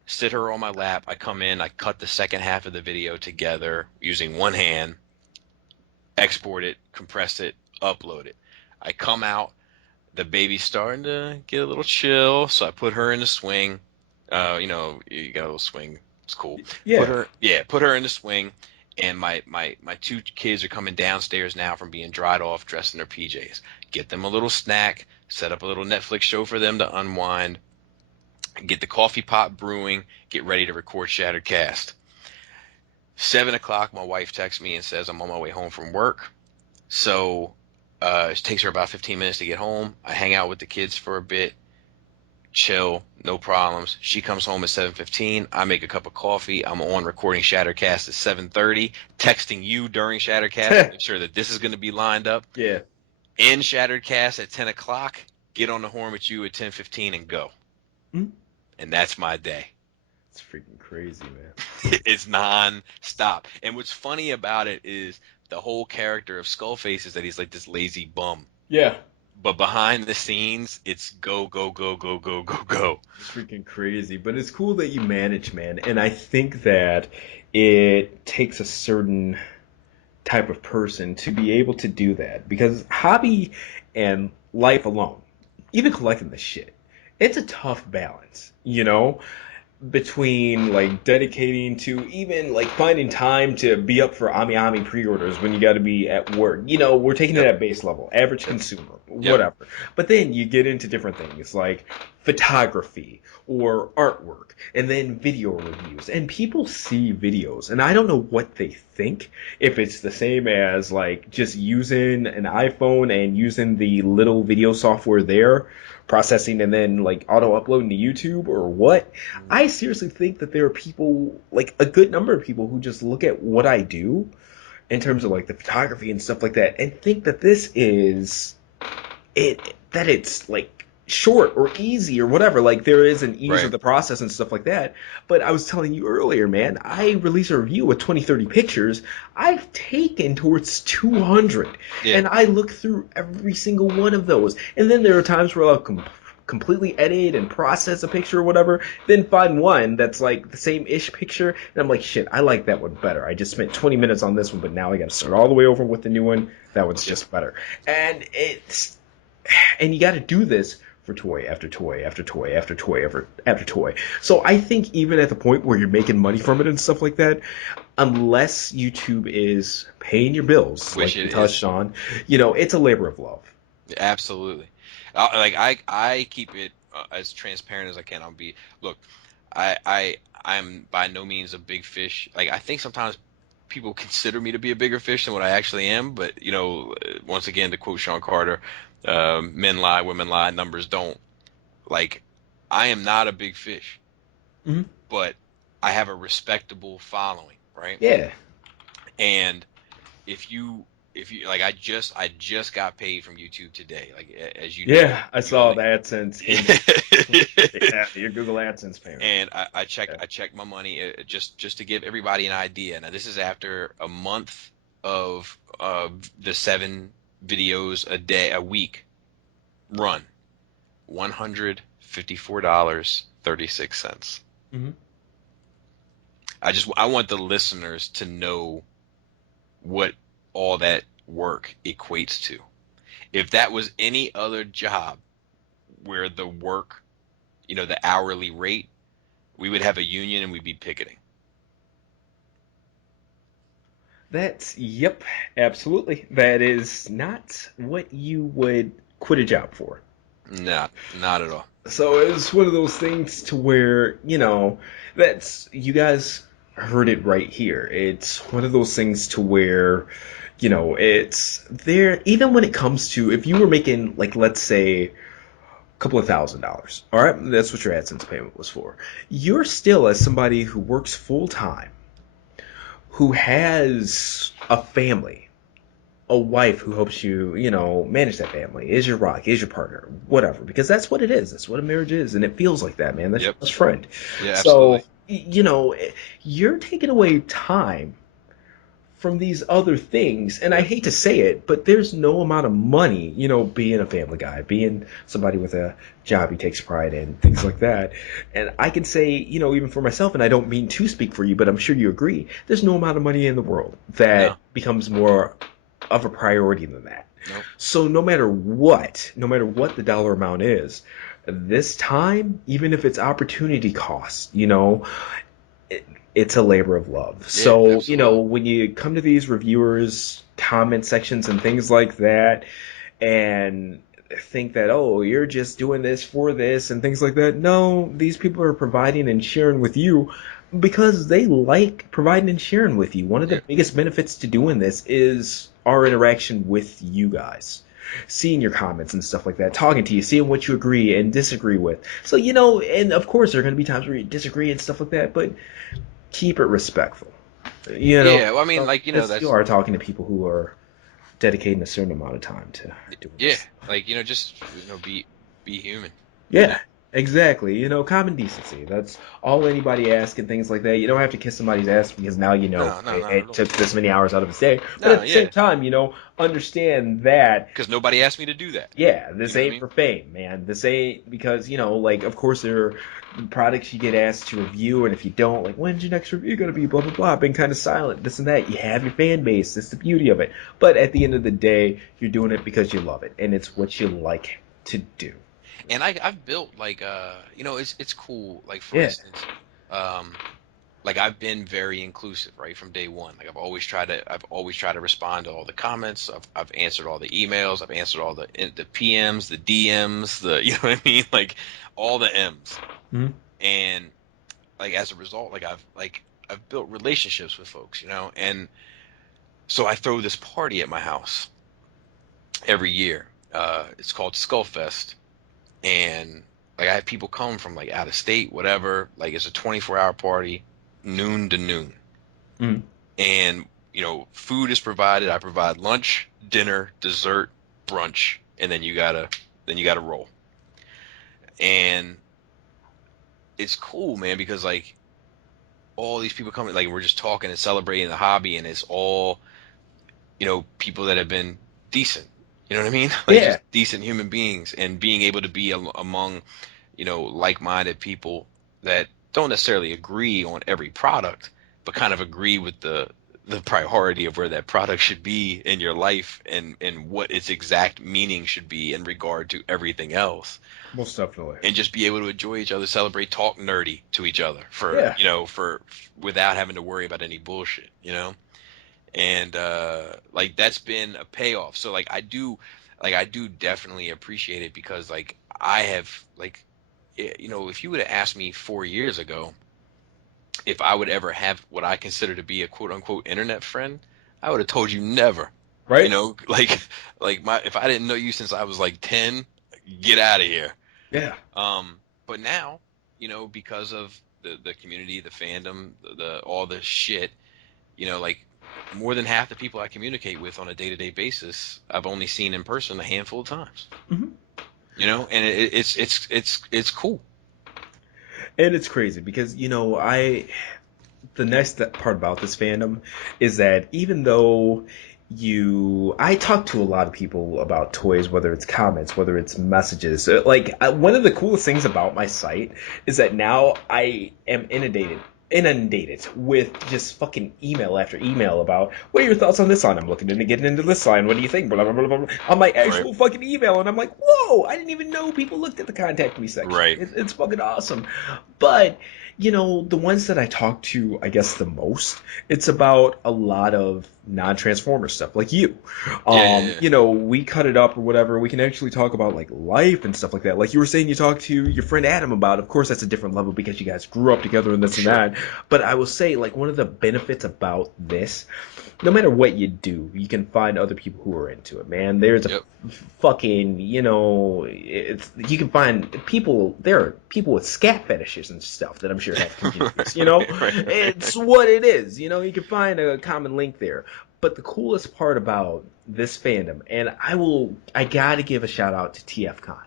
Sit her on my lap. I come in, I cut the second half of the video together using one hand, export it, compress it, upload it. I come out, the baby's starting to get a little chill, so I put her in the swing. You got a little swing. It's cool. Yeah. Put her in the swing, and my 2 kids are coming downstairs now from being dried off, dressed in their PJs. Get them a little snack, set up a little Netflix show for them to unwind, get the coffee pot brewing, get ready to record Shattered Cast. 7 o'clock, my wife texts me and says I'm on my way home from work. So it takes her about 15 minutes to get home. I hang out with the kids for a bit, chill, no problems. She comes home at 7:15. I make a cup of coffee. I'm on recording Shattercast at 7:30, texting you during Shattercast to make sure that this is going to be lined up. Yeah. In Shattercast at 10 o'clock, get on the horn with you at 10:15 and go. Hmm? And that's my day. It's freaking crazy, man. It's non-stop. And what's funny about it is the whole character of SkullFace is that he's like this lazy bum. Yeah. But behind the scenes, it's go, go, go, go, go, go, go. It's freaking crazy. But it's cool that you manage, man. And I think that it takes a certain type of person to be able to do that. Because hobby and life alone, even collecting the shit, it's a tough balance, between like dedicating to even like finding time to be up for Ami Ami pre-orders when you got to be at work. We're taking it at base level, average consumer, whatever. But then you get into different things like photography or artwork and then video reviews. And people see videos and I don't know what they think, if it's the same as like just using an iPhone and using the little video software there, processing and then like auto uploading to YouTube or what. I seriously think that there are people, like a good number of people, who just look at what I do in terms of like the photography and stuff like that and think that this is it, that it's like short or easy or whatever. Like there is an ease of Right. the process and stuff like that. But I was telling you earlier, man, I release a review with 20, 30 pictures. I've taken towards 200 Yeah. and I look through every single one of those. And then there are times where I'll completely edit and process a picture or whatever, then find one that's like the same ish picture. And I'm like, shit, I like that one better. I just spent 20 minutes on this one, but now I got to start all the way over with the new one. That one's Yeah. just better. And you got to do this for toy after toy after toy after toy after toy. So I think even at the point where you're making money from it and stuff like that, unless YouTube is paying your bills, Which like we it touched is. on, it's a labor of love. Absolutely. I keep it as transparent as I can. Look, I'm by no means a big fish. Like I think sometimes people consider me to be a bigger fish than what I actually am. But once again, to quote Sean Carter, men lie, women lie, numbers don't. Like I am not a big fish, Hmm. but I have a respectable following, right? Yeah. And if you like I just got paid from YouTube today. Like as you know, Yeah, I you saw only the AdSense came in. Yeah, your Google AdSense payment. and I checked Yeah. I checked my money just to give everybody an idea. Now this is after a month of the 7 videos a week run. $154.36. Hmm. I want the listeners to know what all that work equates to. If that was any other job where the work, the hourly rate, we would have a union and we'd be picketing. Yep, absolutely. That is not what you would quit a job for. Not at all. So it's one of those things to where, you guys heard it right here. It's one of those things to where, it's there, even when it comes to, if you were making, like, let's say, a couple of $1,000s, all right, that's what your AdSense payment was for. You're still, as somebody who works full time, who has a family, a wife who helps you, manage that family, is your rock, is your partner, whatever. Because that's what it is. That's what a marriage is, and it feels like that, man. That's your Yep. best friend. Yeah, So, absolutely. you're taking away time from these other things, and I hate to say it, but there's no amount of money, being a family guy, being somebody with a job he takes pride in, things like that. And I can say, even for myself, and I don't mean to speak for you, but I'm sure you agree, there's no amount of money in the world that No. becomes more of a priority than that. Nope. So no matter what the dollar amount is, this time, even if it's opportunity cost, it, it's a labor of love. Yeah, So, absolutely. when you come to these reviewers comment sections and things like that and think that, oh, you're just doing this for this and things like that. No, these people are providing and sharing with you because they like providing and sharing with you. One of Yeah. the biggest benefits to doing this is our interaction with you guys. Seeing your comments and stuff like that, talking to you, seeing what you agree and disagree with. So, and of course, there are going to be times where you disagree and stuff like that, but keep it respectful. You know, Yeah. Well, I mean, like, because you that's are talking to people who are dedicating a certain amount of time to doing yeah. this. Like, just be human. You know. Yeah, exactly. Common decency. That's all anybody asks and things like that. You don't have to kiss somebody's ass because now No, no, not at it all. took this many hours out of his day. But at No, the same yeah. time, understand that Because nobody asked me to do that. yeah, You this know what I ain't mean? for fame, man. This ain't because, like, of course, there are products you get asked to review, and if you don't, like, when's your next review gonna be? Blah, blah, blah. Been kind of silent, this and that. You have your fan base. That's the beauty of it. But at the end of the day, you're doing it because you love it, and it's what you like to do. And I've built like it's cool. Like for Yeah. instance, um, like I've been very inclusive right from day one. Like I've always tried to respond to all the comments. I've answered all the emails. I've answered all the PMs, the DMs, the you know what I mean, like all the M's. Mhm. And like as a result, I've built relationships with folks, and so I throw this party at my house every year. It's called SkullFest, and like I have people come from like out of state, whatever. Like it's a 24-hour party, noon to noon, Mhm. and food is provided. I provide lunch, dinner, dessert, brunch, and then you gotta roll. And it's cool, man, because like all these people coming, like we're just talking and celebrating the hobby, and it's all, people that have been decent. You know what I mean? Like Yeah, just decent human beings, and being able to be among, like-minded people that don't necessarily agree on every product, but kind of agree with the priority of where that product should be in your life, and what its exact meaning should be in regard to everything else, most definitely. and just be able to enjoy each other, celebrate, talk nerdy to each other for Yeah. you know for without having to worry about any bullshit, and like that's been a payoff. So like I do definitely appreciate it, because like I have like if you would have asked me 4 years ago if I would ever have what I consider to be a quote unquote internet friend, I would have told you never. Right? Like my if I didn't know you since I was like 10, get out of here. Yeah. But now, because of the community, the fandom, the all this shit, like more than half the people I communicate with on a day-to-day basis, I've only seen in person a handful of times. Hmm. And it's cool. And it's crazy because, the next part about this fandom is that even though I talk to a lot of people about toys, whether it's comments, whether it's messages. One of the coolest things about my site is that now I am inundated with just fucking email after email about what are your thoughts on this line? I'm looking into getting into this line. What do you think? Blah, blah, blah, blah, blah, on my Right. actual fucking email, and I'm like, whoa! I didn't even know people looked at the contact me section. Right. It's fucking awesome. But the ones that I talk to, I guess the most, it's about a lot of non-transformer stuff, like you. Yeah, yeah, yeah. We cut it up or whatever. We can actually talk about like life and stuff like that. Like you were saying, you talked to your friend Adam about. Of course, that's a different level because you guys grew up together and this and Sure. that. But I will say, like, one of the benefits about this, no matter what you do, you can find other people who are into it, man. There's a Yep. fucking, you can find people, there are people with scat fetishes and stuff that I'm sure have communities, Right. It's what it is, you can find a common link there. But the coolest part about this fandom, and I gotta give a shout out to TFCon,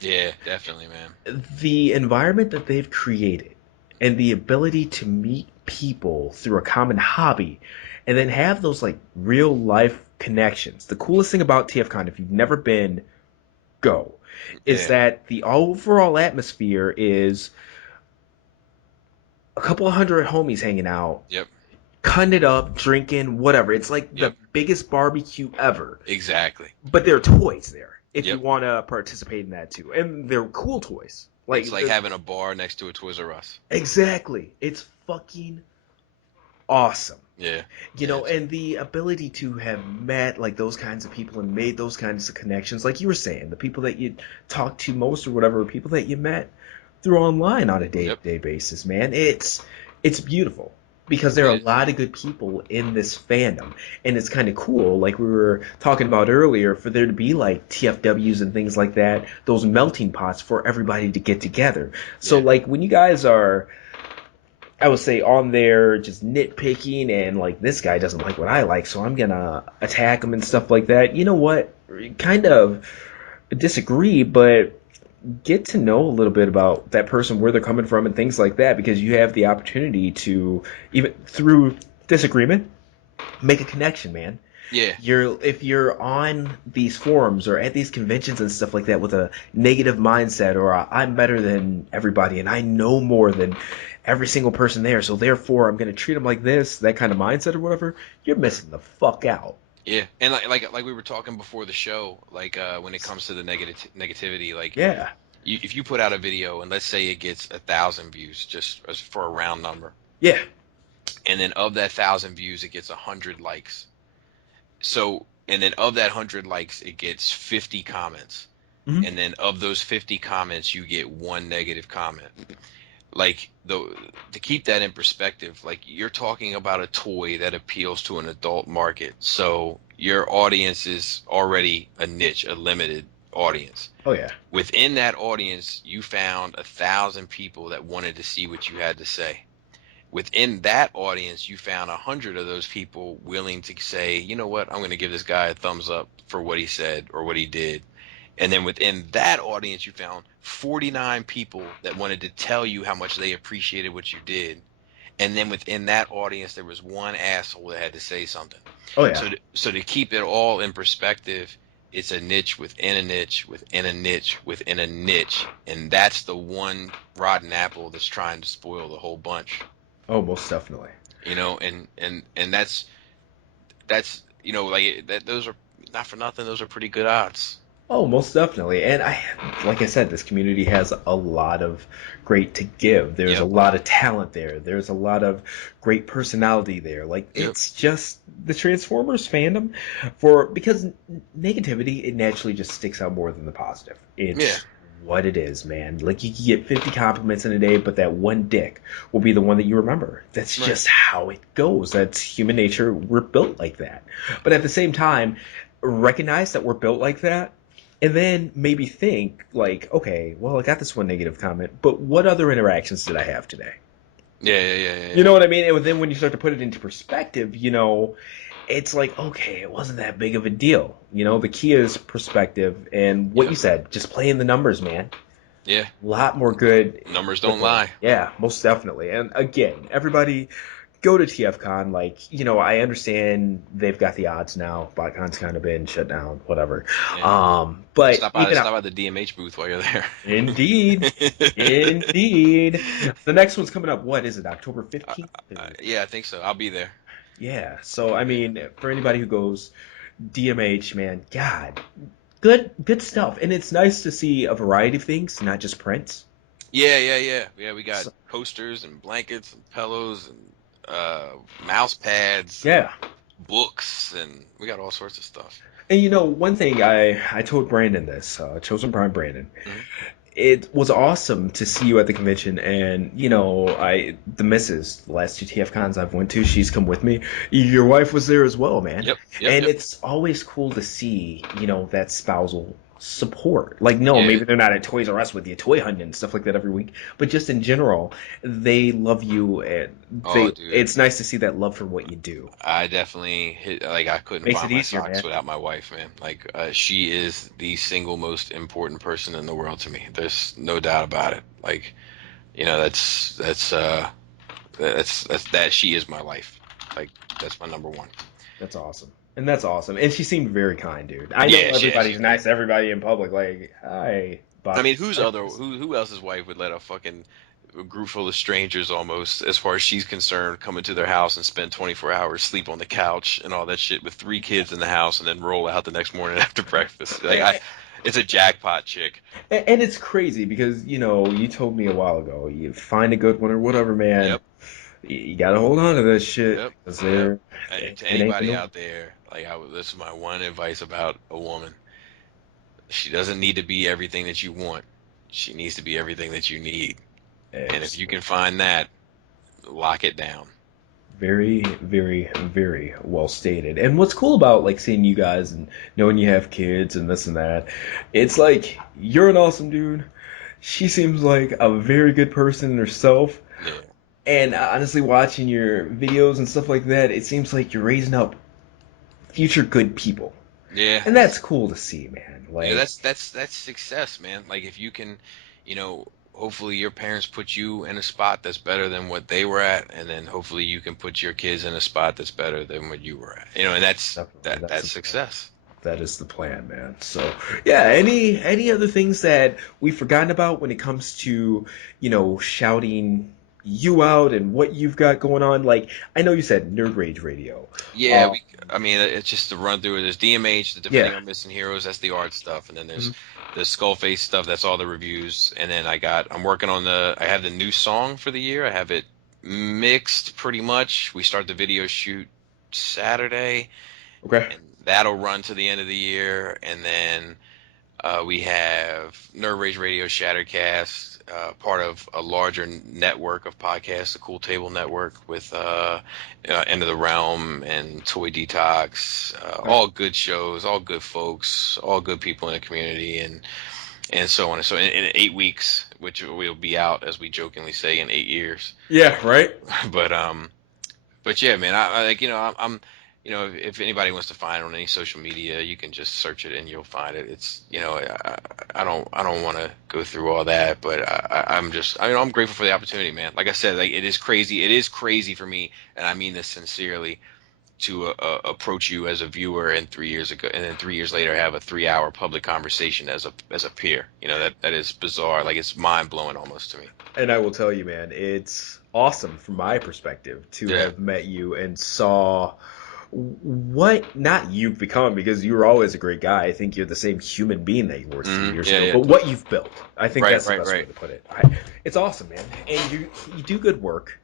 Yeah, definitely, man. the environment that they've created and the ability to meet people through a common hobby and then have those like real life connections. The coolest thing about TFCon, if you've never been, go, is Yeah. that the overall atmosphere is a couple of hundred homies hanging out, Yep. cutting it up, drinking, whatever. It's like the Yep. biggest barbecue ever. Exactly. But there are toys there if you Yep. want to participate in that too. And they're cool toys. It's Like like having a bar next to a Toys R Us. exactly. It's fucking awesome. Yeah. Yeah. And the ability to have met like those kinds of people and made those kinds of connections, like you were saying, the people that you talk to most or whatever, people that you met through online on a Yep. day-to-day basis, man. It's beautiful because there It are a is. lot of good people in this fandom, and it's kind of cool, like we were talking about earlier, for there to be like TFWs and things like that, those melting pots for everybody to get together. So Yeah. like when you guys are, I would say, on there just nitpicking and like this guy doesn't like what I like, so I'm gonna attack him and stuff like that. You know what? Kind of disagree, but get to know a little bit about that person, where they're coming from, and things like that, because you have the opportunity to, even through disagreement, make a connection, man. Yeah. If you're on these forums or at these conventions and stuff like that with a negative mindset, or I'm better than everybody and I know more than every single person there, so therefore I'm going to treat them like this, that kind of mindset or whatever, you're missing the fuck out. Yeah. And like we were talking before the show, like when it comes to the negativity, like Yeah. if you put out a video and let's say it gets 1,000 views, just as for a round number, Yeah. and then of that 1,000 views, it gets 100 likes. So, and then of that 100 likes, it gets 50 comments. Hmm. And then of those 50 comments, you get one negative comment. Like to keep that in perspective, like you're talking about a toy that appeals to an adult market. So your audience is already a niche, a limited audience. Oh yeah. Within that audience, you found 1,000 people that wanted to see what you had to say. Within that audience, you found 100 of those people willing to say, you know what, I'm going to give this guy a thumbs up for what he said or what he did. And then within that audience, you found 49 people that wanted to tell you how much they appreciated what you did. And then within that audience, there was one asshole that had to say something. Oh yeah. So to keep it all in perspective, it's a niche within a niche within a niche within a niche, and that's the one rotten apple that's trying to spoil the whole bunch. Oh, most definitely. And that's like that. Those are not for nothing. Those are pretty good odds. Oh, most definitely. And like I said, this community has a lot of great to give. There's a Yep. lot of talent there. There's a lot of great personality there. Like Yep. it's just the Transformers fandom because negativity, it naturally just sticks out more than the positive. Yeah. It's what it is, man. Like you can get 50 compliments in a day, but that one dick will be the one that you remember. That's Right. just how it goes. That's human nature. We're built like that. But at the same time, recognize that we're built like that and then maybe think like, okay, well, I got this one negative comment, but what other interactions did I have today? Yeah. Yeah. Yeah. Yeah. You Yeah. know what I mean? And then when you start to put it into perspective, it's like, okay, it wasn't that big of a deal. The key is perspective and what Yep. you said, just playing the numbers, man. Yeah. A lot more good Numbers don't with it. lie. Yeah, most definitely. And again, everybody go to TFCon. Like, I understand they've got the odds now. BotCon's kind of been shut down, whatever. Yeah. But Stop by even stop by the DMH booth while you're there. indeed, indeed. The next one's coming up. What is it? October 15th? Yeah, I think so. I'll be there. Yeah. So I I'll be there. mean, for anybody who goes DMH, man, God, good stuff. And it's nice to see a variety of things, not just prints. Yeah, yeah, yeah. Yeah, we got So, posters and blankets and pillows and mouse pads and yeah. books, and we got all sorts of stuff. And one thing I told Brandon this, Chosen Prime Brandon, Hmm. it was awesome to see you at the convention, and the missus, the last two TF cons I've went to, she's come with me. Your wife was there as well, man, Yep, yep, and yep. it's always cool to see that spousal support. Like, no, Yeah. maybe they're not at Toys R Us with you toy hunting and stuff like that every week, but just in general, they love you, and Oh, dude. it's nice to see that love for what you do. I definitely hit like I couldn't Makes it find my easier, socks man. without my wife, man. Like she is the single most important person in the world to me. There's no doubt about it. Like, that's that she is my life. Like that's my number one. That's awesome. And that's awesome. And she seemed very kind, dude. I know Yeah, she's everybody's great. nice to everybody in public. Like, hi, I but mean, who else's wife would let a fucking group full of strangers almost, as far as she's concerned, come into their house and spend 24 hours sleep on the couch and all that shit with three kids in the house and then roll out the next morning after breakfast? It's a jackpot chick. and it's crazy because you told me a while ago you find a good one or whatever, man. Yep, You gotta hold on to this shit yep, because yep. it To ain't anybody no. out there, this is my one advice about a woman. She doesn't need to be everything that you want. She needs to be everything that you need. And if you can find that, lock it down. Very, very, very well stated. And what's cool about like seeing you guys and knowing you have kids and this and that, it's like you're an awesome dude. She seems like a very good person herself. Yeah. And honestly, watching your videos and stuff like that, it seems like you're raising up future good people, Yeah. and that's cool to see, man. Yeah, Like, that's success, man. Like if you can, hopefully your parents put you in a spot that's better than what they were at, and then hopefully you can put your kids in a spot that's better than what you were at. And definitely, that's that's the plan. success. That is the plan, man. So, yeah. Any other things that we've forgotten about when it comes to shouting you out and what you've got going on? Like, I know you said Nerd Rage Radio. Yeah, Um, I mean, it's just to run through it. There's DMH, the yeah. Defending Our Missing Heroes, that's the art stuff, and then there's Mhm. the SkullFace stuff, that's all the reviews, and then I'm working on I have the new song for the year. I have it mixed pretty much. We start the video shoot Saturday, Okay. and that'll run to the end of the year, and then we have Nerd Rage Radio Shattercast, part of a larger network of podcasts, the Cool Table Network, with End of the Realm and Toy Detox. Okay. All good shows, all good folks, all good people in the community, and so on. And so in 8 weeks, which will be out, as we jokingly say, in 8 years. Yeah. Right. But but yeah, man, I like I'm if anybody wants to find it on any social media, you can just search it and you'll find it. It's, I don't want to go through all that, but I'm grateful for the opportunity, man. Like I said, like it is crazy. It is crazy for me, and I mean this sincerely, to approach you as a viewer and 3 years ago, and then 3 years later have a 3 hour public conversation as a peer. That is bizarre. Like it's mind blowing almost to me. And I will tell you, man, it's awesome from my perspective to Yeah. have met you and saw what not you've become, because you were always a great guy. I think you're the same human being that you were 3 years Yeah. ago, Yeah. but what you've built. I think Right. that's the Right. best way Right. to put it. It's awesome, man. And you do good work.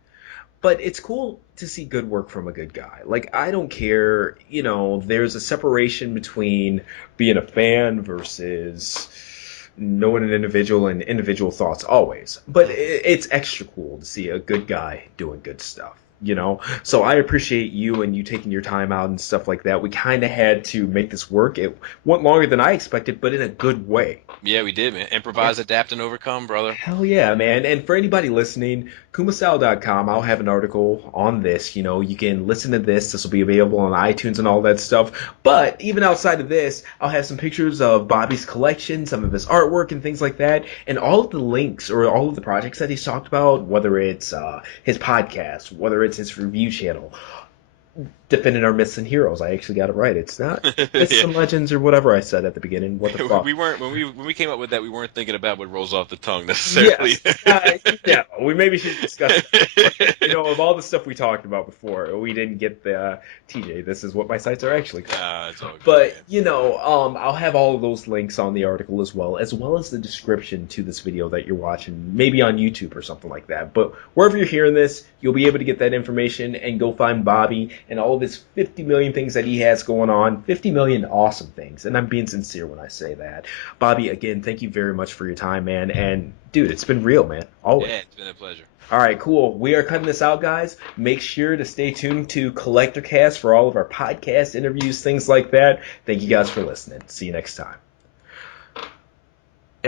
But it's cool to see good work from a good guy. Like, I don't care, there's a separation between being a fan versus knowing an individual and individual thoughts always. But it's extra cool to see a good guy doing good stuff. So I appreciate you and you taking your time out and stuff like that. We kind of had to make this work. It went longer than I expected, but in a good way. Yeah, we did, man. Improvise, adapt, and overcome, brother. Hell yeah, man. And for anybody listening, kumasal.com, I'll have an article on this. You can listen to this. This will be available on iTunes and all that stuff. But even outside of this, I'll have some pictures of Bobby's collection, some of his artwork and things like that, and all of the links or all of the projects that he's talked about, whether it's his podcast, whether it's his review channel, defending our myths and heroes. I actually got it right. It's not myths Yeah. and legends or whatever I said at the beginning. What the fuck? We weren't when we came up with that. We weren't thinking about what rolls off the tongue necessarily. Yes. Yeah, we maybe should discuss it. Of all the stuff we talked about before, we didn't get the TJ. This is what my sites are actually called. It's all good, But man. I'll have all of those links on the article as well as the description to this video that you're watching, maybe on YouTube or something like that. But wherever you're hearing this, you'll be able to get that information and go find Bobby and all of his 50 million things that he has going on. 50 million awesome things, and I'm being sincere when I say that. Bobby, again, thank you very much for your time, man. And dude, it's been real, man. Always. Yeah, it's been a pleasure. All right, cool. We are cutting this out, guys. Make sure to stay tuned to Collector Cast for all of our podcast interviews, things like that. Thank you guys for listening. See you next time.